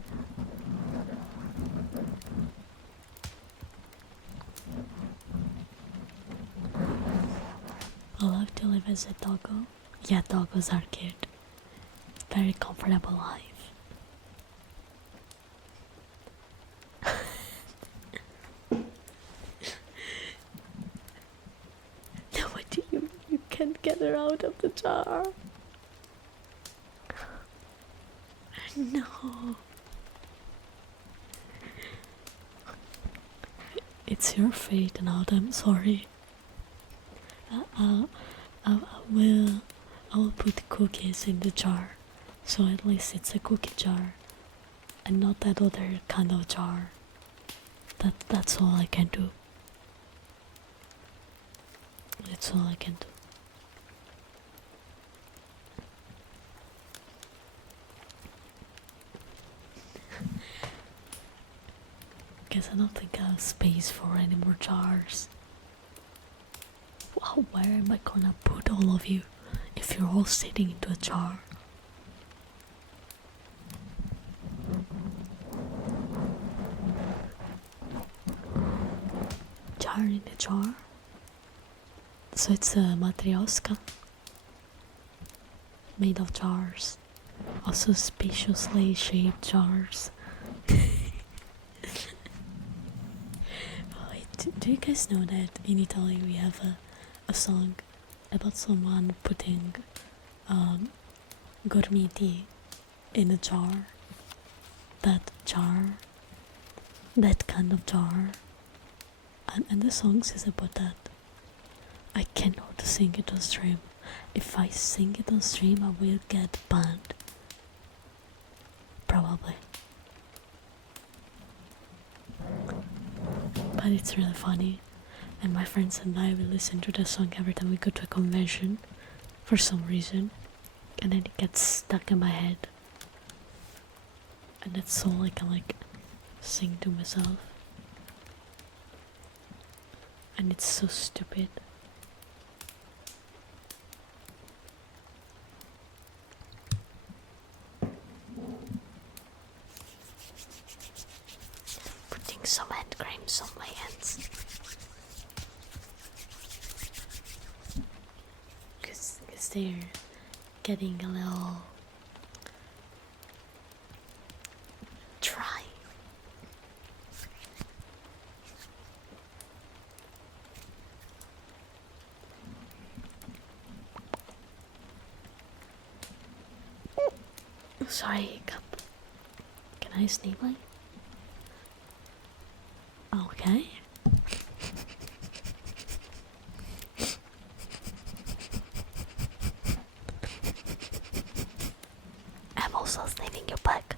I love to live as a doggo. Yeah, doggos are cute. Very comfortable life. No, what do you can't get her out of the jar? No. It's your fate, now. I'm sorry. I will put cookies in the jar, so at least it's a cookie jar, and not that other kind of jar. That's all I can do. That's all I can do. Guess I don't think I have space for any more jars. Wow, where am I gonna put all of you if you're all sitting into a jar? Jar in a jar? So it's a matryoshka made of jars, auspiciously shaped jars. Do you guys know that in Italy we have a a song about someone putting gourmet tea in a jar. That jar, that kind of jar. And the song says about that. I cannot sing it on stream. If I sing it on stream, I will get banned. Probably. But it's really funny. And my friends and I will listen to the song every time we go to a convention. For some reason. And then it gets stuck in my head. And that's all I can like sing to myself. And it's so stupid. Putting some hand creams on my hands. Because they're getting a little dry. Sorry, cup. Can I sneeze like? Okay. I'm also sniffing your back.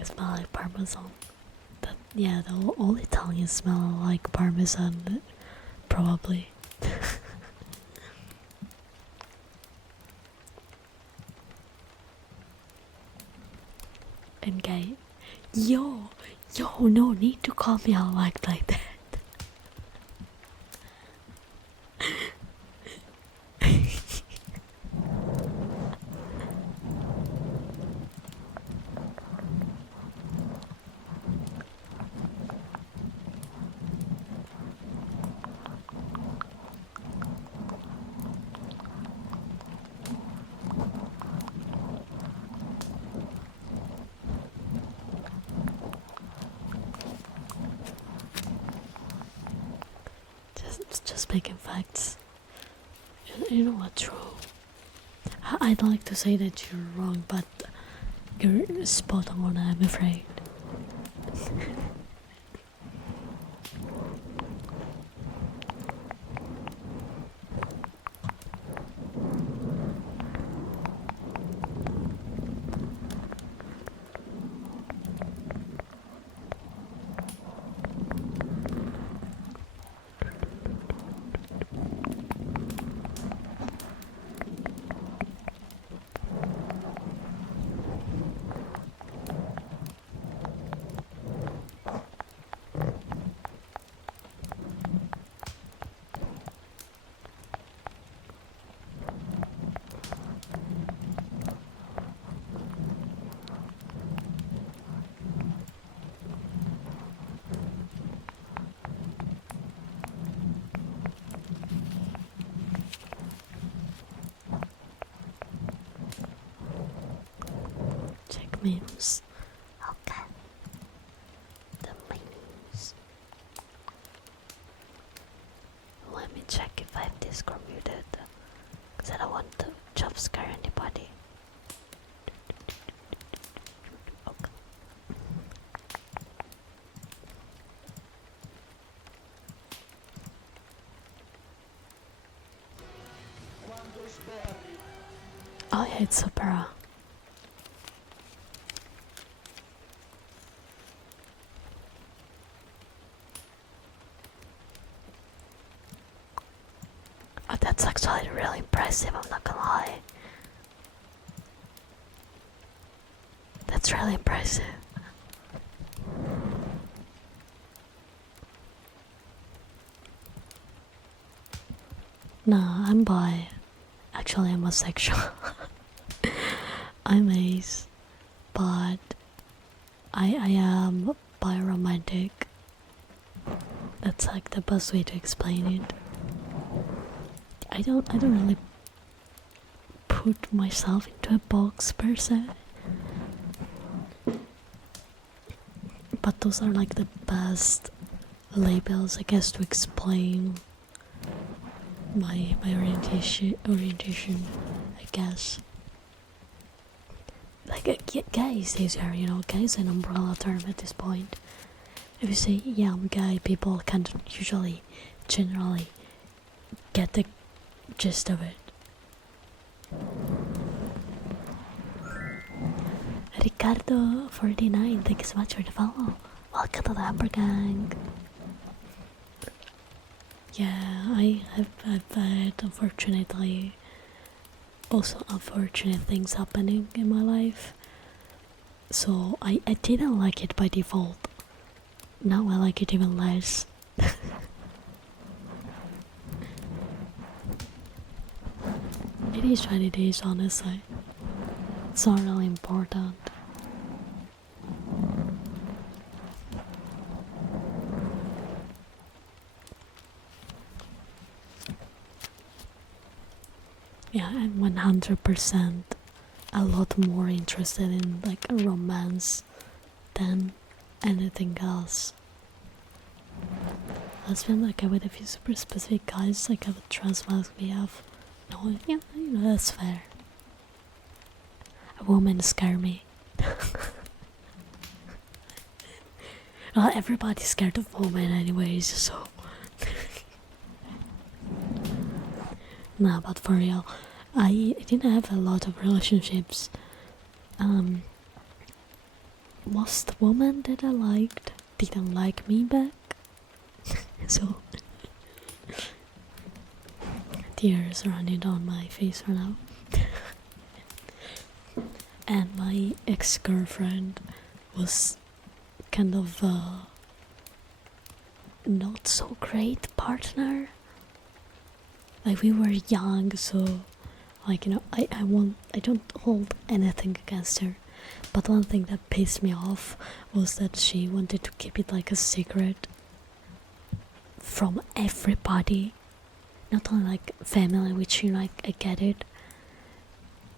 It smells like parmesan. Yeah, all Italians smell like parmesan, probably. And gay. Yo, no need to call me out like that. Just making facts. You know what's wrong? I'd like to say that you're wrong, but you're spot on, I'm afraid. Check memes. Okay. The memes. Let me check if I have Discord muted. Because I don't want to jump scare anybody. Okay. Oh yeah, it's opera. Oh, that's actually really impressive, I'm not gonna lie. That's really impressive. Nah, I'm bi. Actually, I'm asexual. I'm ace, but I am biromantic. That's like the best way to explain it. I don't really put myself into a box per se, but those are like the best labels, I guess, to explain my orientation, I guess. Like gay is easier, you know. Gay is an umbrella term at this point. If you say, yeah, I'm gay, people can't usually, generally, get the gist of it. Ricardo49, thank you so much for the follow. Welcome to the Upper Gang. Yeah, I've had, unfortunately, also unfortunate things happening in my life. So I didn't like it by default. Now I like it even less. It is what it is, honestly. It's not really important. Yeah, I'm 100% a lot more interested in like a romance than anything else. That's been like with a few super specific guys, like I would trust what we have. No, yeah, you know, that's fair. A woman scare me. Well, everybody's scared of women anyways, so. Nah, but for real, I didn't have a lot of relationships. Most women that I liked didn't like me back. So tears running down my face for now. And my ex-girlfriend was kind of a not so great partner. Like we were young, so like, you know, I don't hold anything against her. But one thing that pissed me off was that she wanted to keep it like a secret from everybody. Not only like family, which, you know, I get it,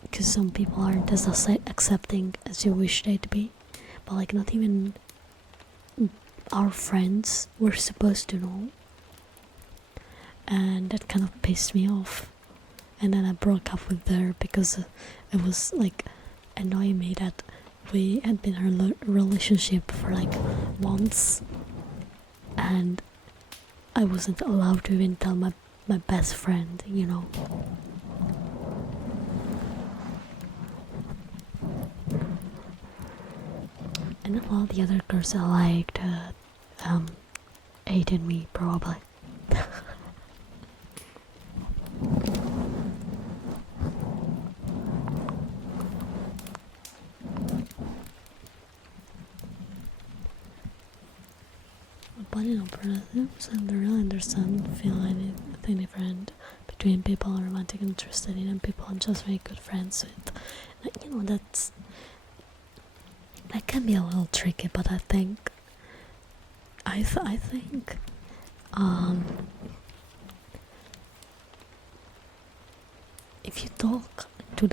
because some people aren't as accepting as you wish they'd be, but like not even our friends were supposed to know. And that kind of pissed me off. And then I broke up with her because it was like annoying me that we had been in a relationship for like months, and I wasn't allowed to even tell my best friend, you know. And then all the other girls I liked hated me, probably. But in operatives, I don't really understand, feel anything different between people I'm romantic interested in and people I'm just very good friends with. Like, you know, that can be a little tricky, but I think if you talk to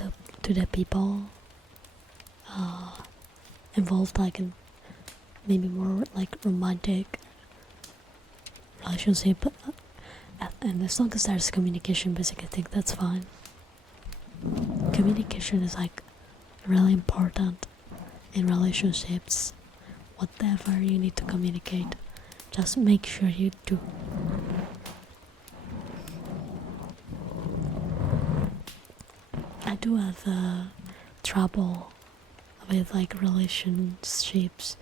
the people involved, like in maybe more like romantic relationship, and as long as there's communication, basically, I think that's fine. Communication is like really important in relationships. Whatever you need to communicate, just make sure you do. I do have trouble with like relationships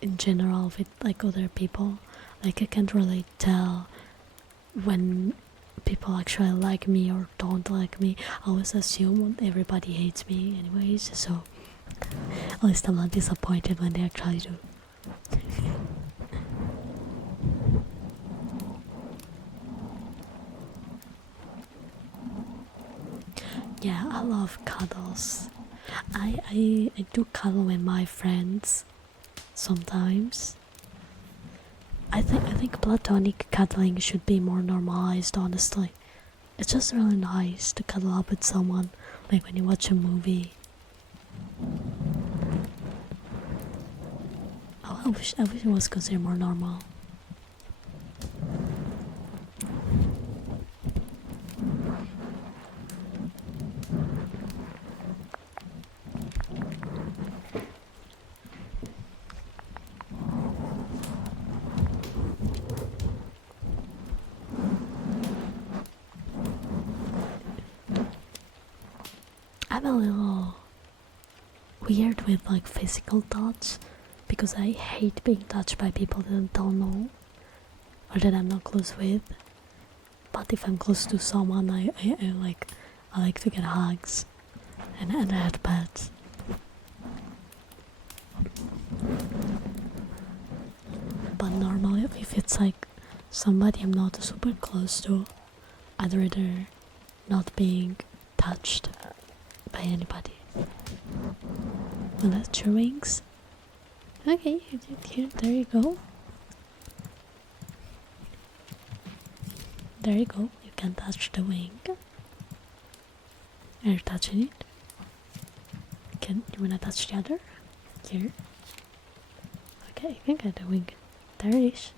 in general with like other people. Like I can't really tell when people actually like me or don't like me. I always assume everybody hates me anyways, so at least I'm not disappointed when they actually do. Yeah, I love cuddles. I do cuddle with my friends sometimes. I think platonic cuddling should be more normalized, honestly. It's just really nice to cuddle up with someone, like when you watch a movie. Oh, I wish it was considered more normal. I'm a little weird with like physical touch because I hate being touched by people that I don't know or that I'm not close with. But if I'm close to someone, I like to get hugs and headpats. But normally, if it's like somebody I'm not super close to, I'd rather not being touched by anybody. Well, that's your wings. Okay, here, there you go. There you go. You can touch the wing. Are you touching it? You wanna touch the other? Here. Okay, you can get the wing. There it is.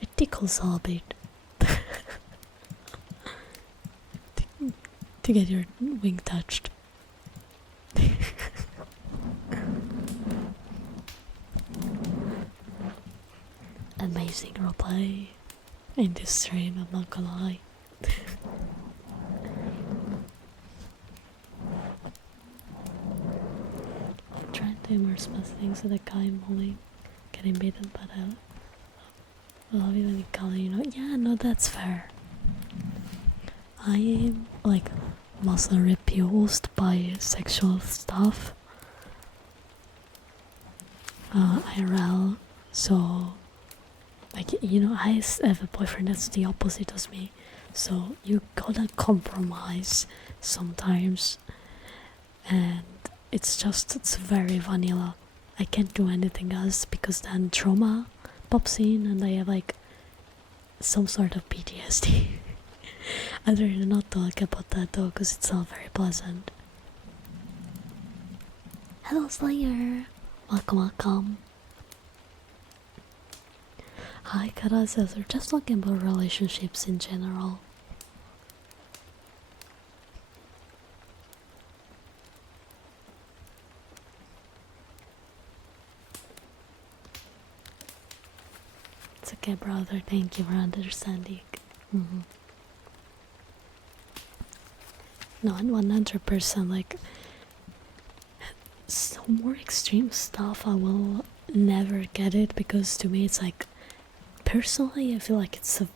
It tickles a bit. to get your wing touched. Amazing roleplay in this stream, I'm not gonna lie. I'm trying to immerse my things so the guy I'm only getting beaten, but I love you when you call it, you know. Yeah, no, that's fair. I am like mostly repulsed by sexual stuff. IRL, so like, you know, I have a boyfriend that's the opposite of me, so you gotta compromise sometimes, and it's very vanilla. I can't do anything else because then trauma pops in and I have like some sort of PTSD. I'd rather not talk about that though because it's not very pleasant. Hello Slayer! Welcome. Hi Karazas, we're just talking about relationships in general. It's okay brother, thank you for understanding. No, and 100%, like, some more extreme stuff I will never get it because to me it's like, personally I feel like it's a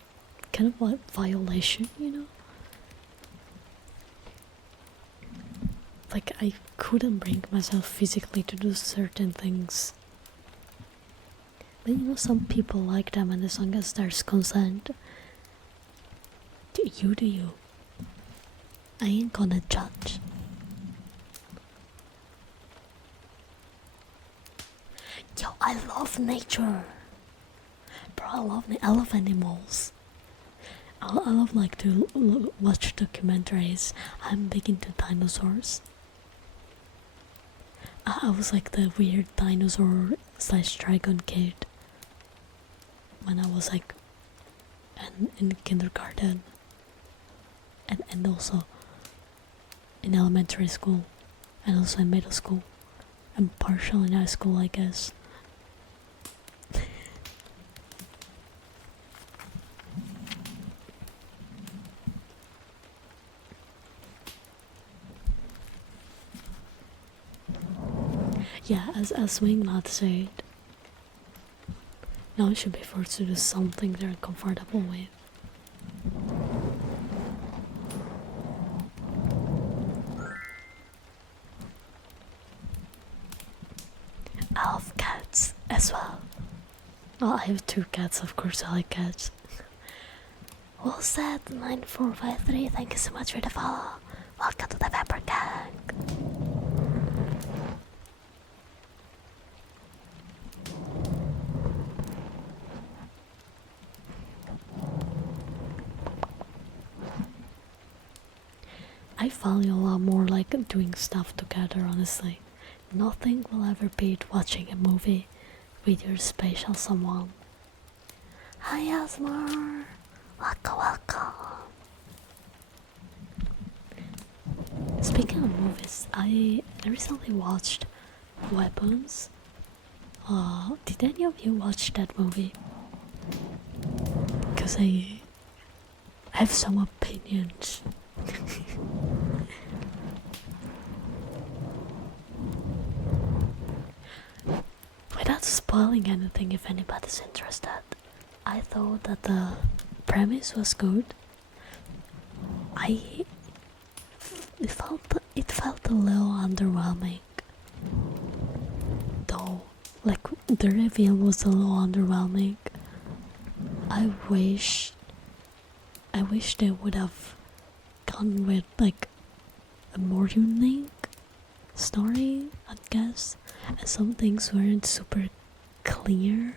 kind of a violation, you know? Like, I couldn't bring myself physically to do certain things. But you know, some people like them, and as long as there's consent, do you. I ain't gonna judge. Yo, I love nature. Bro, I love animals. I love like to watch documentaries. I'm big into dinosaurs. I was like the weird dinosaur / dragon kid when I was like in kindergarten and also in elementary school and also in middle school and partial in high school, I guess. Yeah, as Wingnut said, no one should be forced to do something they're comfortable with. I love cats as well. Well, I have 2 cats, of course I like cats. Well said, 9453, thank you so much for the follow. Welcome to the Pepper Gang. I value a lot more like doing stuff together, honestly. Nothing will ever beat watching a movie with your special someone. Hi Asmar! Welcome, welcome! Speaking of movies, I recently watched Weapons. Did any of you watch that movie? Because I have some opinions. Without spoiling anything, if anybody's interested, I thought that the premise was good. It felt a little underwhelming, though. Like the reveal was a little underwhelming. I wish they would have gone with like a more unique story, I guess. And some things weren't super clear.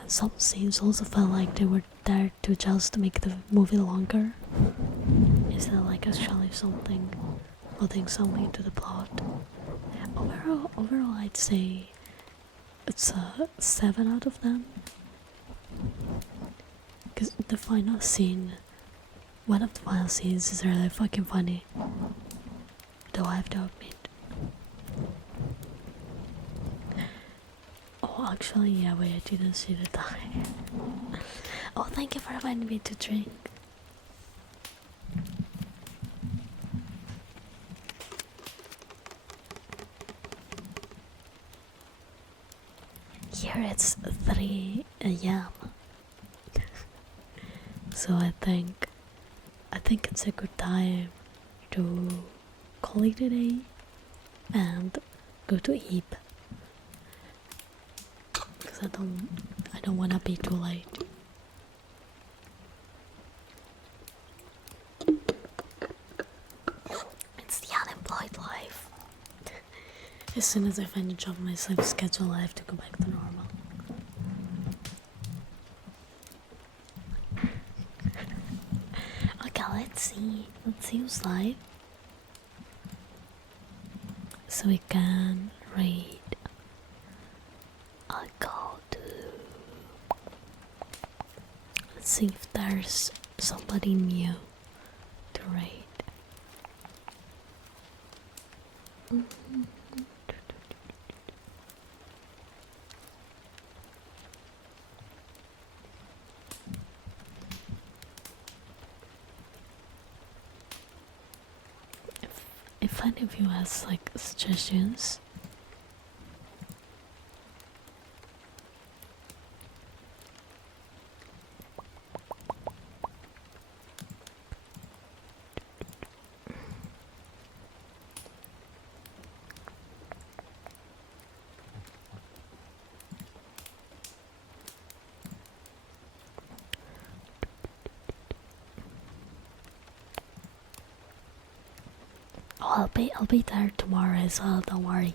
And some scenes also felt like they were there to just make the movie longer, instead of like actually putting something to the plot. Overall, I'd say it's a 7 out of 10. Because the final scene, one of the final scenes is really fucking funny. Though I have to admit. Oh, actually, yeah, wait, I didn't see the time. Oh, thank you for inviting me to drink. Here it's 3 a.m. So I think it's a good time to call it a day and go to eat. Because I don't wanna be too late. It's the unemployed life. As soon as I find a job in my sleep schedule, I have to go back to normal. Okay, let's see who's live. So we can read. I'll go to... Let's see if there's somebody new to read. If any of you has like suggestions, oh, I'll be there tomorrow as well. Don't worry.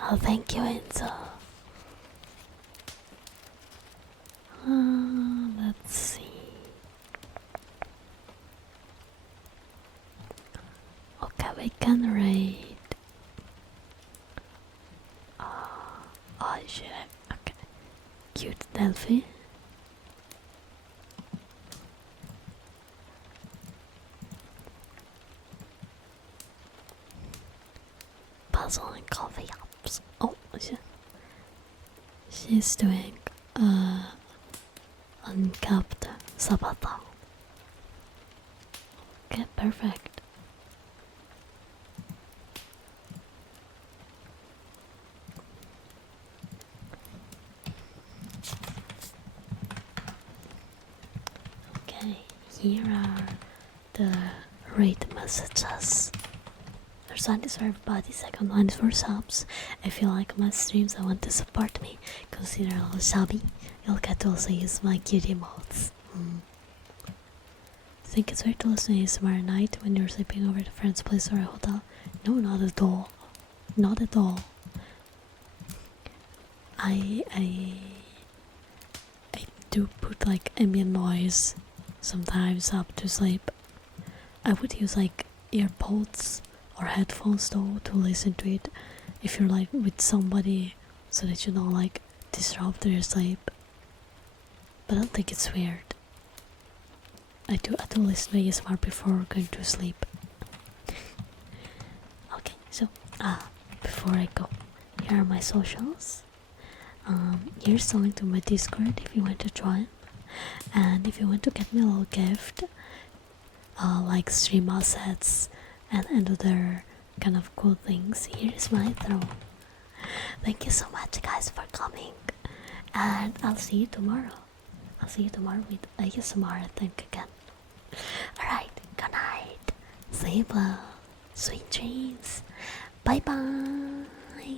Oh, thank you, Enzo. Let's see. Okay, we can rate. Oh shit. Okay. Cute Delphi. Puzzle and coffee ups. Oh shit. She's doing uncapped Sabata. Okay, perfect. Okay, here are the rate messages. First one is for everybody, second one is for subs. If you like my streams and want to support me, consider a little subby. You'll get to also use my cute emotes. Think it's weird to listen to ASMR at night when you're sleeping over at a friend's place or a hotel? No, not at all. Not at all. I do put like ambient noise sometimes up to sleep. I would use like earpods or headphones though to listen to it if you're like with somebody, so that you don't like disrupt their sleep. But I don't think it's weird. I do listen to ASMR before going to sleep. Okay, so before I go, here are my socials. Here's a link to my Discord if you want to join, and if you want to get me a little gift, like stream assets and other kind of cool things, here is my throne. Thank you so much, guys, for coming, and I'll see you tomorrow. I'll see you tomorrow with ASMR, I think, again. Alright, good night. Sleep well. Sweet dreams. Bye bye.